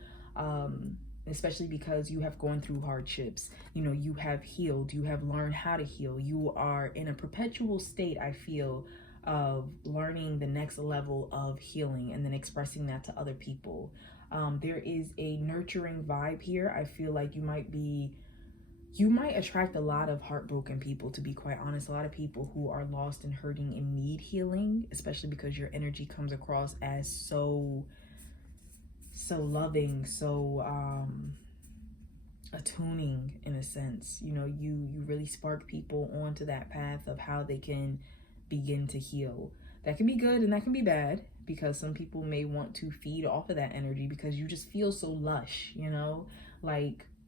especially because you have gone through hardships. You have healed, you have learned how to heal. You are in a perpetual state, I feel, of learning the next level of healing and then expressing that to other people. There is a nurturing vibe here. I feel like you might attract a lot of heartbroken people, to be quite honest. A lot of people who are lost and hurting and need healing, especially because your energy comes across as so loving, so attuning in a sense. You really spark people onto that path of how they can begin to heal. That can be good and that can be bad, because some people may want to feed off of that energy because you just feel so lush,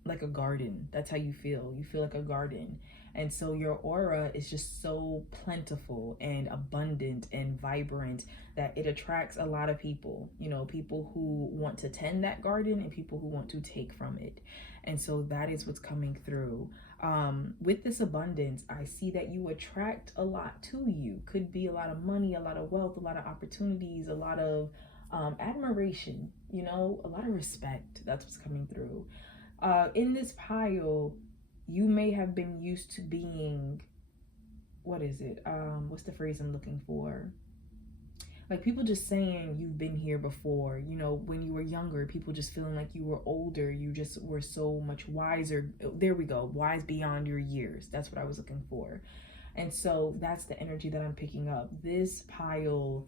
like a garden. That's how you feel. You feel like a garden. And so your aura is just so plentiful and abundant and vibrant that it attracts a lot of people, people who want to tend that garden and people who want to take from it. And so that is what's coming through. With this abundance, I see that you attract a lot to you. Could be a lot of money, a lot of wealth, a lot of opportunities, a lot of admiration, a lot of respect. That's what's coming through. In this pile, you may have been used to being, what's the phrase I'm looking for? Like people just saying you've been here before, when you were younger, people just feeling like you were older, you just were so much wiser. There we go, wise beyond your years. That's what I was looking for. And so that's the energy that I'm picking up. This pile,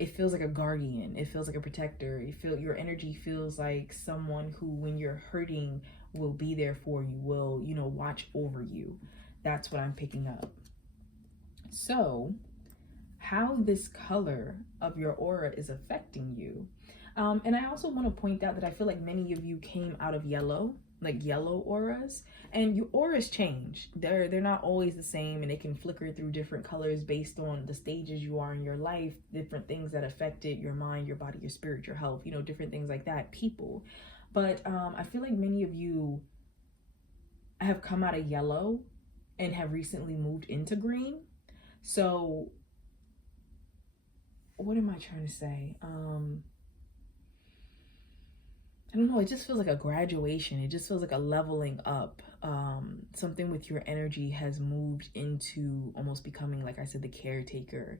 it feels like a guardian. It feels like a protector. Your energy feels like someone who, when you're hurting, will be there for you, will, watch over you. That's what I'm picking up. So how this color of your aura is affecting you. And I also want to point out that I feel like many of you came out of yellow, like yellow auras, and your auras change. They're not always the same, and they can flicker through different colors based on the stages you are in your life, different things that affected your mind, your body, your spirit, your health, different things like that, people. But I feel like many of you have come out of yellow and have recently moved into green. So what am I trying to say? I don't know, it just feels like a graduation. It just feels like a leveling up. Something with your energy has moved into almost becoming, like I said, the caretaker.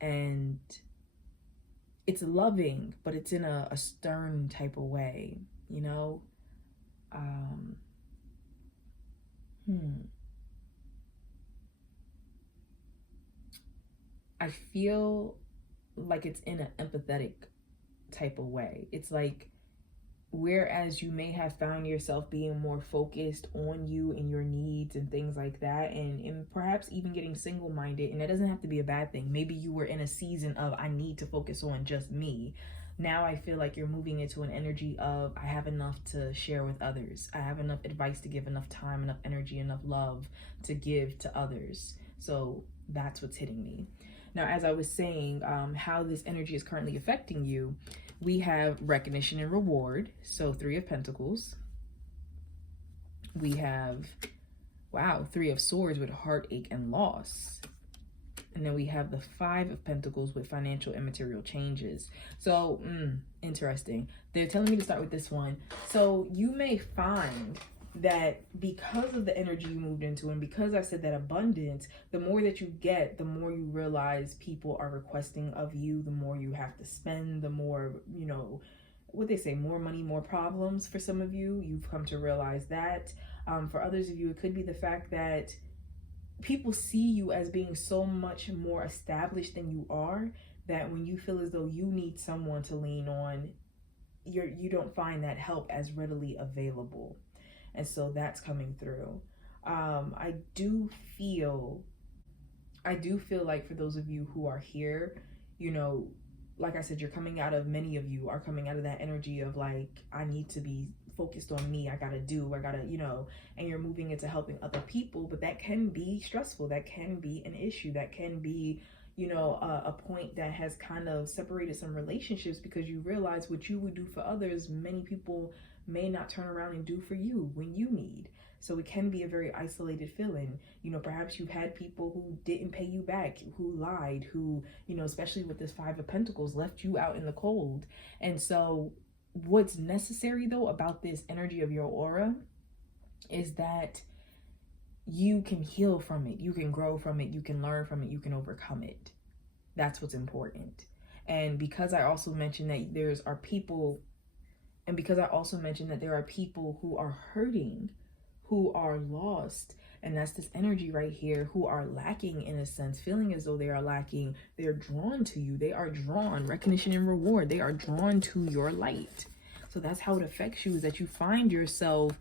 And it's loving, but it's in a stern type of way, I feel like it's in an empathetic type of way. It's like, whereas you may have found yourself being more focused on you and your needs and things like that, and perhaps even getting single-minded, and that doesn't have to be a bad thing. Maybe you were in a season of, I need to focus on just me. Now I feel like you're moving into an energy of, I have enough to share with others. I have enough advice to give, enough time, enough energy, enough love to give to others. So that's what's hitting me. Now, as I was saying, how this energy is currently affecting you, we have recognition and reward. So 3 of Pentacles. We have, wow, 3 of Swords with heartache and loss. And then we have the 5 of Pentacles with financial and material changes. So, interesting. They're telling me to start with this one. So you may find that because of the energy you moved into, and because I said that abundance, the more that you get, the more you realize people are requesting of you, the more you have to spend, the more, what they say, more money, more problems. For some of you, you've come to realize that. For others of you, it could be the fact that people see you as being so much more established than you are, that when you feel as though you need someone to lean on, you don't find that help as readily available. And so that's coming through. I do feel like for those of you who are here, you know, like I said, many of you are coming out of that energy of like, I need to be focused on me. I gotta, and you're moving into helping other people. But that can be stressful. That can be an issue. That can be, a point that has kind of separated some relationships, because you realize what you would do for others, many people may not turn around and do for you when you need. So it can be a very isolated feeling. Perhaps you've had people who didn't pay you back, who lied, who, especially with this Five of Pentacles, left you out in the cold. And so what's necessary though about this energy of your aura is that you can heal from it, you can grow from it, you can learn from it, you can overcome it. That's what's important. And because I also mentioned that there are people who are hurting, who are lost, and that's this energy right here, who are lacking in a sense, feeling as though they are lacking, they're drawn to you. They are drawn, recognition and reward, they are drawn to your light. So that's how it affects you, is that you find yourself,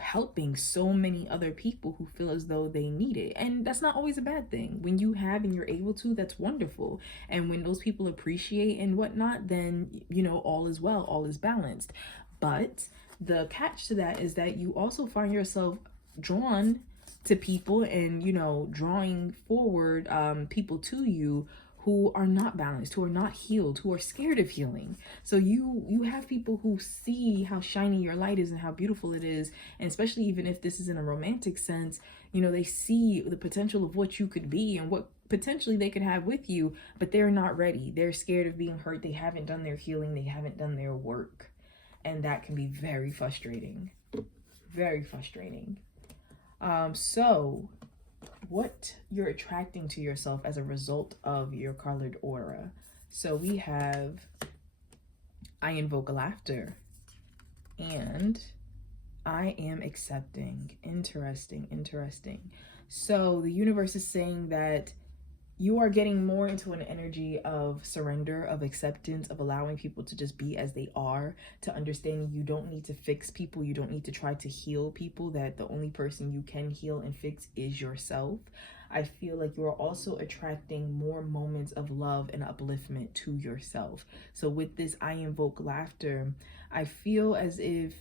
helping so many other people who feel as though they need it. And that's not always a bad thing. When you have and you're able to, that's wonderful. And when those people appreciate and whatnot, then, all is well, all is balanced. But the catch to that is that you also find yourself drawn to people and, drawing forward people to you who are not balanced, who are not healed, who are scared of healing. So you have people who see how shiny your light is and how beautiful it is. And especially even if this is in a romantic sense, they see the potential of what you could be and what potentially they could have with you, but they're not ready. They're scared of being hurt. They haven't done their healing. They haven't done their work. And that can be very frustrating. Very frustrating. So what you're attracting to yourself as a result of your colored aura. So we have, I invoke laughter and I am accepting. Interesting. So the universe is saying that you are getting more into an energy of surrender, of acceptance, of allowing people to just be as they are, to understanding you don't need to fix people, you don't need to try to heal people, that the only person you can heal and fix is yourself. I feel like you are also attracting more moments of love and upliftment to yourself. So with this, I invoke laughter. I feel as if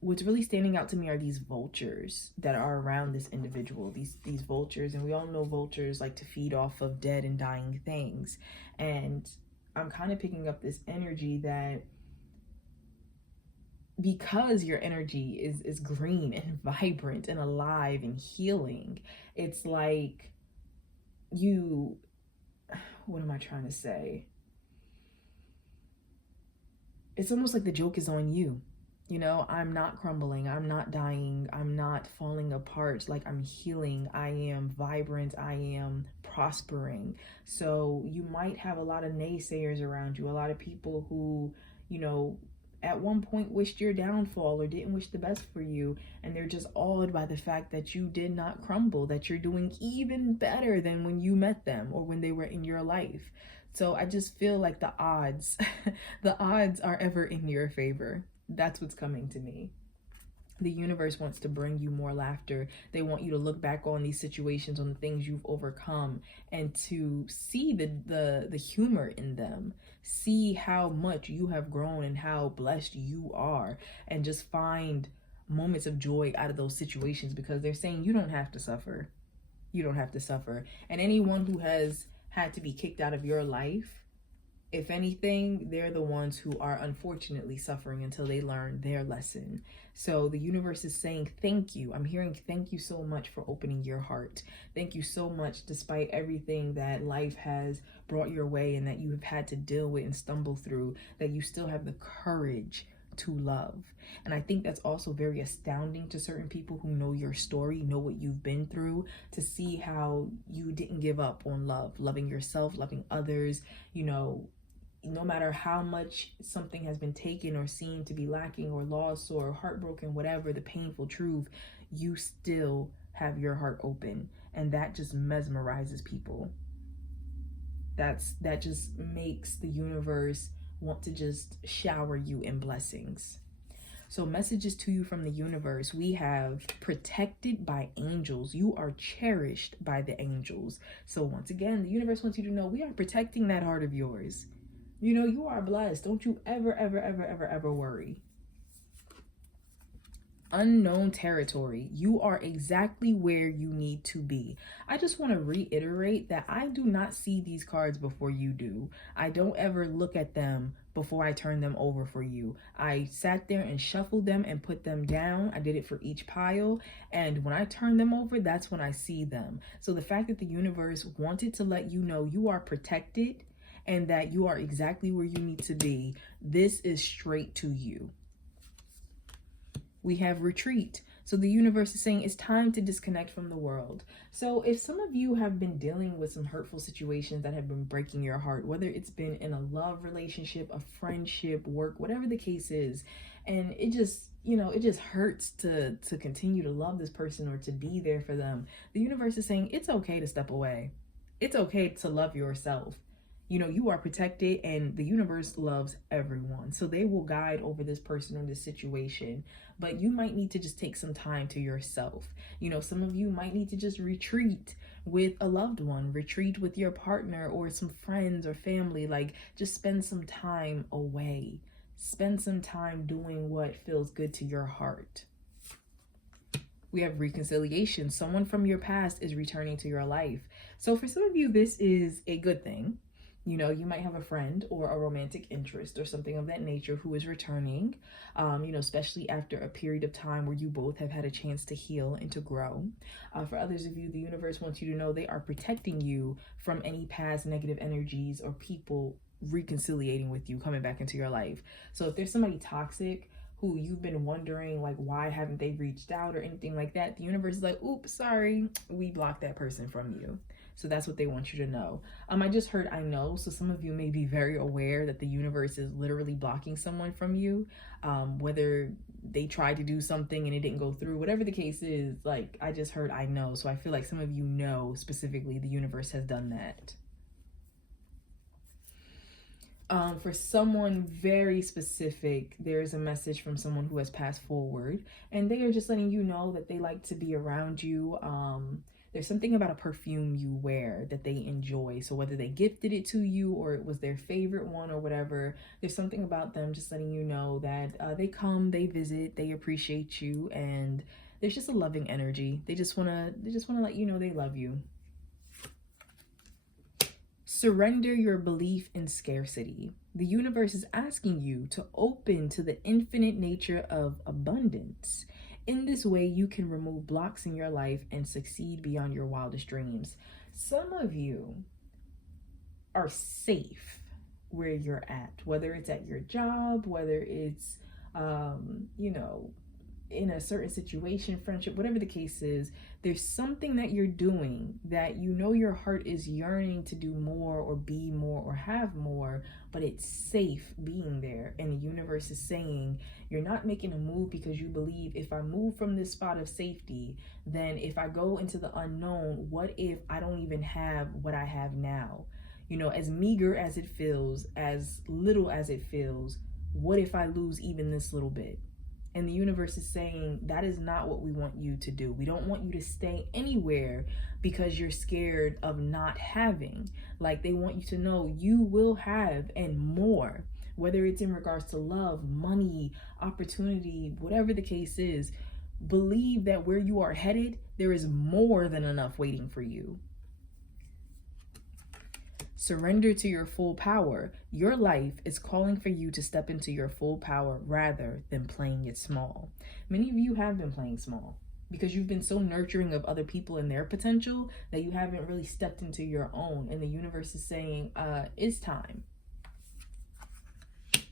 what's really standing out to me are these vultures that are around this individual, these vultures. And we all know vultures like to feed off of dead and dying things. And I'm kind of picking up this energy that because your energy is green and vibrant and alive and healing, it's like what am I trying to say? It's almost like the joke is on you. I'm not crumbling, I'm not dying, I'm not falling apart, like I'm healing, I am vibrant, I am prospering. So you might have a lot of naysayers around you, a lot of people who, at one point wished your downfall or didn't wish the best for you, and they're just awed by the fact that you did not crumble, that you're doing even better than when you met them or when they were in your life. So I just feel like the odds are ever in your favor. That's what's coming to me. The universe wants to bring you more laughter. They want you to look back on these situations, on the things you've overcome, and to see the humor in them. See how much you have grown and how blessed you are, and just find moments of joy out of those situations, because they're saying you don't have to suffer. You don't have to suffer. And anyone who has had to be kicked out of your life, if anything, they're the ones who are unfortunately suffering until they learn their lesson. So the universe is saying thank you. I'm hearing thank you so much for opening your heart. Thank you so much, despite everything that life has brought your way and that you have had to deal with and stumble through, that you still have the courage to love. And I think that's also very astounding to certain people who know your story, know what you've been through, to see how you didn't give up on love, loving yourself, loving others, no matter how much something has been taken or seen to be lacking or lost or heartbroken, whatever the painful truth, you still have your heart open. And that just mesmerizes people. That just makes the universe want to just shower you in blessings. So messages to you from the universe. We have protected by angels. You are cherished by the angels. So once again, the universe wants you to know we are protecting that heart of yours. You know, you are blessed. Don't you ever, ever, ever, ever, ever worry. Unknown territory. You are exactly where you need to be. I just want to reiterate that I do not see these cards before you do. I don't ever look at them before I turn them over for you. I sat there and shuffled them and put them down. I did it for each pile. And when I turn them over, that's when I see them. So the fact that the universe wanted to let you know you are protected and that you are exactly where you need to be, this is straight to you. We have retreat. So the universe is saying it's time to disconnect from the world. So if some of you have been dealing with some hurtful situations that have been breaking your heart, whether it's been in a love relationship, a friendship, work, whatever the case is, and it just, you know, it just hurts to continue to love this person or to be there for them, the universe is saying it's okay to step away. It's okay to love yourself. You know, you are protected and the universe loves everyone. So they will guide over this person or this situation. But you might need to just take some time to yourself. You know, some of you might need to just retreat with a loved one, retreat with your partner or some friends or family. Like, just spend some time away. Spend some time doing what feels good to your heart. We have reconciliation. Someone from your past is returning to your life. So for some of you, this is a good thing. You know, you might have a friend or a romantic interest or something of that nature who is returning, you know, especially after a period of time where you both have had a chance to heal and to grow. For others of you, the universe wants you to know they are protecting you from any past negative energies or people reconciliating with you, coming back into your life. So if there's somebody toxic who you've been wondering, like, why haven't they reached out or anything like that, the universe is like, oops, sorry, we blocked that person from you. So that's what they want you to know. I just heard I know. So some of you may be very aware that the universe is literally blocking someone from you, whether they tried to do something and it didn't go through, whatever the case is. Like, I just heard I know. So I feel like some of you know specifically the universe has done that. For someone very specific, there's a message from someone who has passed forward and they are just letting you know that they like to be around you. There's something about a perfume you wear that they enjoy. So whether they gifted it to you or it was their favorite one or whatever, there's something about them just letting you know that they come, they visit, they appreciate you, and there's just a loving energy. They just wanna let you know they love you. Surrender your belief in scarcity. The universe is asking you to open to the infinite nature of abundance. In this way, you can remove blocks in your life and succeed beyond your wildest dreams. Some of you are safe where you're at, whether it's at your job, whether it's, you know, in a certain situation, friendship, whatever the case is. There's something that you're doing that you know your heart is yearning to do more or be more or have more, but it's safe being there. And the universe is saying, you're not making a move because you believe if I move from this spot of safety, then if I go into the unknown, what if I don't even have what I have now? You know, as meager as it feels, as little as it feels, what if I lose even this little bit? And the universe is saying that is not what we want you to do. We don't want you to stay anywhere because you're scared of not having. Like, they want you to know you will have and more, whether it's in regards to love, money, opportunity, whatever the case is. Believe that where you are headed, there is more than enough waiting for you. Surrender to your full power. Your life is calling for you to step into your full power rather than playing it small. Many of you have been playing small because you've been so nurturing of other people and their potential that you haven't really stepped into your own. And the universe is saying, it's time.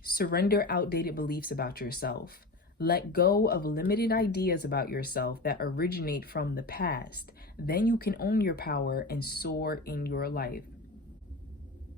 Surrender outdated beliefs about yourself. Let go of limited ideas about yourself that originate from the past. Then you can own your power and soar in your life.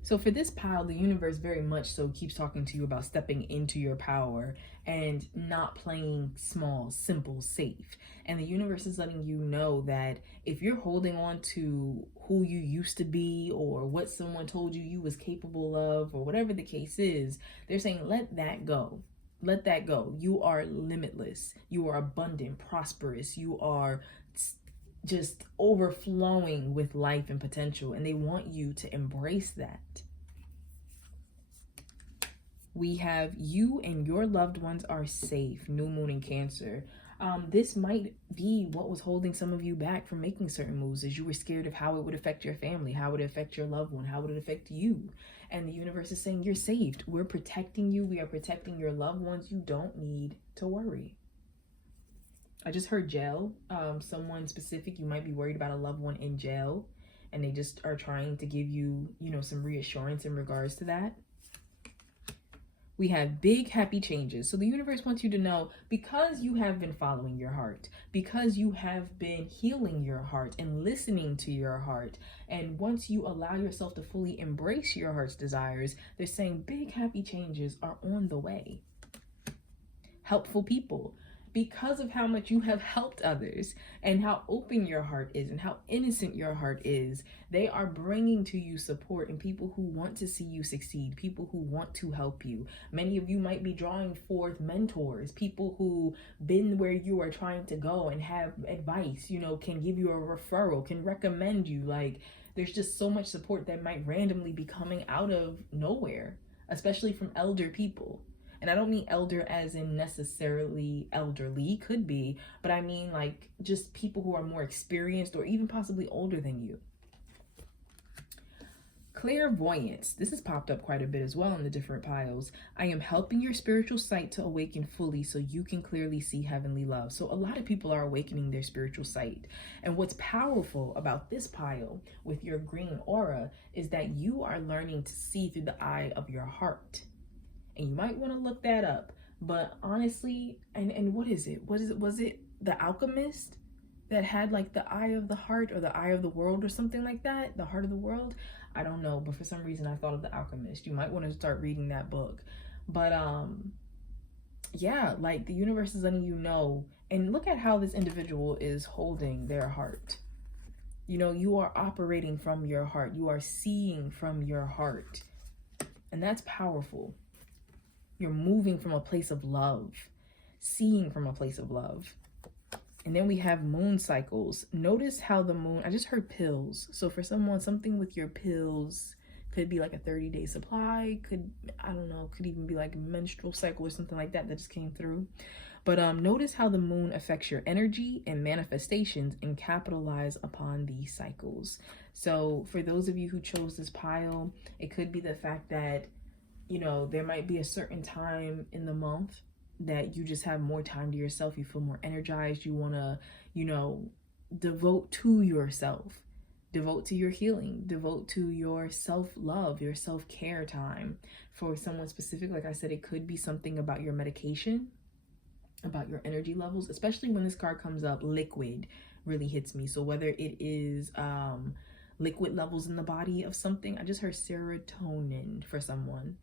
So for this pile, the universe very much so keeps talking to you about stepping into your power and not playing small, simple, safe. And the universe is letting you know that if you're holding on to who you used to be or what someone told you you was capable of or whatever the case is, they're saying let that go. let that go. You are limitless. You are abundant, prosperous. You are just overflowing with life and potential, and they want you to embrace that. We have you and your loved ones are safe. New moon in Cancer. This might be what was holding some of you back from making certain moves, as you were scared of how it would affect your family, how it would affect your loved one, how would it affect you. And the universe is saying you're saved. We're protecting you. We are protecting your loved ones. You don't need to worry. I just heard jail. Someone specific, you might be worried about a loved one in jail, and they just are trying to give you, some reassurance in regards to that. We have big happy changes. So the universe wants you to know, because you have been following your heart, because you have been healing your heart and listening to your heart, and once you allow yourself to fully embrace your heart's desires, they're saying big happy changes are on the way. Helpful people. Because of how much you have helped others and how open your heart is and how innocent your heart is, they are bringing to you support and people who want to see you succeed, people who want to help you. Many of you might be drawing forth mentors, people who been where you are trying to go and have advice, can give you a referral, can recommend you. Like, there's just so much support that might randomly be coming out of nowhere, especially from elder people. And I don't mean elder as in necessarily elderly, could be, but I mean like just people who are more experienced or even possibly older than you. Clairvoyance. This has popped up quite a bit as well in the different piles. I am helping your spiritual sight to awaken fully so you can clearly see heavenly love. So a lot of people are awakening their spiritual sight. And what's powerful about this pile with your green aura is that you are learning to see through the eye of your heart. And you might want to look that up. But honestly, and what is it? Was it The Alchemist that had like the eye of the heart or the eye of the world or something like that? The heart of the world? I don't know, but for some reason I thought of The Alchemist. You might want to start reading that book. But yeah, like the universe is letting you know. And look at how this individual is holding their heart. You are operating from your heart. You are seeing from your heart. And that's powerful. You're moving from a place of love, seeing from a place of love. And then we have moon cycles. Notice how the moon, I just heard pills. So for someone, something with your pills could be like a 30-day supply, could even be like a menstrual cycle or something like that just came through. But notice how the moon affects your energy and manifestations and capitalize upon these cycles. So for those of you who chose this pile, it could be the fact that there might be a certain time in the month that you just have more time to yourself. You feel more energized. You want to, devote to yourself, devote to your healing, devote to your self-love, your self-care time. For someone specific, like I said, it could be something about your medication, about your energy levels, especially when this card comes up, liquid really hits me. So whether it is liquid levels in the body of something, I just heard serotonin for someone.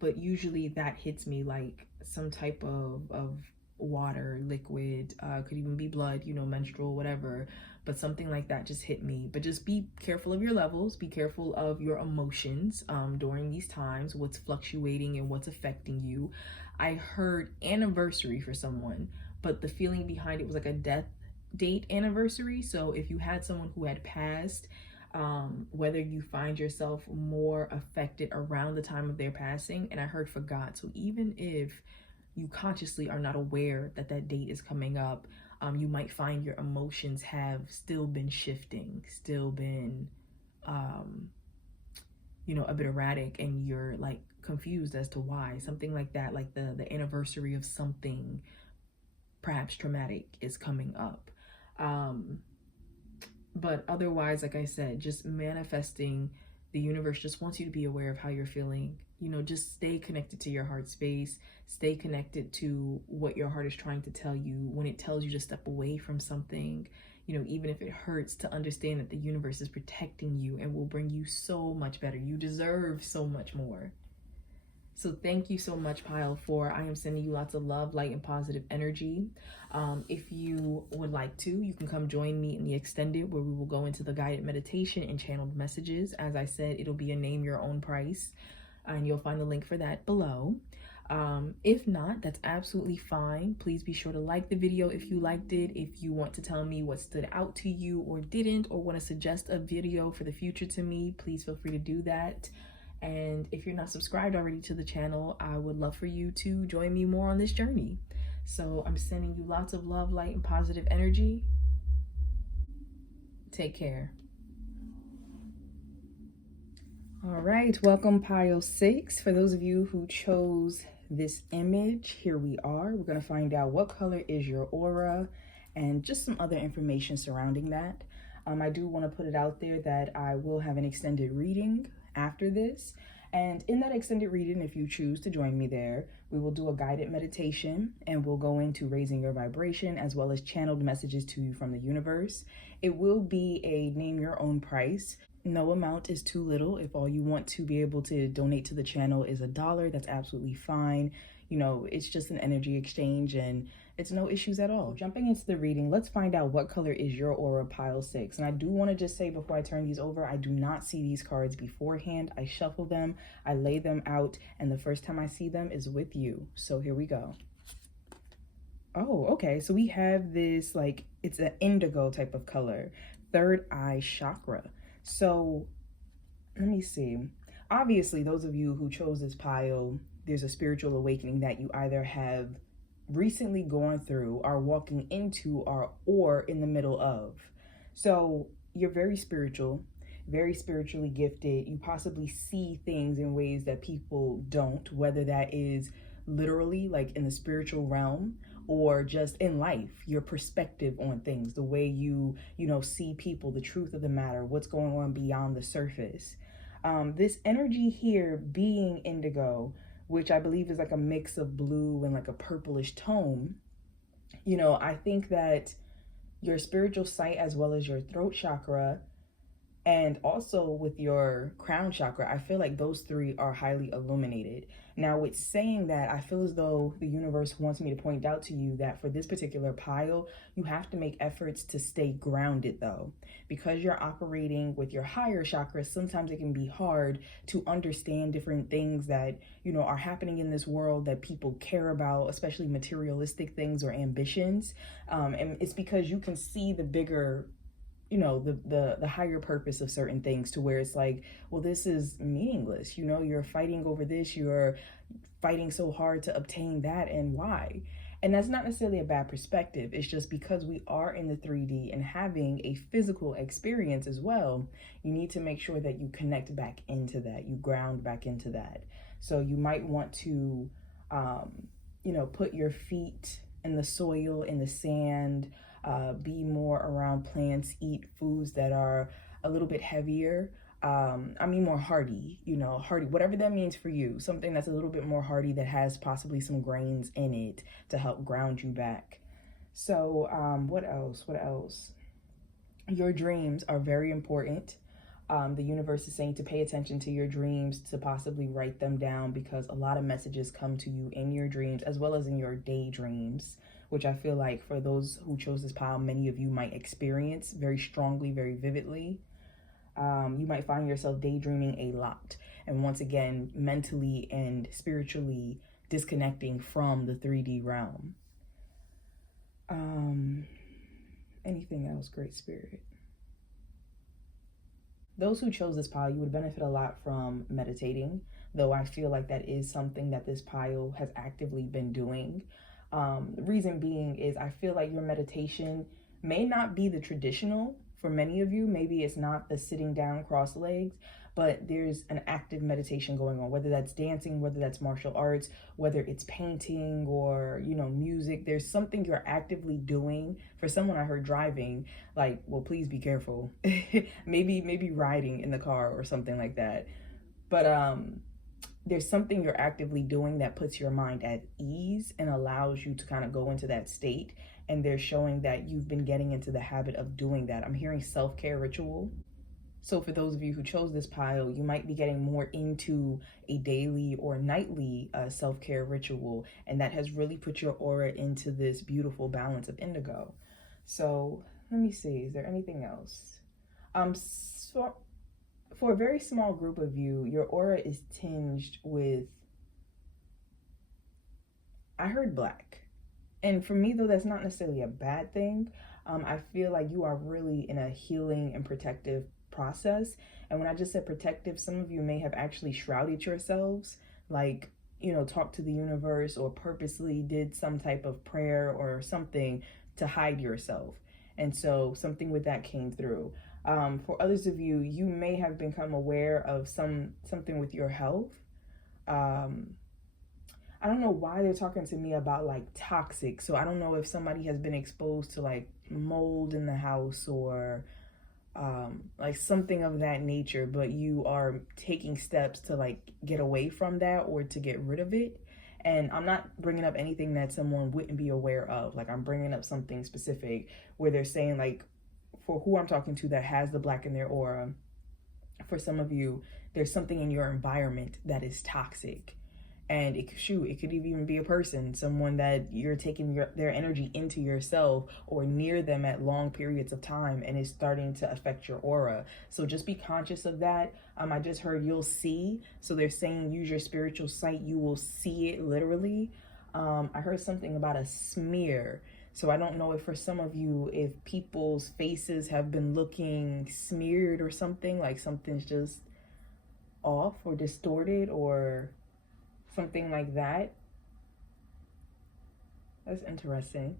But usually that hits me like some type of water, liquid, could even be blood, menstrual, whatever, but something like that just hit me. But just be careful of your levels, be careful of your emotions during these times, what's fluctuating and what's affecting you. I heard anniversary for someone, but the feeling behind it was like a death date anniversary. So if you had someone who had passed, whether you find yourself more affected around the time of their passing, and I heard forgot. So even if you consciously are not aware that that date is coming up, you might find your emotions have still been shifting, still been, a bit erratic, and you're like confused as to why. Something like that, like the anniversary of something perhaps traumatic is coming up. But otherwise, like I said, just manifesting, the universe just wants you to be aware of how you're feeling. Just stay connected to your heart space. Stay connected to what your heart is trying to tell you. When it tells you to step away from something, even if it hurts, to understand that the universe is protecting you and will bring you so much better. You deserve so much more. So thank you so much, Pile 4. I am sending you lots of love, light, and positive energy. If you would like to, you can come join me in the extended, where we will go into the guided meditation and channeled messages. As I said, it'll be a name your own price, and you'll find the link for that below. If not, that's absolutely fine. Please be sure to like the video if you liked it. If you want to tell me what stood out to you or didn't, or want to suggest a video for the future to me, please feel free to do that. And if you're not subscribed already to the channel, I would love for you to join me more on this journey. So I'm sending you lots of love, light, and positive energy. Take care. All right, welcome Pile 6. For those of you who chose this image, here we are. We're going to find out what color is your aura and just some other information surrounding that. I do want to put it out there that I will have an extended reading after this. And in that extended reading, if you choose to join me there, we will do a guided meditation and we'll go into raising your vibration as well as channeled messages to you from the universe. It will be a name your own price. No amount is too little. If all you want to be able to donate to the channel is $1, that's absolutely fine. You know, it's just an energy exchange and it's no issues at all. Jumping into the reading, let's find out what color is your aura, Pile 6. And I do want to just say before I turn these over, I do not see these cards beforehand. I shuffle them, I lay them out, and the first time I see them is with you. So here we go. Oh, okay. So we have this, like, it's an indigo type of color. Third eye chakra. So let me see. Obviously, those of you who chose this pile, there's a spiritual awakening that you either have recently gone through, are walking into, or in the middle of. So you're very spiritual, very spiritually gifted. You possibly see things in ways that people don't, whether that is literally like in the spiritual realm or just in life, your perspective on things, the way you see people, the truth of the matter, what's going on beyond the surface. This energy here being indigo, which I believe is like a mix of blue and like a purplish tone, I think that your spiritual sight as well as your throat chakra and also with your crown chakra, I feel like those three are highly illuminated. Now, with saying that, I feel as though the universe wants me to point out to you that for this particular pile, you have to make efforts to stay grounded though. Because you're operating with your higher chakras, sometimes it can be hard to understand different things that, are happening in this world that people care about, especially materialistic things or ambitions. And it's because you can see the bigger the higher purpose of certain things, to where it's like, well, this is meaningless. You're fighting over this, you're fighting so hard to obtain that, and why? And that's not necessarily a bad perspective. It's just because we are in the 3D and having a physical experience as well, you need to make sure that you connect back into that, you ground back into that. So you might want to put your feet in the soil, in the sand, be more around plants, eat foods that are a little bit heavier. More hardy, hardy, whatever that means for you, something that's a little bit more hardy that has possibly some grains in it to help ground you back. So what else? Your dreams are very important. The universe is saying to pay attention to your dreams, to possibly write them down, because a lot of messages come to you in your dreams as well as in your daydreams, which I feel like for those who chose this pile, many of you might experience very strongly, very vividly. You might find yourself daydreaming a lot. And once again, mentally and spiritually disconnecting from the 3D realm. Anything else, Great Spirit? Those who chose this pile, you would benefit a lot from meditating, though I feel like that is something that this pile has actively been doing. The reason being is I feel like your meditation may not be the traditional for many of you. Maybe it's not the sitting down cross legs, but there's an active meditation going on, whether that's dancing, whether that's martial arts, whether it's painting or, music. There's something you're actively doing. For someone I heard driving, like, well, please be careful. maybe riding in the car or something like that. But there's something you're actively doing that puts your mind at ease and allows you to kind of go into that state. And they're showing that you've been getting into the habit of doing that. I'm hearing self-care ritual. So for those of you who chose this pile, you might be getting more into a daily or nightly self-care ritual. And that has really put your aura into this beautiful balance of indigo. So let me see, is there anything else? So for a very small group of you, your aura is tinged with I heard black. And for me, though, that's not necessarily a bad thing. I feel like you are really in a healing and protective process. And when I just said protective, some of you may have actually shrouded yourselves, like, you know, talked to the universe or purposely did some type of prayer or something to hide yourself. And so something with that came through. For others of you, you may have become aware of something with your health. I don't know why they're talking to me about like toxic. So I don't know if somebody has been exposed to like mold in the house or like something of that nature, but you are taking steps to like get away from that or to get rid of it. And I'm not bringing up anything that someone wouldn't be aware of. Like I'm bringing up something specific where they're saying like for who I'm talking to that has the black in their aura, for some of you, there's something in your environment that is toxic. And it could even be a person, someone that you're taking their energy into yourself or near them at long periods of time, and it's starting to affect your aura. So just be conscious of that. I just heard you'll see. So they're saying use your spiritual sight. You will see it literally. I heard something about a smear. So I don't know if for some of you, if people's faces have been looking smeared or something, like something's just off or distorted or something like that. That's interesting.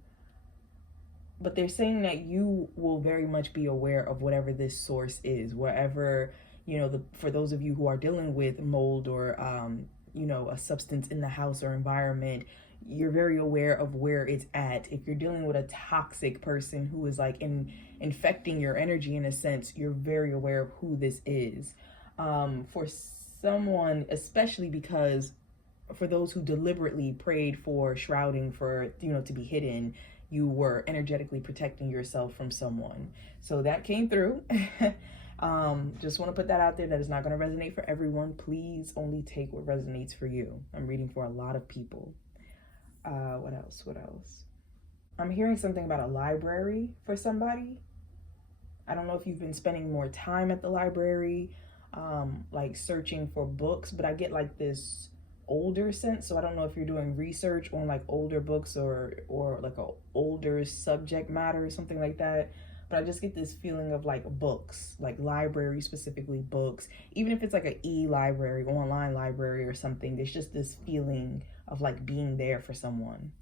But they're saying that you will very much be aware of whatever this source is, wherever, you know, for those of you who are dealing with mold or, you know, a substance in the house or environment, you're very aware of where it's at. If you're dealing with a toxic person who is like infecting your energy in a sense, you're very aware of who this is. For someone, especially because for those who deliberately prayed for shrouding, for, you know, to be hidden, you were energetically protecting yourself from someone. So that came through. Just want to put that out there. That is not going to resonate for everyone. Please only take what resonates for you. I'm reading for a lot of people. What else? I'm hearing something about a library for somebody. I don't know if you've been spending more time at the library, like searching for books, but I get like this older sense. So I don't know if you're doing research on like older books or like a older subject matter or something like that. But I just get this feeling of like books, like library, specifically books, even if it's like an e-library, online library or something. There's just this feeling of like being there for someone.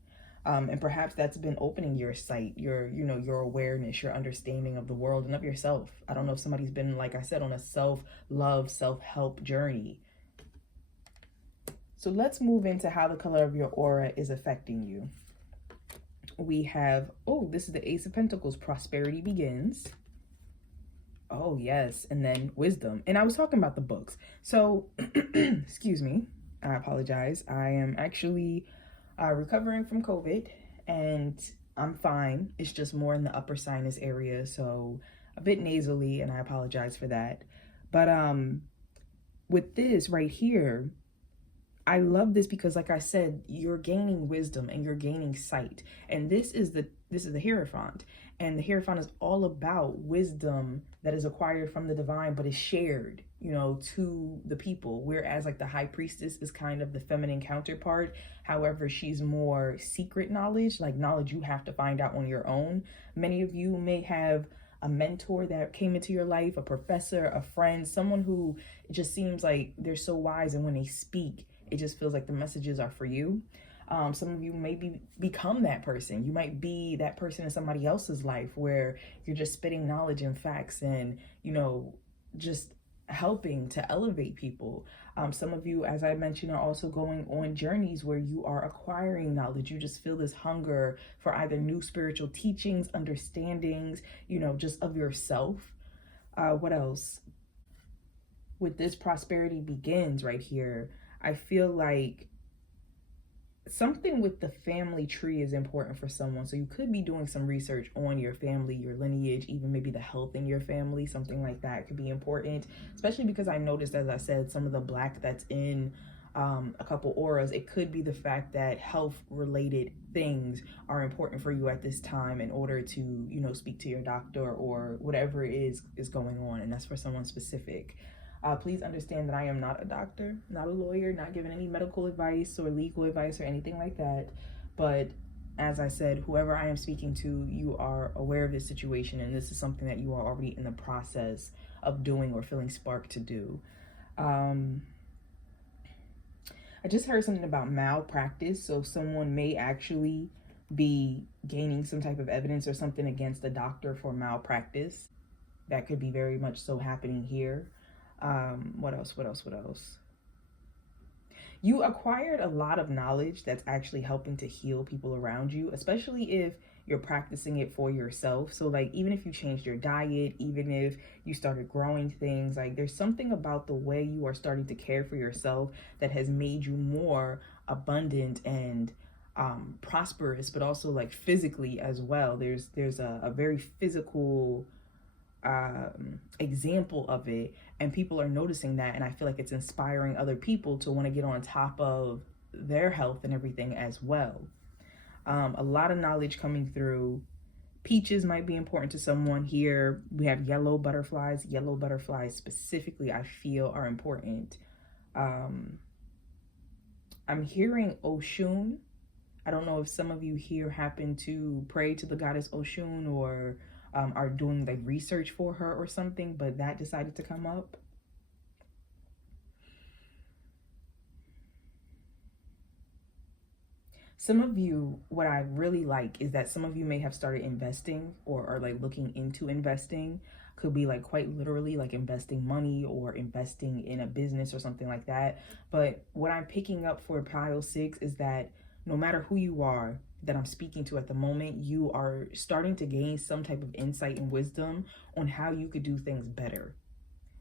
And perhaps that's been opening your sight, your, you know, your awareness, your understanding of the world and of yourself. I don't know if somebody's been, like I said, on a self-love, self-help journey. So let's move into how the color of your aura is affecting you. We have, oh, this is the Ace of Pentacles, prosperity begins. Oh, yes. And then wisdom. And I was talking about the books. So, excuse me, I apologize. I am actually recovering from COVID and I'm fine. It's just more in the upper sinus area. So a bit nasally, and I apologize for that. But with this right here, I love this because, like I said, you're gaining wisdom and you're gaining sight. And this is the Hierophant. And the Hierophant is all about wisdom that is acquired from the divine, but is shared, you know, to the people. Whereas like the High Priestess is kind of the feminine counterpart. However, she's more secret knowledge, like knowledge you have to find out on your own. Many of you may have a mentor that came into your life, a professor, a friend, someone who just seems like they're so wise, and when they speak, it just feels like the messages are for you. Some of you maybe become that person. You might be that person in somebody else's life where you're just spitting knowledge and facts and, you know, just helping to elevate people. Some of you, as I mentioned, are also going on journeys where you are acquiring knowledge. You just feel this hunger for either new spiritual teachings, understandings, you know, just of yourself. What else? With this prosperity begins right here, I feel like something with the family tree is important for someone. So you could be doing some research on your family, your lineage, even maybe the health in your family. Something like that could be important, especially because I noticed, as I said, some of the black that's in a couple auras. It could be the fact that health related things are important for you at this time in order to, you know, speak to your doctor or whatever is going on. And that's for someone specific. Please understand that I am not a doctor, not a lawyer, not giving any medical advice or legal advice or anything like that. But as I said, whoever I am speaking to, you are aware of this situation, and this is something that you are already in the process of doing or feeling sparked to do. I just heard something about malpractice. So someone may actually be gaining some type of evidence or something against a doctor for malpractice. That could be very much so happening here. What else? What else? What else? You acquired a lot of knowledge that's actually helping to heal people around you, especially if you're practicing it for yourself. So like, even if you changed your diet, even if you started growing things, like there's something about the way you are starting to care for yourself that has made you more abundant and prosperous, but also like physically as well. There's a very physical example of it, and people are noticing that, and I feel like it's inspiring other people to want to get on top of their health and everything as well. A lot of knowledge coming through. Peaches might be important to someone here. We have yellow butterflies. Yellow butterflies specifically, I feel, are important. I'm hearing Oshun. I don't know if some of you here happen to pray to the goddess Oshun or are doing like research for her or something, but that decided to come up. Some of you, what I really like is that some of you may have started investing or are like looking into investing. Could be like quite literally like investing money or investing in a business or something like that. But what I'm picking up for Pile 6 is that no matter who you are that I'm speaking to at the moment, you are starting to gain some type of insight and wisdom on how you could do things better,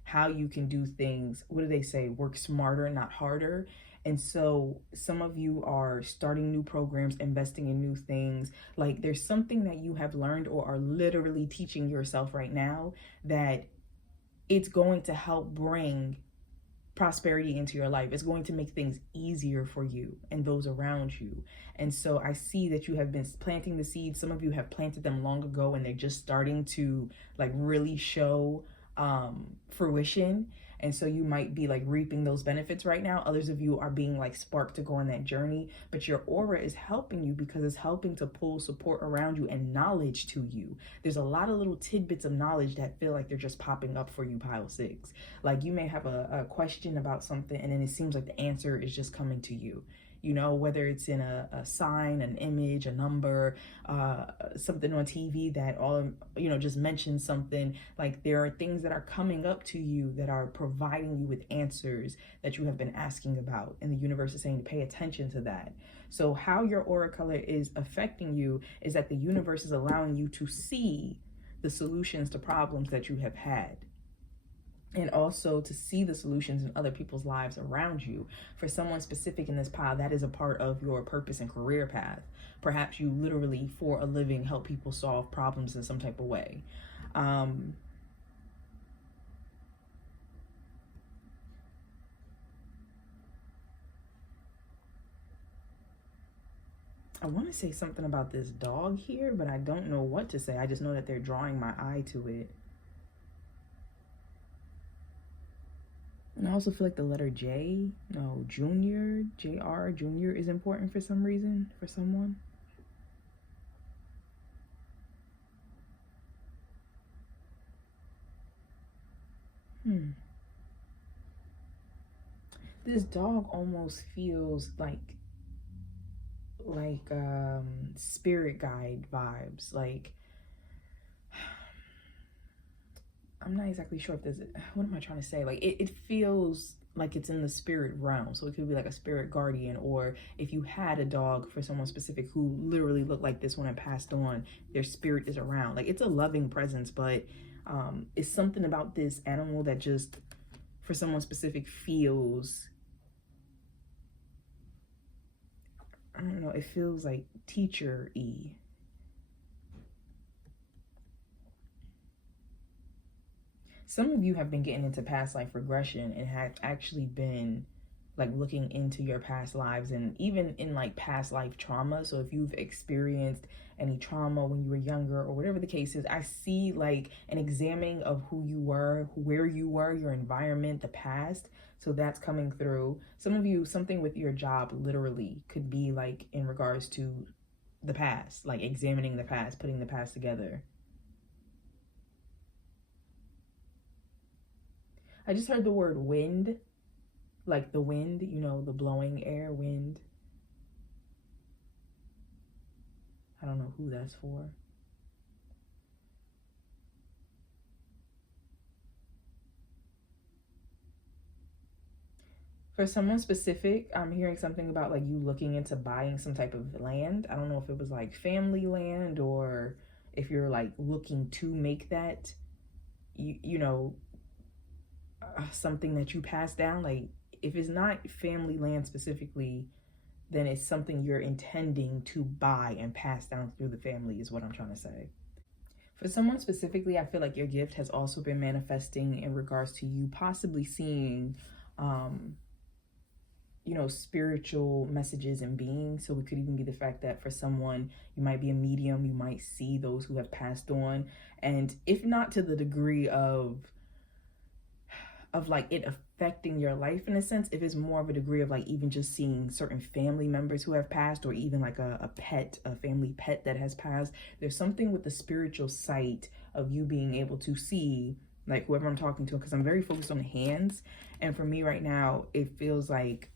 how you can do things, what do they say, work smarter, not harder. And so some of you are starting new programs, investing in new things. Like there's something that you have learned or are literally teaching yourself right now that it's going to help bring prosperity into your life. It's going to make things easier for you and those around you. And so I see that you have been planting the seeds. Some of you have planted them long ago and they're just starting to like really show fruition. And so you might be like reaping those benefits right now. Others of you are being like sparked to go on that journey, but your aura is helping you because it's helping to pull support around you and knowledge to you. There's a lot of little tidbits of knowledge that feel like they're just popping up for you, Pile 6. Like you may have a question about something and then it seems like the answer is just coming to you. You know, whether it's in a sign, an image, a number, something on TV that all, you know, just mentions something. Like there are things that are coming up to you that are providing you with answers that you have been asking about. And the universe is saying to pay attention to that. So how your aura color is affecting you is that the universe is allowing you to see the solutions to problems that you have had, and also to see the solutions in other people's lives around you. For someone specific in this pile, that is a part of your purpose and career path. Perhaps you literally, for a living, help people solve problems in some type of way. I want to say something about this dog here, but I don't know what to say. I just know that they're drawing my eye to it. And I also feel like the letter J, no, Junior, JR, Junior is important for some reason, for someone. This dog almost feels like spirit guide vibes. Like, I'm not exactly sure if there's, what am I trying to say? Like it feels like it's in the spirit realm. So it could be like a spirit guardian, or if you had a dog for someone specific who literally looked like this one and passed on, their spirit is around. Like it's a loving presence, but it's something about this animal that just for someone specific feels, I don't know, it feels like teacher-y. Some of you have been getting into past life regression and have actually been like looking into your past lives, and even in like past life trauma. So if you've experienced any trauma when you were younger or whatever the case is, I see like an examining of who you were, where you were, your environment, the past. So that's coming through. Some of you, something with your job literally could be like in regards to the past, like examining the past, putting the past together. I just heard the word wind, like the wind, you know, the blowing air, wind. I don't know who that's for. For someone specific, I'm hearing something about like you looking into buying some type of land. I don't know if it was like family land or if you're like looking to make that, you know, something that you pass down. Like if it's not family land specifically, then it's something you're intending to buy and pass down through the family is what I'm trying to say. For someone specifically, I feel like your gift has also been manifesting in regards to you possibly seeing you know, spiritual messages and beings. So it could even be the fact that for someone, you might be a medium, you might see those who have passed on. And if not to the degree of like it affecting your life in a sense, if it's more of a degree of like even just seeing certain family members who have passed, or even like a pet, a family pet that has passed, there's something with the spiritual sight of you being able to see like whoever I'm talking to, because I'm very focused on the hands. And for me right now, it feels like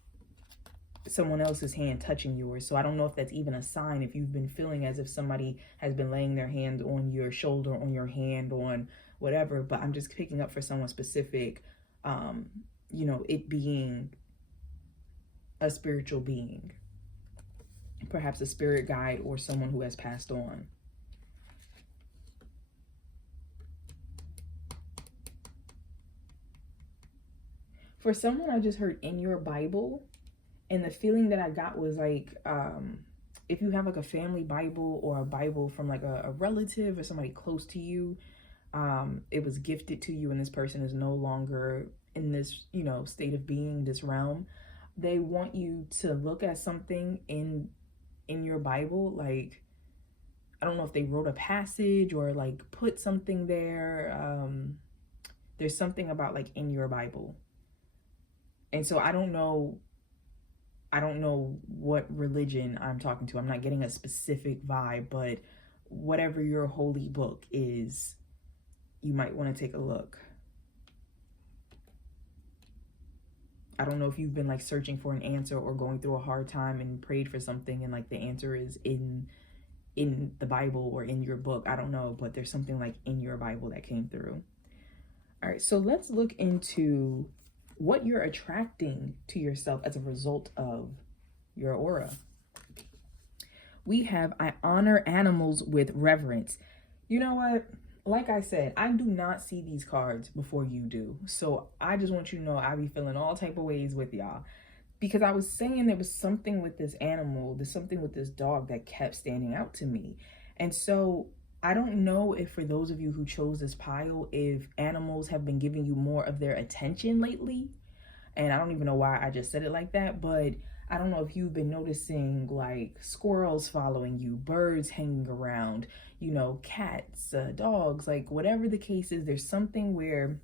someone else's hand touching yours. So I don't know if that's even a sign, if you've been feeling as if somebody has been laying their hand on your shoulder, on your hand, on whatever, but I'm just picking up for someone specific, you know, it being a spiritual being, perhaps a spirit guide or someone who has passed on. For someone, I just heard in your Bible. And the feeling that I got was like, if you have like a family Bible or a Bible from like a relative or somebody close to you, it was gifted to you and this person is no longer in this, you know, state of being, this realm. They want you to look at something in your Bible. Like, I don't know if they wrote a passage or like put something there. There's something about like in your Bible. And so I don't know what religion I'm talking to. I'm not getting a specific vibe, but whatever your holy book is, you might want to take a look. I don't know if you've been like searching for an answer or going through a hard time and prayed for something and like the answer is in the Bible or in your book. I don't know, but there's something like in your Bible that came through. All right, so let's look into what you're attracting to yourself as a result of your aura. We have, I honor animals with reverence. You know what? Like I said, I do not see these cards before you do. So I just want you to know I be feeling all type of ways with y'all. Because I was saying there was something with this animal, there's something with this dog that kept standing out to me. And so I don't know if for those of you who chose this pile, if animals have been giving you more of their attention lately. And I don't even know why I just said it like that, but I don't know if you've been noticing like squirrels following you, birds hanging around, you know, cats, dogs, like whatever the case is, there's something where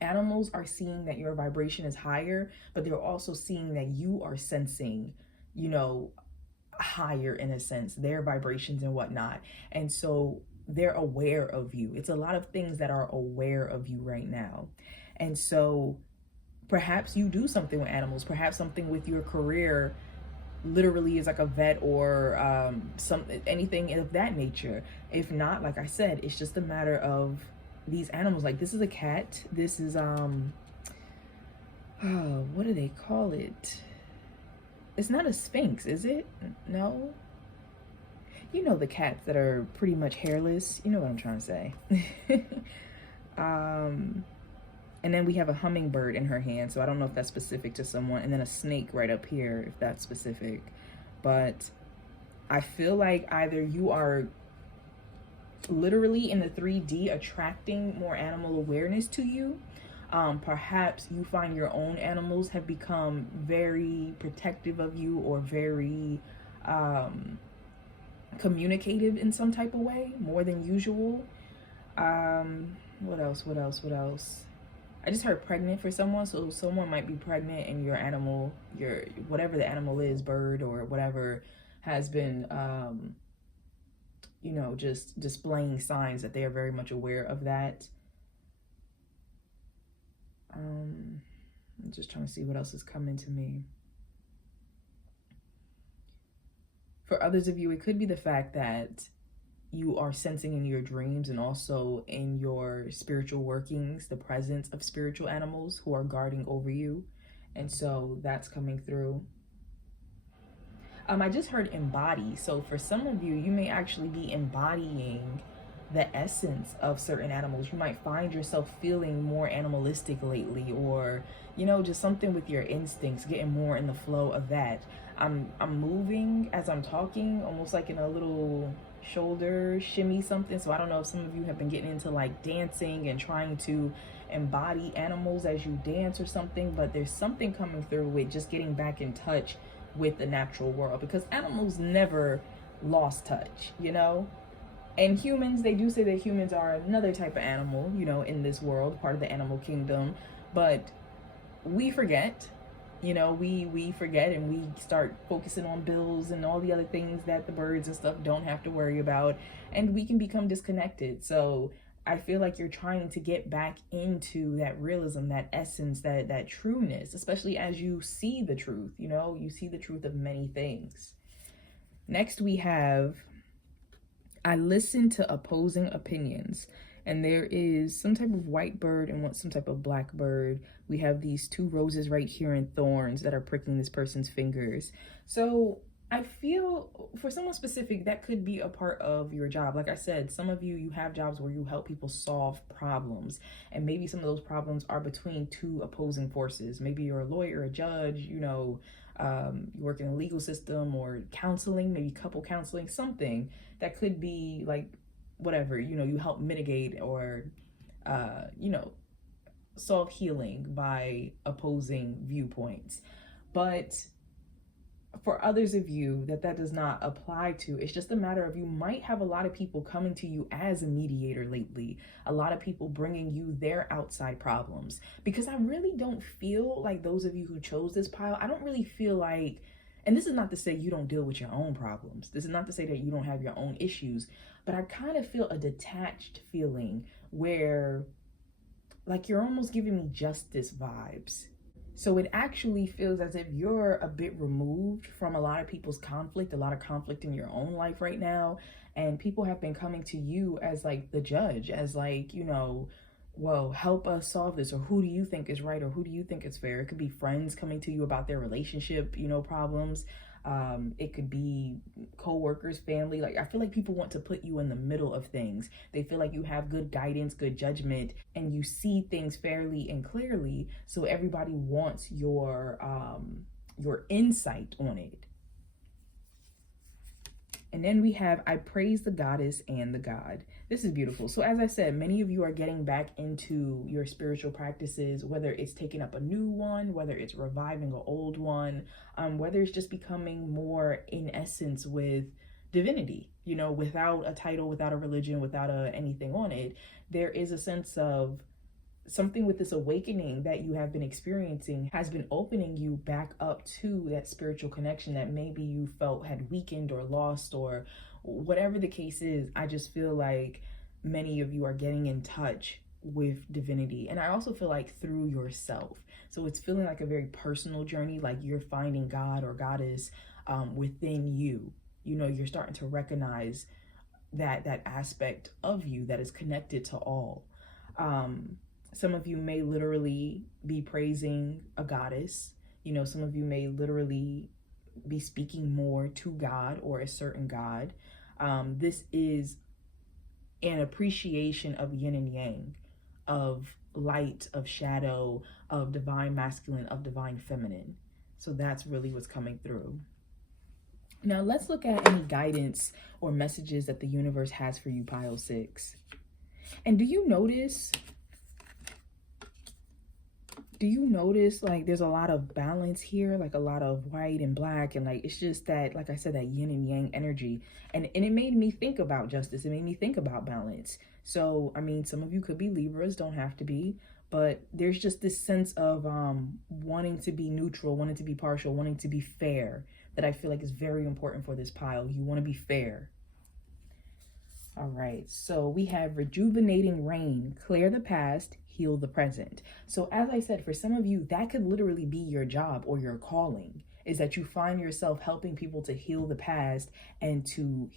animals are seeing that your vibration is higher, but they're also seeing that you are sensing, you know, higher in a sense, their vibrations and whatnot. And so they're aware of you. It's a lot of things that are aware of you right now. And so perhaps you do something with animals, perhaps something with your career literally is like a vet or anything of that nature. If not, like I said, it's just a matter of these animals. Like this is a cat. This is what do they call it? It's not a sphinx, is it? No. You know the cats that are pretty much hairless. You know what I'm trying to say. And then we have a hummingbird in her hand. So I don't know if that's specific to someone. And then a snake right up here, if that's specific. But I feel like either you are literally in the 3D attracting more animal awareness to you. Perhaps you find your own animals have become very protective of you, or very communicative in some type of way, more than usual. What else? I just heard pregnant for someone, so someone might be pregnant, and your animal, your whatever the animal is, bird or whatever, has been you know, just displaying signs that they are very much aware of that. I'm just trying to see what else is coming to me. For others of you, it could be the fact that you are sensing in your dreams and also in your spiritual workings the presence of spiritual animals who are guarding over you. And so that's coming through. I just heard embody. So for some of you, you may actually be embodying the essence of certain animals. You might find yourself feeling more animalistic lately, or, you know, just something with your instincts, getting more in the flow of that. I'm moving as I'm talking, almost like in a little shoulder shimmy something. So I don't know if some of you have been getting into like dancing and trying to embody animals as you dance or something, but there's something coming through with just getting back in touch with the natural world, because animals never lost touch, you know. And humans, they do say that humans are another type of animal, you know, in this world, part of the animal kingdom, but we forget, you know, we forget, and we start focusing on bills and all the other things that the birds and stuff don't have to worry about, and we can become disconnected. So I feel like you're trying to get back into that realism, that essence, that trueness, especially as you see the truth, you know, you see the truth of many things. Next we have, I listen to opposing opinions. And there is some type of white bird and some type of black bird. We have these two roses right here and thorns that are pricking this person's fingers. So I feel for someone specific, that could be a part of your job. Like I said, some of you, you have jobs where you help people solve problems. And maybe some of those problems are between two opposing forces. Maybe you're a lawyer, a judge, you know, you work in the legal system, or counseling, maybe couple counseling, something that could be like, whatever, you know, you help mitigate or, you know, solve healing by opposing viewpoints. But for others of you that does not apply to, it's just a matter of, you might have a lot of people coming to you as a mediator lately, a lot of people bringing you their outside problems, because I really don't feel like, those of you who chose this pile, I don't really feel like, and this is not to say you don't deal with your own problems, this is not to say that you don't have your own issues, but I kind of feel a detached feeling where, like, you're almost giving me justice vibes. So it actually feels as if you're a bit removed from a lot of people's conflict, a lot of conflict in your own life right now. And people have been coming to you as like the judge, as like, you know, well, help us solve this, or who do you think is right, or who do you think is fair? It could be friends coming to you about their relationship, you know, problems. It could be co-workers, family. Like, I feel like people want to put you in the middle of things. They feel like you have good guidance, good judgment, and you see things fairly and clearly. So everybody wants your insight on it. And then we have, I praise the goddess and the god. This is beautiful. So as I said, many of you are getting back into your spiritual practices, whether it's taking up a new one, whether it's reviving an old one, whether it's just becoming more in essence with divinity, you know, without a title, without a religion, without anything on it. There is a sense of something with this awakening that you have been experiencing has been opening you back up to that spiritual connection that maybe you felt had weakened or lost, or whatever the case is. I just feel like many of you are getting in touch with divinity. And I also feel like through yourself. So it's feeling like a very personal journey, like you're finding God or goddess within you. You know, you're starting to recognize that aspect of you that is connected to all. Some of you may literally be praising a goddess. You know, some of you may literally be speaking more to God or a certain God. This is an appreciation of yin and yang, of light, of shadow, of divine masculine, of divine feminine. So that's really what's coming through. Now let's look at any guidance or messages that the universe has for you, pile 6. And do you notice Do you notice like there's a lot of balance here, like a lot of white and black, and like it's just that, like I said, that yin and yang energy. And it made me think about justice. It made me think about balance. So I mean, some of you could be Libras, don't have to be, but there's just this sense of wanting to be neutral, wanting to be partial, wanting to be fair, that I feel like is very important for this pile. You want to be fair. All right, so we have rejuvenating rain, clear the past, heal the present. So as I said, for some of you, that could literally be your job or your calling, is that you find yourself helping people to heal the past and to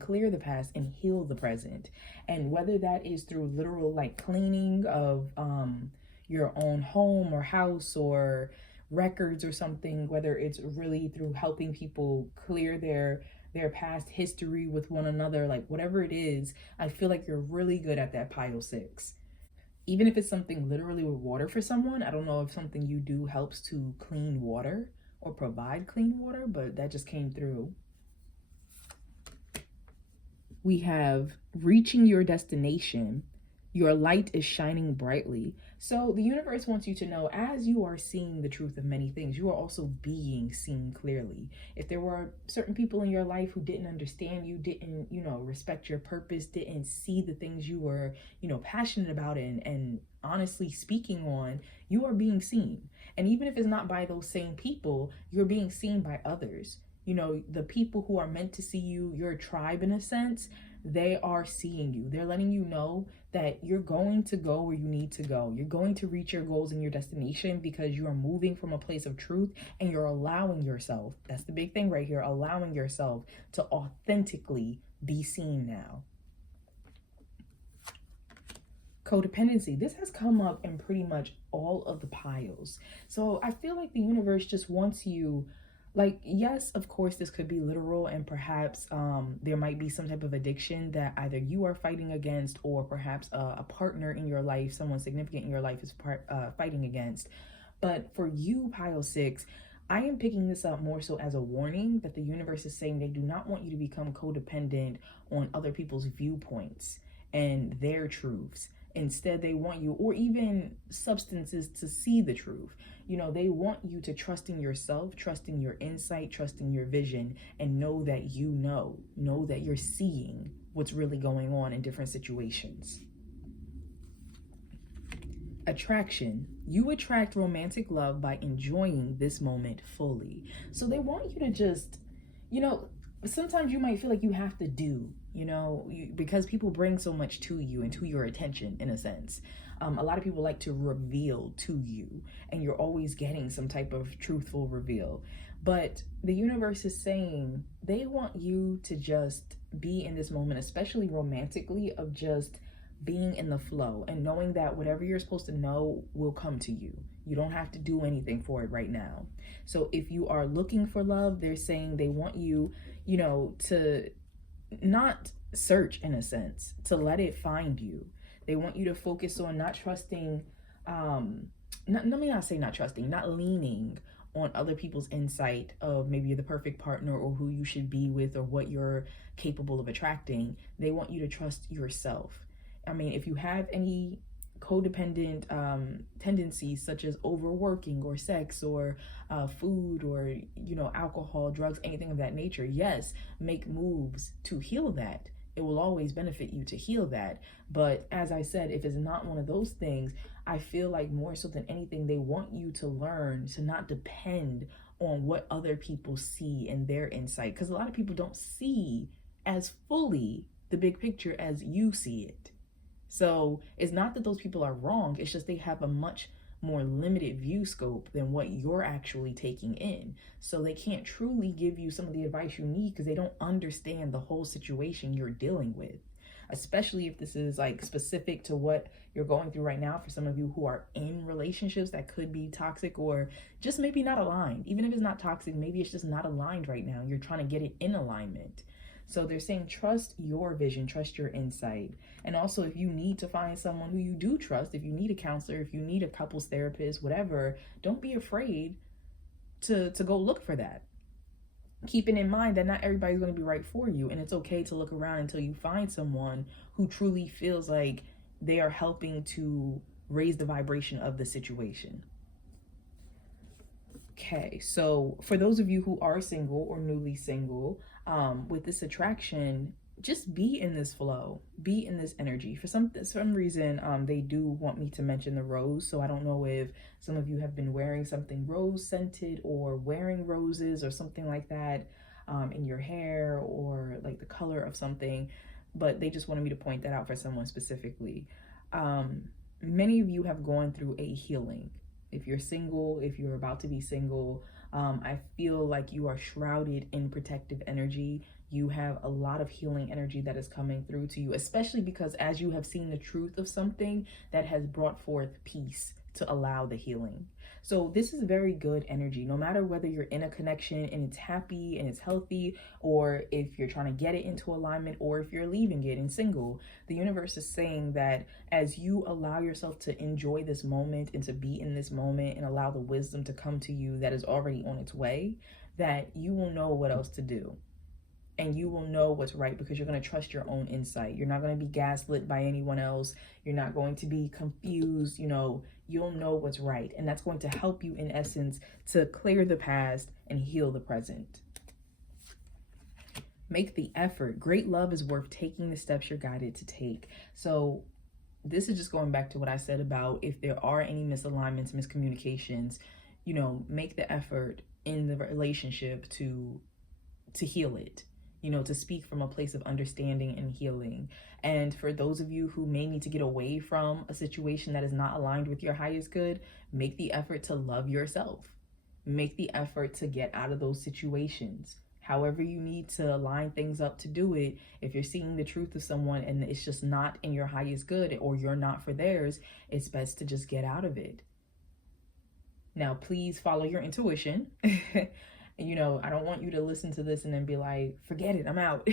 clear the past and heal the present. And whether that is through literal like cleaning of your own home or house or records or something, whether it's really through helping people clear their past history with one another, like whatever it is, I feel like you're really good at that pile 6. Even if it's something literally with water for someone, I don't know if something you do helps to clean water or provide clean water, but that just came through. We have reaching your destination. Your light is shining brightly. So the universe wants you to know, as you are seeing the truth of many things, you are also being seen clearly. If there were certain people in your life who didn't understand you, didn't, respect your purpose, didn't see the things you were, passionate about and honestly speaking on, you are being seen. And even if it's not by those same people, you're being seen by others. The people who are meant to see you, your tribe in a sense, they are seeing you. They're letting you know that you're going to go where you need to go. You're going to reach your goals and your destination because you are moving from a place of truth and you're allowing yourself, that's the big thing right here, allowing yourself to authentically be seen now. Codependency. This has come up in pretty much all of the piles. So I feel like the universe just wants you, like, yes, of course, this could be literal, and perhaps there might be some type of addiction that either you are fighting against, or perhaps a partner in your life, someone significant in your life is fighting against. But for you, pile 6, I am picking this up more so as a warning that the universe is saying they do not want you to become codependent on other people's viewpoints and their truths. Instead, they want you, or even substances, to see the truth. They want you to trust in yourself, trust in your insight, trust in your vision, and know that know that you're seeing what's really going on in different situations. Attraction. You attract romantic love by enjoying this moment fully. So they want you to just, sometimes you might feel like you have to do, because people bring so much to you and to your attention, in a sense. A lot of people like to reveal to you, and you're always getting some type of truthful reveal. But the universe is saying they want you to just be in this moment, especially romantically, of just being in the flow and knowing that whatever you're supposed to know will come to you. You don't have to do anything for it right now. So if you are looking for love, they're saying they want you, to not search, in a sense, to let it find you. They want you to focus on not trusting, let me not say not trusting, not leaning on other people's insight of maybe you're the perfect partner or who you should be with or what you're capable of attracting. They want you to trust yourself. I mean, if you have any codependent tendencies such as overworking or sex or food or alcohol, drugs, anything of that nature, yes, make moves to heal that. It will always benefit you to heal that. But as I said, if it's not one of those things, I feel like more so than anything, they want you to learn to not depend on what other people see and their insight, because a lot of people don't see as fully the big picture as you see it. So it's not that those people are wrong, it's just they have a much more limited view scope than what you're actually taking in. So they can't truly give you some of the advice you need because they don't understand the whole situation you're dealing with. Especially if this is like specific to what you're going through right now, for some of you who are in relationships that could be toxic or just maybe not aligned. Even if it's not toxic, maybe it's just not aligned right now. You're trying to get it in alignment. So they're saying trust your vision, trust your insight. And also, if you need to find someone who you do trust, if you need a counselor, if you need a couples therapist, whatever, don't be afraid to go look for that. Keeping in mind that not everybody's going to be right for you, and it's okay to look around until you find someone who truly feels like they are helping to raise the vibration of the situation. Okay, so for those of you who are single or newly single, with this attraction, just be in this flow, be in this energy. For some reason, they do want me to mention the rose. So I don't know if some of you have been wearing something rose scented or wearing roses or something like that in your hair, or like the color of something, but they just wanted me to point that out for someone specifically. Many of you have gone through a healing. If you're single, if you're about to be single, I feel like you are shrouded in protective energy. You have a lot of healing energy that is coming through to you, especially because as you have seen the truth of something, that has brought forth peace to allow the healing. So this is very good energy, no matter whether you're in a connection and it's happy and it's healthy, or if you're trying to get it into alignment, or if you're leaving it and single. The universe is saying that as you allow yourself to enjoy this moment and to be in this moment and allow the wisdom to come to you that is already on its way, that you will know what else to do. And you will know what's right because you're going to trust your own insight. You're not going to be gaslit by anyone else. You're not going to be confused. You'll know what's right. And that's going to help you, in essence, to clear the past and heal the present. Make the effort. Great love is worth taking the steps you're guided to take. So this is just going back to what I said about if there are any misalignments, miscommunications, make the effort in the relationship to heal it. To speak from a place of understanding and healing. And for those of you who may need to get away from a situation that is not aligned with your highest good, make the effort to love yourself. Make the effort to get out of those situations. However you need to line things up to do it. If you're seeing the truth of someone and it's just not in your highest good, or you're not for theirs, it's best to just get out of it. Now, please follow your intuition. I don't want you to listen to this and then be like, forget it, I'm out.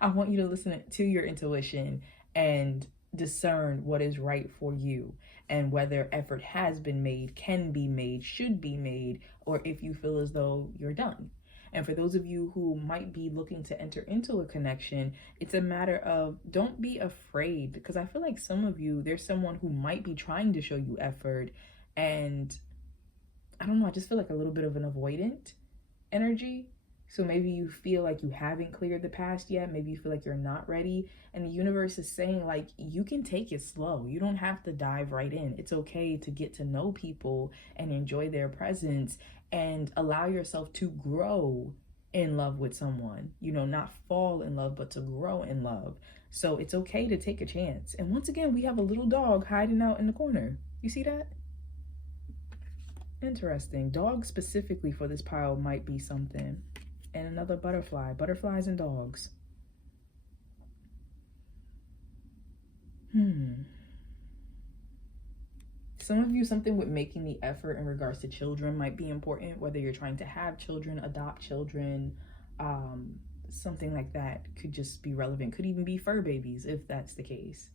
I want you to listen to your intuition and discern what is right for you, and whether effort has been made, can be made, should be made, or if you feel as though you're done. And for those of you who might be looking to enter into a connection, it's a matter of don't be afraid, because I feel like some of you, there's someone who might be trying to show you effort, and I don't know, I just feel like a little bit of an avoidant energy. So maybe you feel like you haven't cleared the past yet. Maybe you feel like you're not ready. And the universe is saying, like, you can take it slow. You don't have to dive right in. It's okay to get to know people and enjoy their presence and allow yourself to grow in love with someone. Not fall in love, but to grow in love. So it's okay to take a chance. And once again, we have a little dog hiding out in the corner. You see that? Interesting. Dogs specifically for this pile might be something. And another butterfly. Butterflies and dogs. Some of you, something with making the effort in regards to children might be important, whether you're trying to have children, adopt children, something like that could just be relevant. Could even be fur babies if that's the case.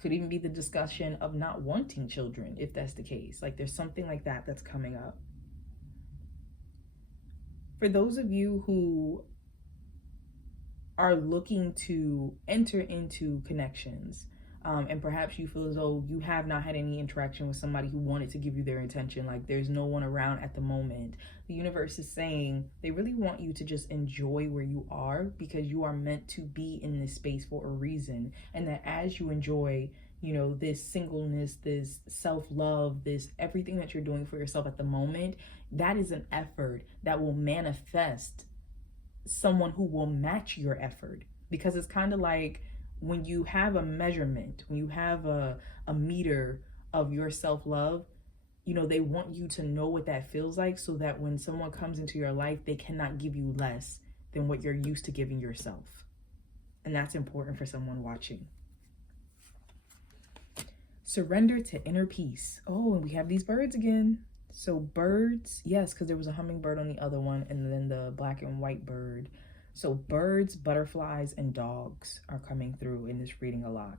Could even be the discussion of not wanting children if that's the case. Like, there's something like that that's coming up. For those of you who are looking to enter into connections, and perhaps you feel as though you have not had any interaction with somebody who wanted to give you their attention, like there's no one around at the moment, the universe is saying they really want you to just enjoy where you are, because you are meant to be in this space for a reason. And that as you enjoy, this singleness, this self-love, this everything that you're doing for yourself at the moment, that is an effort that will manifest someone who will match your effort. Because it's kind of like when you have a measurement, when you have a meter of your self-love, they want you to know what that feels like, so that when someone comes into your life, they cannot give you less than what you're used to giving yourself. And that's important for someone watching. Surrender to inner peace. Oh, and we have these birds again. So birds, yes, because there was a hummingbird on the other one, and then the black and white bird. So birds, butterflies, and dogs are coming through in this reading a lot.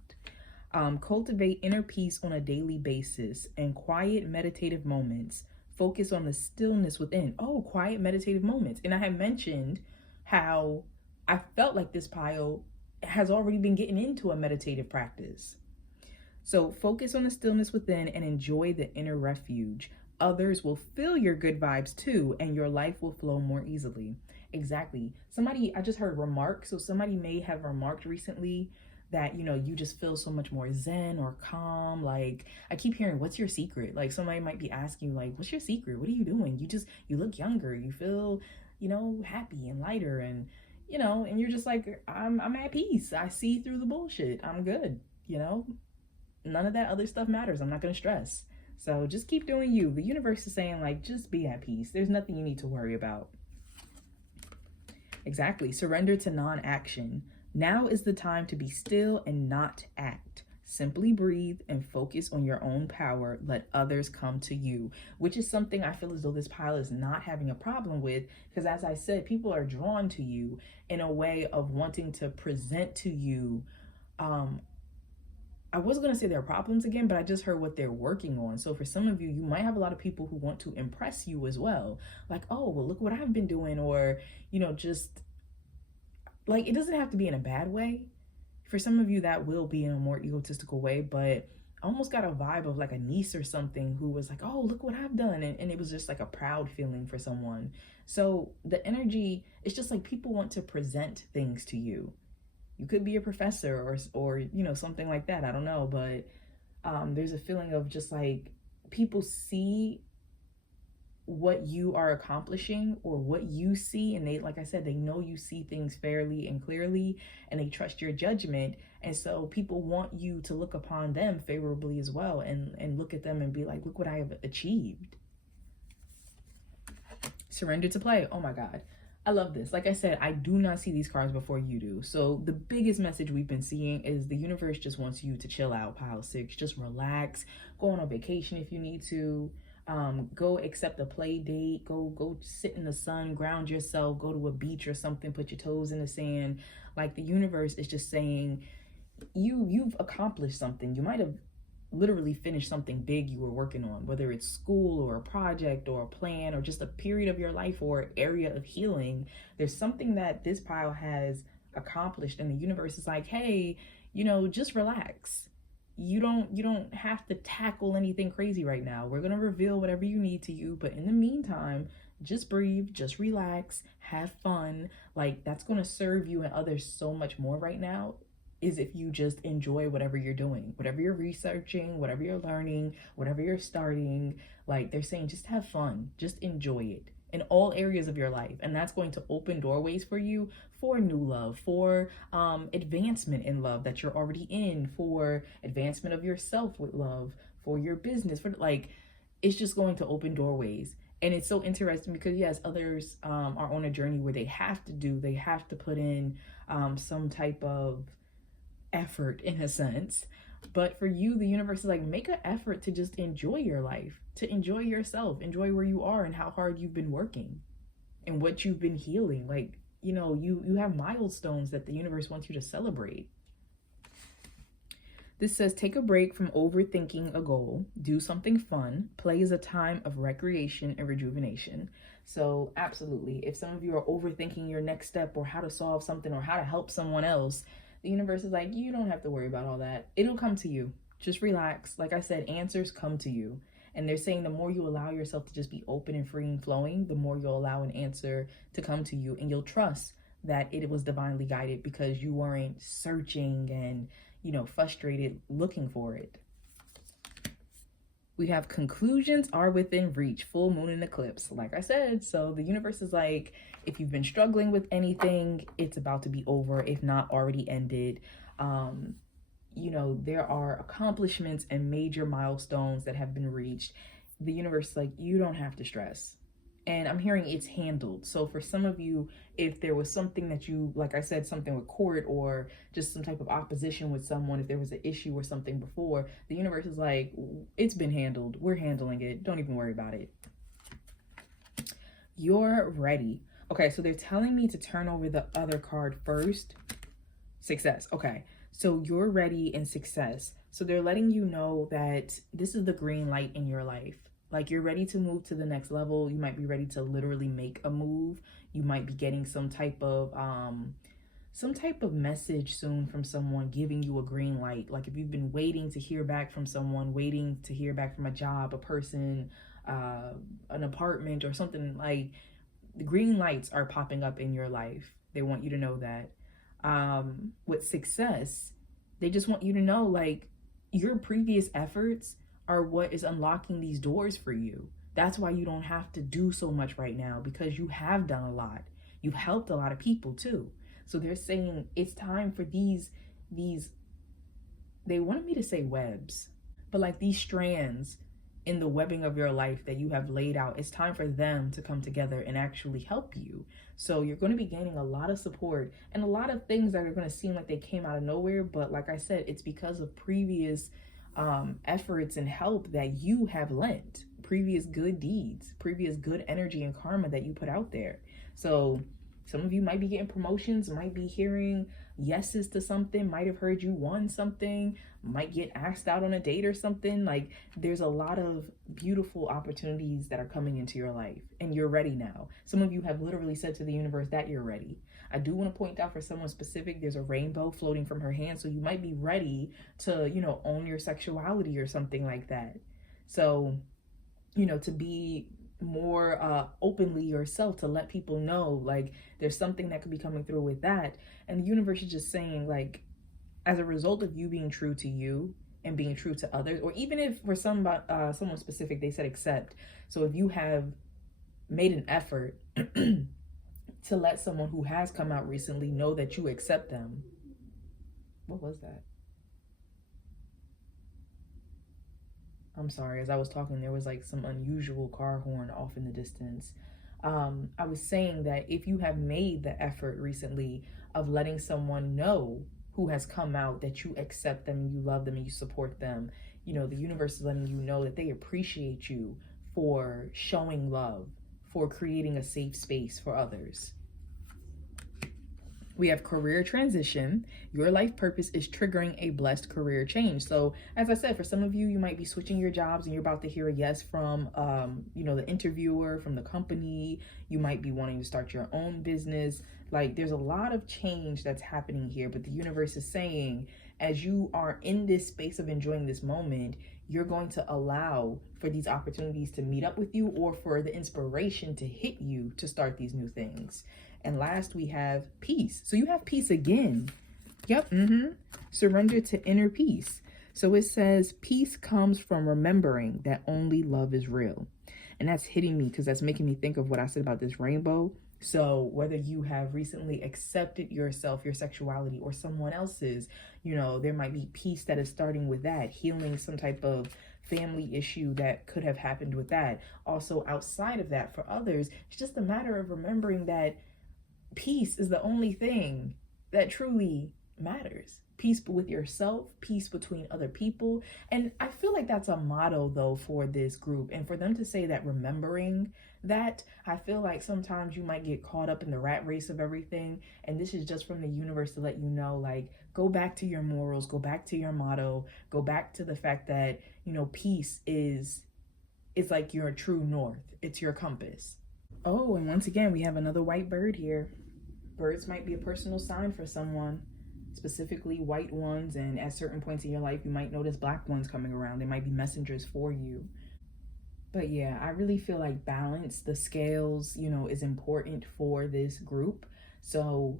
Cultivate inner peace on a daily basis and quiet meditative moments. Focus on the stillness within. Oh, quiet meditative moments. And I had mentioned how I felt like this pile has already been getting into a meditative practice. So focus on the stillness within and enjoy the inner refuge. Others will feel your good vibes too, and your life will flow more easily. Exactly. Somebody, I just heard remark. So somebody may have remarked recently that, you just feel so much more zen or calm. Like, I keep hearing, what's your secret? Like, somebody might be asking, like, what's your secret? What are you doing? You look younger. You feel, happy and lighter, and you're just like, I'm at peace. I see through the bullshit. I'm good. None of that other stuff matters. I'm not going to stress. So just keep doing you. The universe is saying, like, just be at peace. There's nothing you need to worry about. Exactly. Surrender to non-action. Now is the time to be still and not act. Simply breathe and focus on your own power. Let others come to you, which is something I feel as though this pile is not having a problem with, because as I said, people are drawn to you in a way of wanting to present to you. I was going to say their problems again, but I just heard what they're working on. So for some of you, you might have a lot of people who want to impress you as well. Like, oh, well, look what I've been doing. Or, just like, it doesn't have to be in a bad way. For some of you, that will be in a more egotistical way, but I almost got a vibe of like a niece or something who was like, oh, look what I've done. And it was just like a proud feeling for someone. So the energy, it's just like people want to present things to you. You could be a professor or something like that. I don't know, but there's a feeling of just like people see what you are accomplishing or what you see, and they, like I said, they know you see things fairly and clearly, and they trust your judgment. And so people want you to look upon them favorably as well, and look at them and be like, look what I have achieved. Surrender to play. Oh my God. I love this. Like I said, I do not see these cards before you do. So the biggest message we've been seeing is the universe just wants you to chill out, pile 6. Just relax. Go on a vacation if you need to. Go accept a play date. Go sit in the sun, ground yourself, go to a beach or something, put your toes in the sand. Like, the universe is just saying, you've accomplished something. You might have literally finished something big you were working on, whether it's school or a project or a plan or just a period of your life or area of healing. There's something that this pile has accomplished, and the universe is like, hey, just relax. You don't have to tackle anything crazy right now. We're gonna reveal whatever you need to you, but in the meantime, just breathe, just relax, have fun. Like, that's gonna serve you and others so much more right now, is if you just enjoy whatever you're doing, whatever you're researching, whatever you're learning, whatever you're starting. Like, they're saying, just have fun, just enjoy it in all areas of your life. And that's going to open doorways for you for new love, for advancement in love that you're already in, for advancement of yourself with love, for your business, for like, it's just going to open doorways. And it's so interesting because, yes, others are on a journey where they have to put in some type of effort in a sense. But for you, the universe is like, make an effort to just enjoy your life, to enjoy yourself, enjoy where you are and how hard you've been working and what you've been healing. Like, you have milestones that the universe wants you to celebrate. This says, take a break from overthinking a goal, do something fun. Play is a time of recreation and rejuvenation. So absolutely, if some of you are overthinking your next step or how to solve something or how to help someone else, the universe is like, you don't have to worry about all that. It'll come to you. Just relax. Like I said, answers come to you. And they're saying the more you allow yourself to just be open and free and flowing, the more you'll allow an answer to come to you. And you'll trust that it was divinely guided because you weren't searching and, frustrated looking for it. We have conclusions are within reach, full moon and eclipse. Like I said, so the universe is like, if you've been struggling with anything, it's about to be over, if not already ended. There are accomplishments and major milestones that have been reached. The universe is like, you don't have to stress. And I'm hearing it's handled. So for some of you, if there was something that you, like I said, something with court or just some type of opposition with someone, if there was an issue or something before, the universe is like, it's been handled. We're handling it. Don't even worry about it. You're ready. Okay, so they're telling me to turn over the other card first. Success. Okay, so you're ready in success. So they're letting you know that this is the green light in your life. Like, you're ready to move to the next level. You might be ready to literally make a move. You might be getting some type of some type of message soon from someone giving you a green light. Like if you've been waiting to hear back from someone, waiting to hear back from a job, a person, an apartment or something, like the green lights are popping up in your life. They want you to know that. With success, they just want you to know, like, your previous efforts are what is unlocking these doors for you. That's why you don't have to do so much right now, because you have done a lot. You've helped a lot of people too. So they're saying it's time for these, they wanted me to say webs, but like these strands in the webbing of your life that you have laid out, it's time for them to come together and actually help you. So you're going to be gaining a lot of support and a lot of things that are going to seem like they came out of nowhere. But like I said, it's because of previous efforts and help that you have lent, previous good deeds, previous good energy and karma that you put out there. So some of you might be getting promotions, might be hearing yeses to something, might have heard you won something, might get asked out on a date or something. Like there's a lot of beautiful opportunities that are coming into your life and you're ready now. Some of you have literally said to the universe that you're ready. I do want to point out for someone specific, there's a rainbow floating from her hand. So you might be ready to, you know, own your sexuality or something like that. So, you know, to be more openly yourself, to let people know like there's something that could be coming through with that. And the universe is just saying, like, as a result of you being true to you and being true to others, or even if for someone specific they said accept, so if you have made an effort to let someone who has come out recently know that you accept them. What was that? I'm sorry, as I was talking, there was like some unusual car horn off in the distance. I was saying that if you have made the effort recently of letting someone know who has come out that you accept them, you love them, and you support them, you know, the universe is letting you know that they appreciate you for showing love, for creating a safe space for others. We have career transition. Your life purpose is triggering a blessed career change. So as I said, for some of you, you might be switching your jobs and you're about to hear a yes from, you know, the interviewer, from the company. You might be wanting to start your own business. Like there's a lot of change that's happening here, but the universe is saying, as you are in this space of enjoying this moment, you're going to allow for these opportunities to meet up with you or for the inspiration to hit you to start these new things. And last, we have peace. So you have peace again. Yep. Surrender to inner peace. So it says peace comes from remembering that only love is real. And that's hitting me because that's making me think of what I said about this rainbow. So whether you have recently accepted yourself, your sexuality, or someone else's, you know, there might be peace that is starting with that, healing some type of family issue that could have happened with that. Also outside of that, for others, it's just a matter of remembering that peace is the only thing that truly matters. Peace with yourself, peace between other people. And I feel like that's a motto though for this group. And for them to say that, remembering that, I feel like sometimes you might get caught up in the rat race of everything. And this is just from the universe to let you know, like, go back to your morals, go back to your motto, go back to the fact that, you know, peace is like your true north. It's your compass. Oh, and once again, we have another white bird here. Birds might be a personal sign for someone, specifically white ones. And at certain points in your life, you might notice black ones coming around. They might be messengers for you. But yeah, I really feel like balance, the scales, you know, is important for this group. So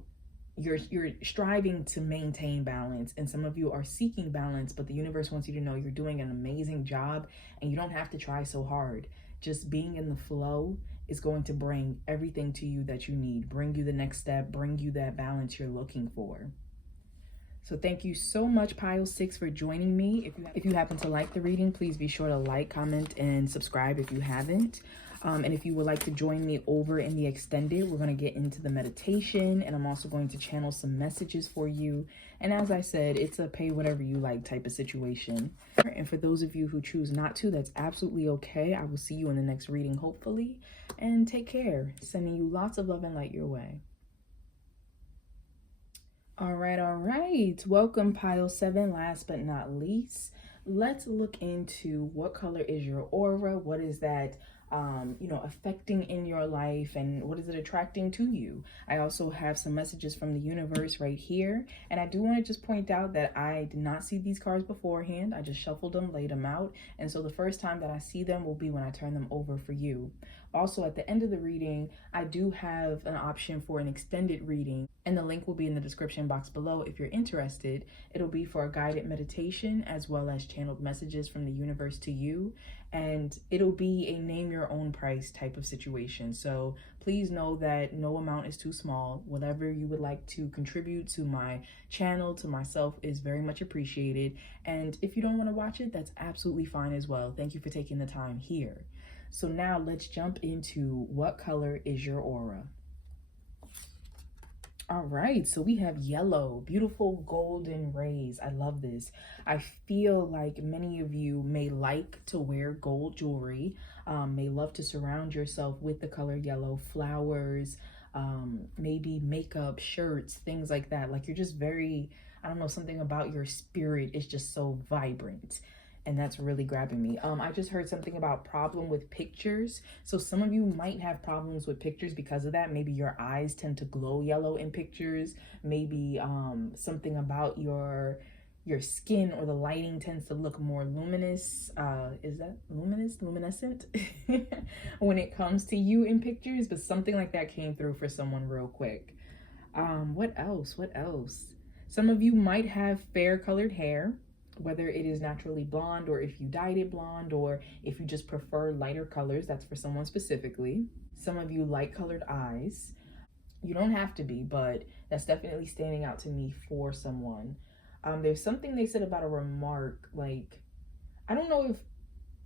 you're striving to maintain balance, and some of you are seeking balance, but the universe wants you to know you're doing an amazing job and you don't have to try so hard. Just being in the flow is going to bring everything to you that you need, bring you the next step, bring you that balance you're looking for. So thank you so much, Pile 6, for joining me. If you happen to like the reading, please be sure to like, comment, and subscribe if you haven't. And if you would like to join me over in the extended, we're going to get into the meditation, and I'm also going to channel some messages for you. And as I said, it's a pay whatever you like type of situation. And for those of you who choose not to, that's absolutely okay. I will see you in the next reading, hopefully. And take care. Sending you lots of love and light your way. All right. Welcome, Pile 7. Last but not least, let's look into what color is your aura. What is that affecting in your life, and what is it attracting to you. I also have some messages from the universe right here, and I do want to just point out that I did not see these cards beforehand. I just shuffled them, laid them out, and so the first time that I see them will be when I turn them over for you. Also, at the end of the reading, I do have an option for an extended reading, and the link will be in the description box below if you're interested. It'll be for a guided meditation as well as channeled messages from the universe to you, and it'll be a name your own price type of situation. So please know that no amount is too small. Whatever you would like to contribute to my channel, to myself, is very much appreciated. And if you don't want to watch it, that's absolutely fine as well. Thank you for taking the time here. So now let's jump into what color is your aura. All right, so we have yellow, beautiful golden rays. I love this. I feel like many of you may like to wear gold jewelry, may love to surround yourself with the color yellow, flowers, maybe makeup, shirts, things like that. Like you're just very, I don't know, something about your spirit is just so vibrant. And that's really grabbing me. I just heard something about problem with pictures. So some of you might have problems with pictures because of that. Maybe your eyes tend to glow yellow in pictures. Maybe something about your skin or the lighting tends to look more luminous. Is that luminescent when it comes to you in pictures? But something like that came through for someone real quick. What else? Some of you might have fair colored hair, whether it is naturally blonde or if you dyed it blonde, or if you just prefer lighter colors. That's for someone specifically. Some of you light colored eyes. You don't have to be, but that's definitely standing out to me for someone. There's something they said about a remark, like, I don't know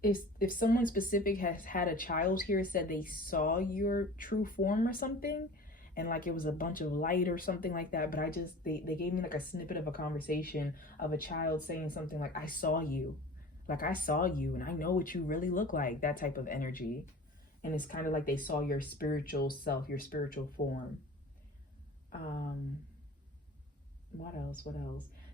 if someone specific has had a child here, said they saw your true form or something, and like it was a bunch of light or something like that. But they gave me like a snippet of a conversation of a child saying something like, I saw you and I know what you really look like, that type of energy. And it's kind of like they saw your spiritual self, your spiritual form. What else?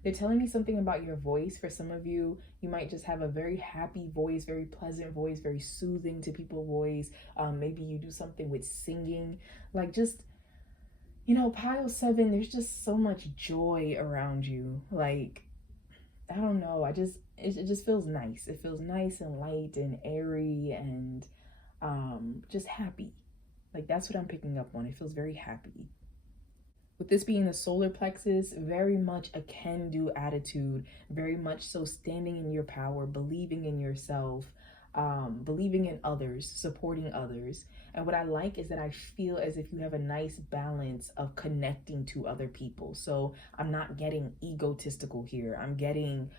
They're telling me something about your voice. For some of you, you might just have a very happy voice, very pleasant voice, very soothing to people voice. Maybe you do something with singing, like just, pile 7, there's just so much joy around you. Like, I don't know, it just feels nice. It feels nice and light and airy and just happy. Like, that's what I'm picking up on. It feels very happy. With this being the solar plexus, very much a can-do attitude, very much so standing in your power, believing in yourself, believing in others, supporting others. And what I like is that I feel as if you have a nice balance of connecting to other people. So I'm not getting egotistical here. I'm getting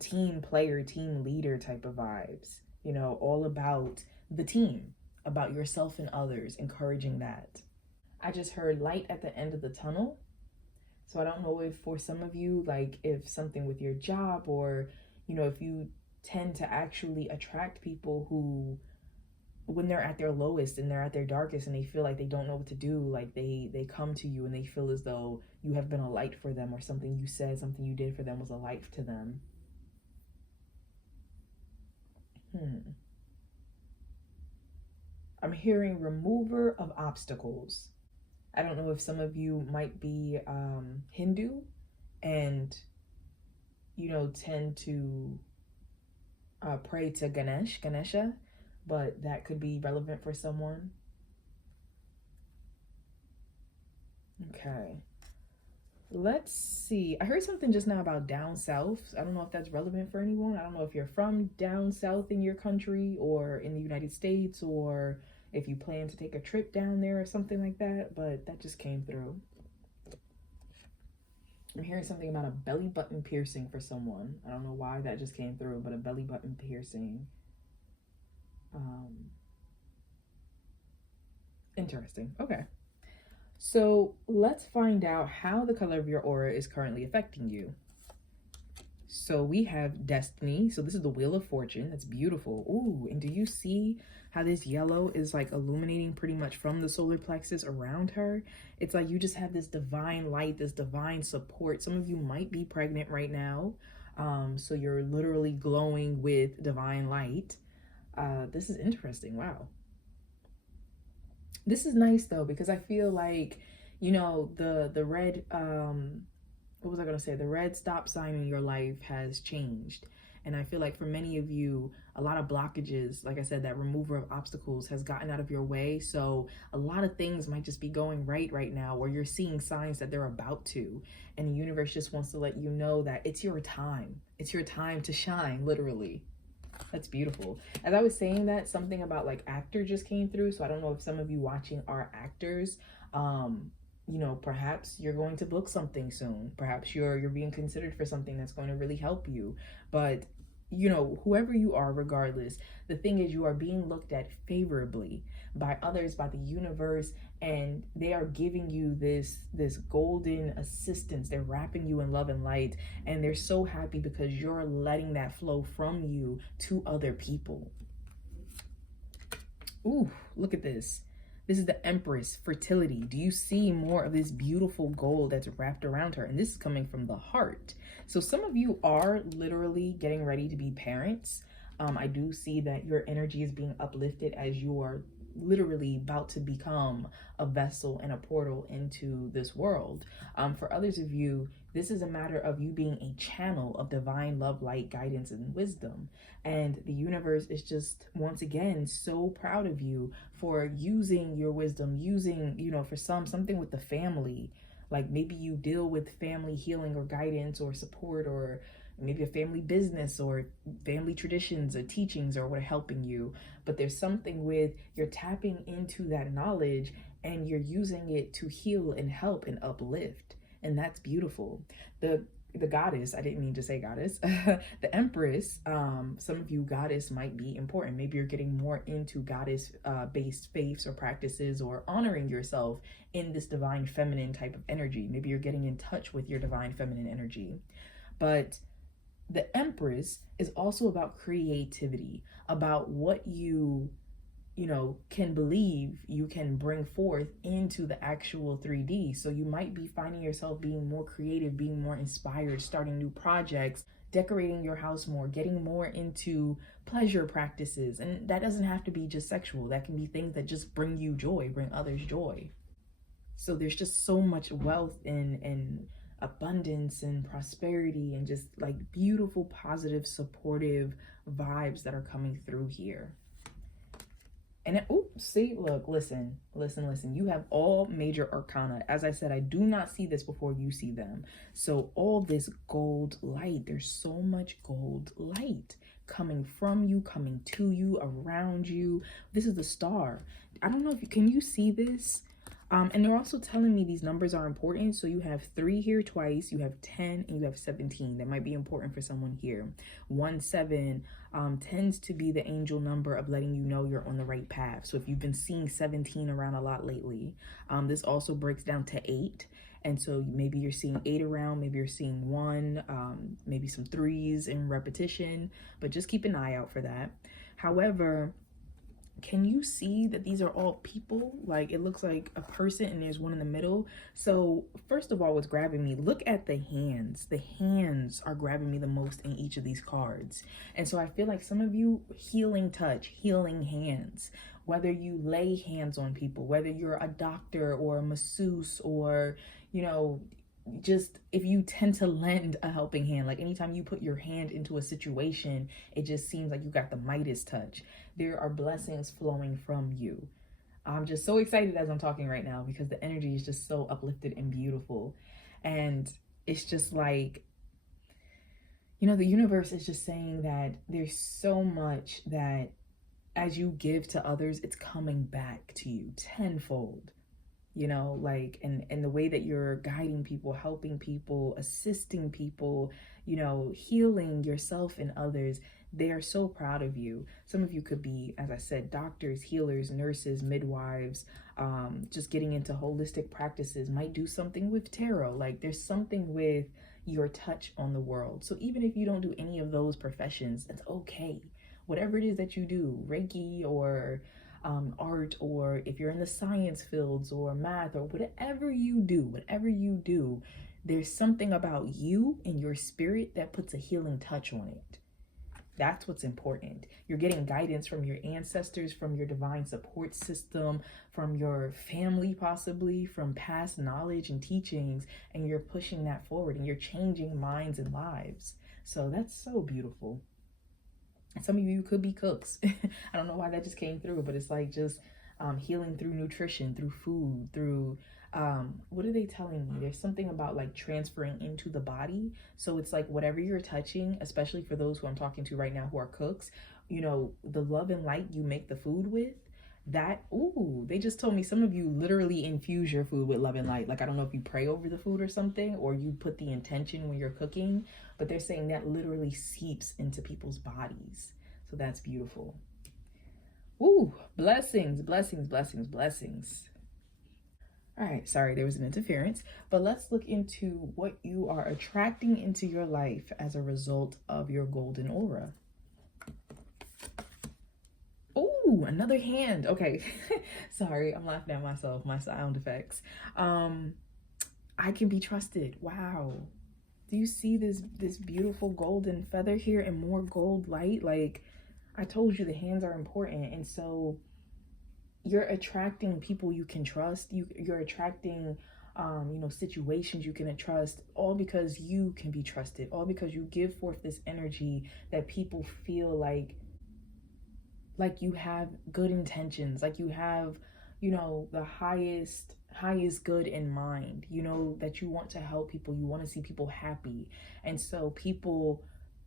team player, team leader type of vibes, all about the team, about yourself and others, encouraging that. I just heard light at the end of the tunnel. So I don't know if for some of you, like if something with your job, or, if you tend to actually attract people who, when they're at their lowest and they're at their darkest and they feel like they don't know what to do, like they come to you and they feel as though you have been a light for them, or something you said, something you did for them was a light to them. I'm hearing remover of obstacles. I don't know if some of you might be Hindu and, tend to pray to Ganesha, but that could be relevant for someone. Okay. Let's see. I heard something just now about down south. I don't know if that's relevant for anyone. I don't know if you're from down south in your country or in the United States, or if you plan to take a trip down there or something like that, but that just came through. I'm hearing something about a belly button piercing for someone. I don't know why that just came through, but a belly button piercing. Interesting. Okay. So let's find out how the color of your aura is currently affecting you. So we have Destiny. So this is the Wheel of Fortune. That's beautiful. Ooh, and do you see how this yellow is like illuminating pretty much from the solar plexus around her? It's like you just have this divine light, this divine support. Some of you might be pregnant right now. So you're literally glowing with divine light. This is interesting. Wow. This is nice though, because I feel like, you know, the red, what was I gonna say? The red stop sign in your life has changed. And I feel like for many of you, a lot of blockages, like I said, that remover of obstacles has gotten out of your way. So a lot of things might just be going right now, or you're seeing signs that they're about to. And the universe just wants to let you know that it's your time. It's your time to shine, literally. That's beautiful. As I was saying that, something about like actor just came through. So I don't know if some of you watching are actors. You know, perhaps you're going to book something soon. Perhaps you're being considered for something that's going to really help you. But you know, whoever you are, regardless, the thing is you are being looked at favorably by others, by the universe, and they are giving you this golden assistance. They're wrapping you in love and light, and they're so happy because you're letting that flow from you to other people. Ooh, look at this. This is the Empress, fertility. Do you see more of this beautiful gold that's wrapped around her? And this is coming from the heart. So some of you are literally getting ready to be parents. I do see that your energy is being uplifted as you are literally about to become a vessel and a portal into this world. For others of you, this is a matter of you being a channel of divine love, light, guidance, and wisdom. And the universe is just, once again, so proud of you for using your wisdom, using, you know, for something with the family. Like maybe you deal with family healing or guidance or support, or maybe a family business or family traditions or teachings or what are helping you. But there's something with you're tapping into that knowledge and you're using it to heal and help and uplift. And that's beautiful. The goddess, I didn't mean to say goddess, the Empress, some of you goddess might be important. Maybe you're getting more into goddess based faiths or practices, or honoring yourself in this divine feminine type of energy. Maybe you're getting in touch with your divine feminine energy. But the Empress is also about creativity, about what you know, can believe you can bring forth into the actual 3D. So you might be finding yourself being more creative, being more inspired, starting new projects, decorating your house more, getting more into pleasure practices. And that doesn't have to be just sexual. That can be things that just bring you joy, bring others joy. So there's just so much wealth and abundance and prosperity and just like beautiful, positive, supportive vibes that are coming through here. And oh, see, look, listen. You have all major arcana. As I said, I do not see this before you see them. So all this gold light, there's so much gold light coming from you, coming to you, around you. This is the star. I don't know if you, can you see this? And they're also telling me these numbers are important. So you have 3 here twice, you have 10, and you have 17. That might be important for someone here. 1, 7 tends to be the angel number of letting you know you're on the right path. So if you've been seeing 17 around a lot lately, this also breaks down to 8. And so maybe you're seeing 8 around, maybe you're seeing 1, maybe some 3s in repetition, but just keep an eye out for that. However, can you see that these are all people? Like it looks like a person and there's one in the middle. So first of all, what's grabbing me, look at the hands. The hands are grabbing me the most in each of these cards. And so I feel like some of you, healing touch, healing hands, whether you lay hands on people, whether you're a doctor or a masseuse, or, you know, just if you tend to lend a helping hand, like anytime you put your hand into a situation, it just seems like you got the Midas touch. There are blessings flowing from you. I'm just so excited as I'm talking right now because the energy is just so uplifted and beautiful. And it's just like, you know, the universe is just saying that there's so much that as you give to others, it's coming back to you tenfold. You know, like, and the way that you're guiding people, helping people, assisting people, you know, healing yourself and others, they are so proud of you. Some of you could be, as I said, doctors, healers, nurses, midwives, just getting into holistic practices, might do something with tarot. Like there's something with your touch on the world. So even if you don't do any of those professions, that's okay. Whatever it is that you do, Reiki or art, or if you're in the science fields or math or whatever you do, there's something about you and your spirit that puts a healing touch on it. That's what's important. You're getting guidance from your ancestors, from your divine support system, from your family, possibly from past knowledge and teachings, and you're pushing that forward and you're changing minds and lives. So that's so beautiful. And some of you could be cooks. I don't know why that just came through, but it's like just healing through nutrition, through food, through what are they telling me? There's something about like transferring into the body. So it's like whatever you're touching, especially for those who I'm talking to right now who are cooks, you know, the love and light you make the food with, that, ooh, they just told me some of you literally infuse your food with love and light. Like, I don't know if you pray over the food or something, or you put the intention when you're cooking, but they're saying that literally seeps into people's bodies. So that's beautiful. Ooh, blessings, blessings, blessings, blessings. All right, sorry, there was an interference, but let's look into what you are attracting into your life as a result of your golden aura. Oh, another hand. Okay. Sorry, I'm laughing at myself, my sound effects. I can be trusted. Wow. Do you see this beautiful golden feather here and more gold light? Like I told you, the hands are important. And so you're attracting people you can trust. You're attracting you know, situations you can trust, all because you can be trusted, all because you give forth this energy that people feel like you have good intentions, like you have, you know, the highest good in mind, you know, that you want to help people, you want to see people happy. And so people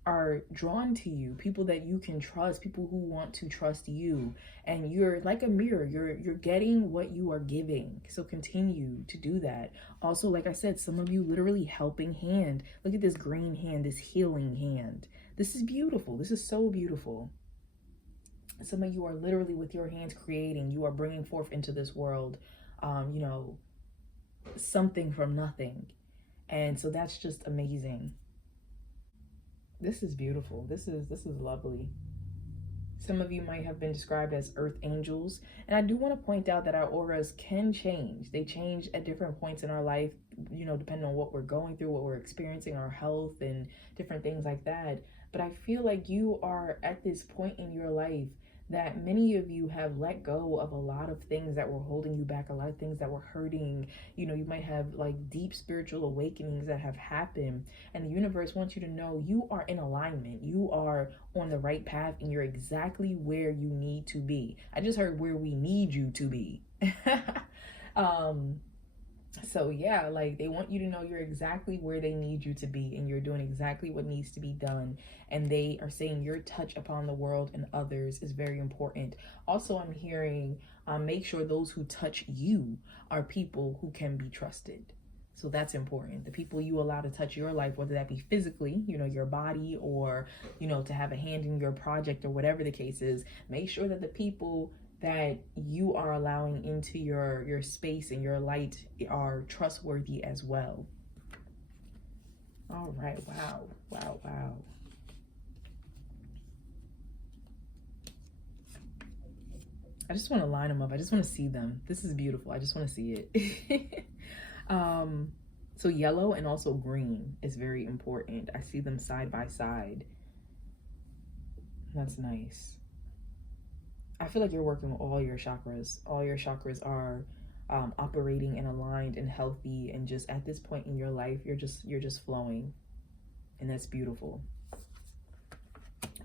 are drawn to you, people that you can trust, people who want to trust you. And you're like a mirror, you're getting what you are giving. So continue to do that. Also, like I said, some of you literally helping hand. Look at this green hand, this healing hand. This is beautiful. This is so beautiful. Some of you are literally with your hands creating. You are bringing forth into this world, you know, something from nothing. And so that's just amazing. This is beautiful. This is lovely. Some of you might have been described as earth angels. And I do want to point out that our auras can change. They change at different points in our life, you know, depending on what we're going through, what we're experiencing, our health and different things like that. But I feel like you are at this point in your life that many of you have let go of a lot of things that were holding you back, a lot of things that were hurting. You know, you might have like deep spiritual awakenings that have happened, and the universe wants you to know you are in alignment. You are on the right path and you're exactly where you need to be. I just heard where we need you to be. So yeah, like they want you to know you're exactly where they need you to be and you're doing exactly what needs to be done. And they are saying your touch upon the world and others is very important. Also, I'm hearing make sure those who touch you are people who can be trusted. So that's important. The people you allow to touch your life, whether that be physically, you know, your body, or, you know, to have a hand in your project or whatever the case is, make sure that the people that you are allowing into your space and your light are trustworthy as well. All right. Wow. Wow. Wow. I just want to line them up. I just want to see them. This is beautiful. I just want to see it. So yellow and also green is very important. I see them side by side. That's nice. I feel like you're working with all your chakras. All your chakras are operating and aligned and healthy, and just at this point in your life, you're just flowing, and that's beautiful.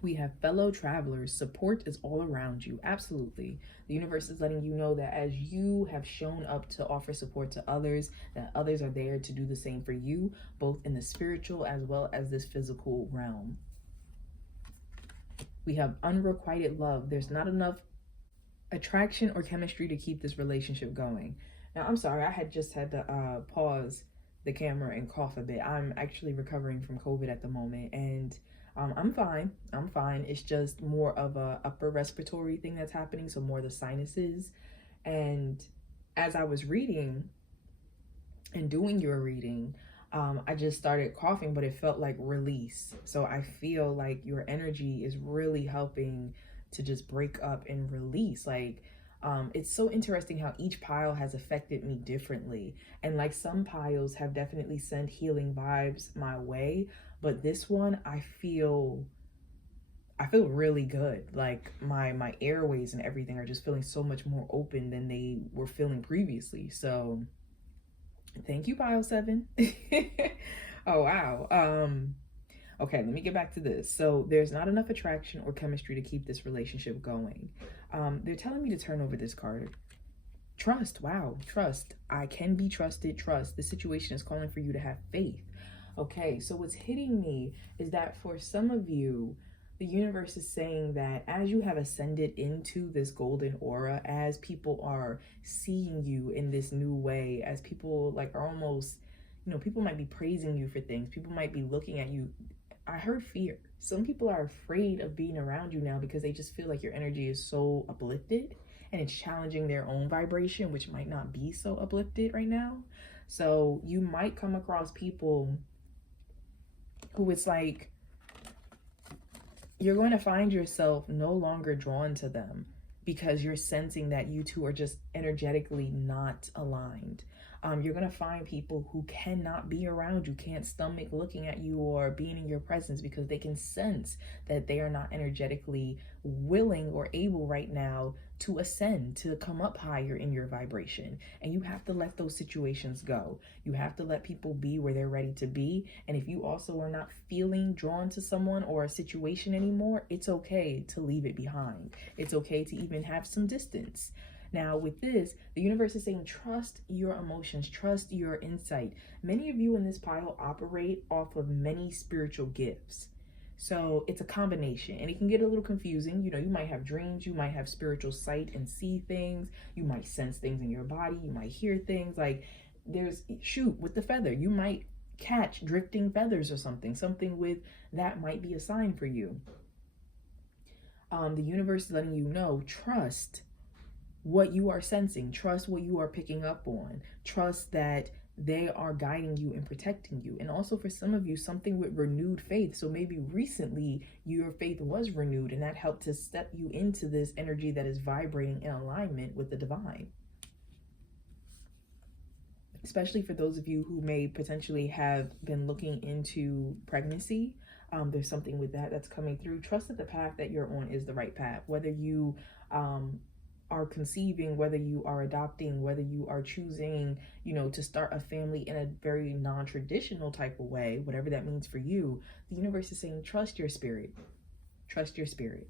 We have fellow travelers. Support is all around you. Absolutely. The universe is letting you know that as you have shown up to offer support to others, that others are there to do the same for you, both in the spiritual as well as this physical realm. We have unrequited love. There's not enough attraction or chemistry to keep this relationship going. Now, I'm sorry, I had just had to pause the camera and cough a bit. I'm actually recovering from COVID at the moment, and I'm fine. I'm fine. It's just more of a upper respiratory thing that's happening, so more the sinuses. And as I was reading and doing your reading, I just started coughing, but it felt like release. So I feel like your energy is really helping to just break up and release. Like, it's so interesting how each pile has affected me differently. And like some piles have definitely sent healing vibes my way, but this one, I feel I feel really good. Like my airways and everything are just feeling so much more open than they were feeling previously. So thank you, Pile 7. Oh wow. Okay, let me get back to this. So there's not enough attraction or chemistry to keep this relationship going. They're telling me to turn over this card. Trust. Wow. Trust. I can be trusted. Trust. The situation is calling for you to have faith. Okay, so what's hitting me is that for some of you, the universe is saying that as you have ascended into this golden aura, as people are seeing you in this new way, as people like are almost, people might be praising you for things, people might be looking at you. I heard fear. Some people are afraid of being around you now because they just feel like your energy is so uplifted and it's challenging their own vibration, which might not be so uplifted right now. So you might come across people who it's like you're going to find yourself no longer drawn to them because you're sensing that you two are just energetically not aligned. You're going to find people who cannot be around you, can't stomach looking at you or being in your presence because they can sense that they are not energetically willing or able right now to ascend, to come up higher in your vibration. And you have to let those situations go. You have to let people be where they're ready to be. And if you also are not feeling drawn to someone or a situation anymore, it's okay to leave it behind. It's okay to even have some distance. Now with this, the universe is saying, trust your emotions, trust your insight. Many of you in this pile operate off of many spiritual gifts. So it's a combination and it can get a little confusing. You might have dreams, you might have spiritual sight and see things. You might sense things in your body. You might hear things like with the feather. You might catch drifting feathers or something with that might be a sign for you. The universe is letting you know, trust what you are sensing, trust what you are picking up on, trust that they are guiding you and protecting you. And also for some of you, something with renewed faith. So maybe recently your faith was renewed and that helped to step you into this energy that is vibrating in alignment with the divine. Especially for those of you who may potentially have been looking into pregnancy. There's something with that's coming through. Trust that the path that you're on is the right path. Whether you are conceiving, whether you are adopting, whether you are choosing, to start a family in a very non-traditional type of way, whatever that means for you, the universe is saying, trust your spirit. Trust your spirit.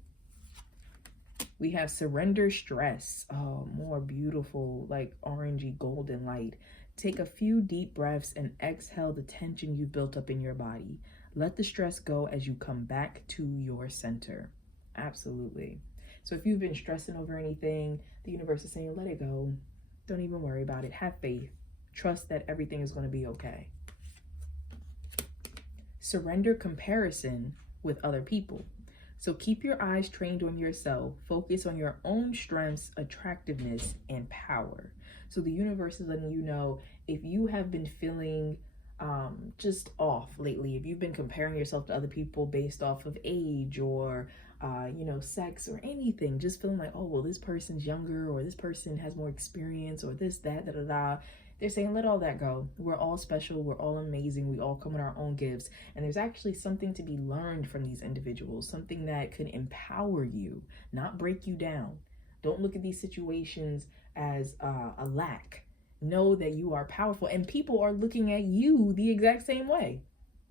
We have surrender stress. Oh, more beautiful, like orangey golden light. Take a few deep breaths and exhale the tension you've built up in your body. Let the stress go as you come back to your center. Absolutely. So if you've been stressing over anything, the universe is saying, let it go. Don't even worry about it. Have faith. Trust that everything is going to be okay. Surrender comparison with other people. So keep your eyes trained on yourself. Focus on your own strengths, attractiveness, and power. So the universe is letting you know, if you have been feeling just off lately, if you've been comparing yourself to other people based off of age or sex or anything, just feeling like, oh, well, this person's younger or this person has more experience or this, that, da, da, da. They're saying, let all that go. We're all special. We're all amazing. We all come with our own gifts. And there's actually something to be learned from these individuals, something that could empower you, not break you down. Don't look at these situations as a lack. Know that you are powerful and people are looking at you the exact same way.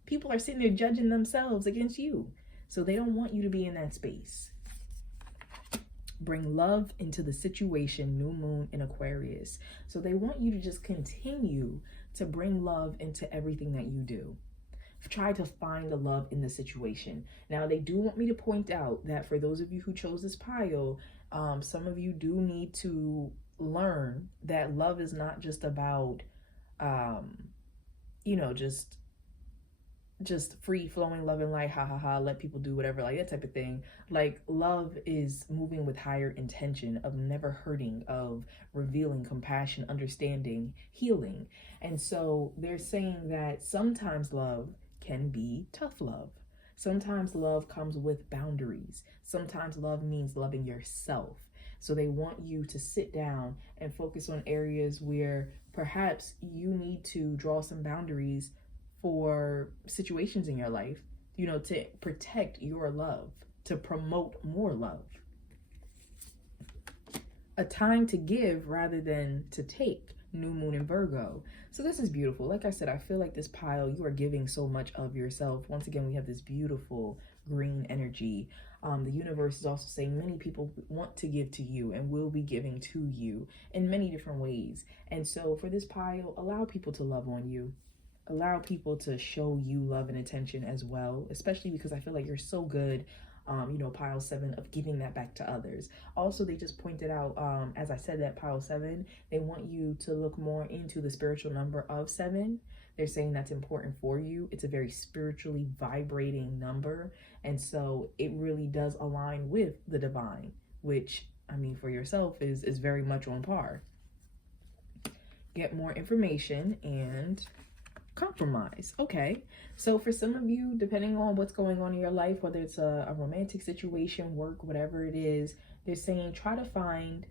People are sitting there judging themselves against you. So they don't want you to be in that space. Bring love into the situation, new moon in Aquarius. So they want you to just continue to bring love into everything that you do. Try to find the love in the situation. Now, they do want me to point out that for those of you who chose this pile, some of you do need to learn that love is not just about, just free flowing love and light, ha ha ha, let people do whatever, like that type of thing. Like, love is moving with higher intention of never hurting, of revealing compassion, understanding, healing. And so they're saying that sometimes love can be tough love. Sometimes love comes with boundaries. Sometimes love means loving yourself. So they want you to sit down and focus on areas where perhaps you need to draw some boundaries for situations in your life, to protect your love, to promote more love. A time to give rather than to take. New moon in Virgo. So this is beautiful. Like I said, I feel like this pile, you are giving so much of yourself. Once again, we have this beautiful green energy. The universe is also saying many people want to give to you and will be giving to you in many different ways. And so for this pile, allow people to love on you. Allow people to show you love and attention as well, especially because I feel like you're so good, pile 7, of giving that back to others. Also, they just pointed out, as I said, that pile 7, they want you to look more into the spiritual number of 7. They're saying that's important for you. It's a very spiritually vibrating number. And so it really does align with the divine, which, I mean, for yourself is very much on par. Get more information and compromise. Okay, so for some of you, depending on what's going on in your life, whether it's a romantic situation, work, whatever it is, they're saying try to find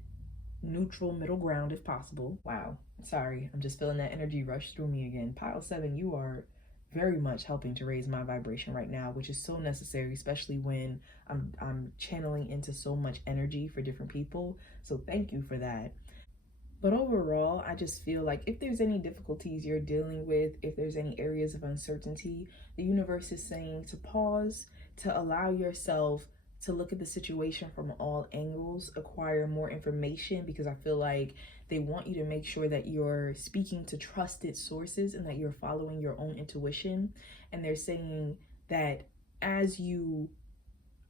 neutral middle ground if possible. Wow, sorry, I'm just feeling that energy rush through me again. Pile 7, you are very much helping to raise my vibration right now, which is so necessary, especially when I'm channeling into so much energy for different people. So thank you for that. But overall, I just feel like if there's any difficulties you're dealing with, if there's any areas of uncertainty, the universe is saying to pause, to allow yourself to look at the situation from all angles, acquire more information, because I feel like they want you to make sure that you're speaking to trusted sources and that you're following your own intuition. And they're saying that as you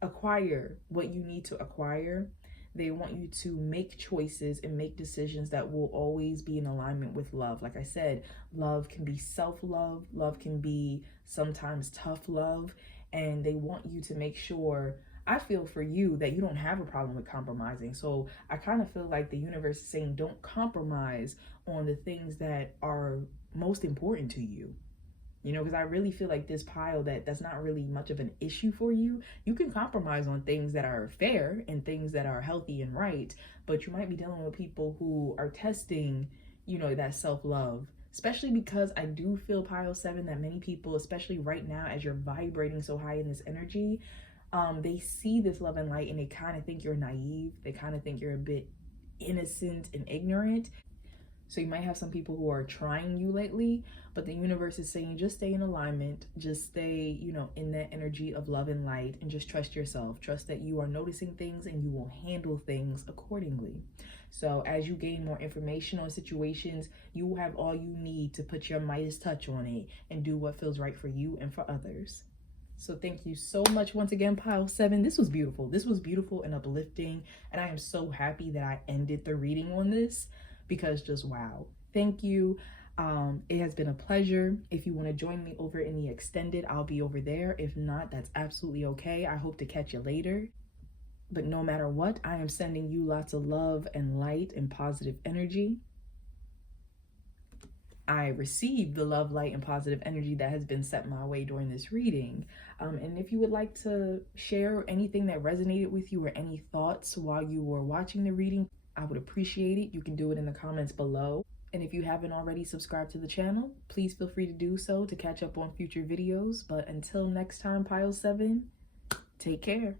acquire what you need to acquire, they want you to make choices and make decisions that will always be in alignment with love. Like I said, love can be self-love. Love can be sometimes tough love. And they want you to make sure, I feel for you, that you don't have a problem with compromising. So I kind of feel like the universe is saying don't compromise on the things that are most important to you. Because I really feel like this pile, that's not really much of an issue for you. You can compromise on things that are fair and things that are healthy and right, but you might be dealing with people who are testing, that self-love. Especially because I do feel, pile 7, that many people, especially right now, as you're vibrating so high in this energy, they see this love and light and they kind of think you're naive. They kind of think you're a bit innocent and ignorant. So you might have some people who are trying you lately, but the universe is saying just stay in alignment, just stay, in that energy of love and light, and just trust yourself. Trust that you are noticing things and you will handle things accordingly. So as you gain more information on situations, you will have all you need to put your Midas touch on it and do what feels right for you and for others. So thank you so much once again, pile 7. This was beautiful. This was beautiful and uplifting, and I am so happy that I ended the reading on this, because just wow. Thank you. It has been a pleasure. If you want to join me over in the extended, I'll be over there. If not, that's absolutely okay. I hope to catch you later. But no matter what, I am sending you lots of love and light and positive energy. I received the love, light, and positive energy that has been sent my way during this reading. And if you would like to share anything that resonated with you or any thoughts while you were watching the reading, I would appreciate it. You can do it in the comments below. And if you haven't already subscribed to the channel, please feel free to do so to catch up on future videos. But until next time, pile 7, take care.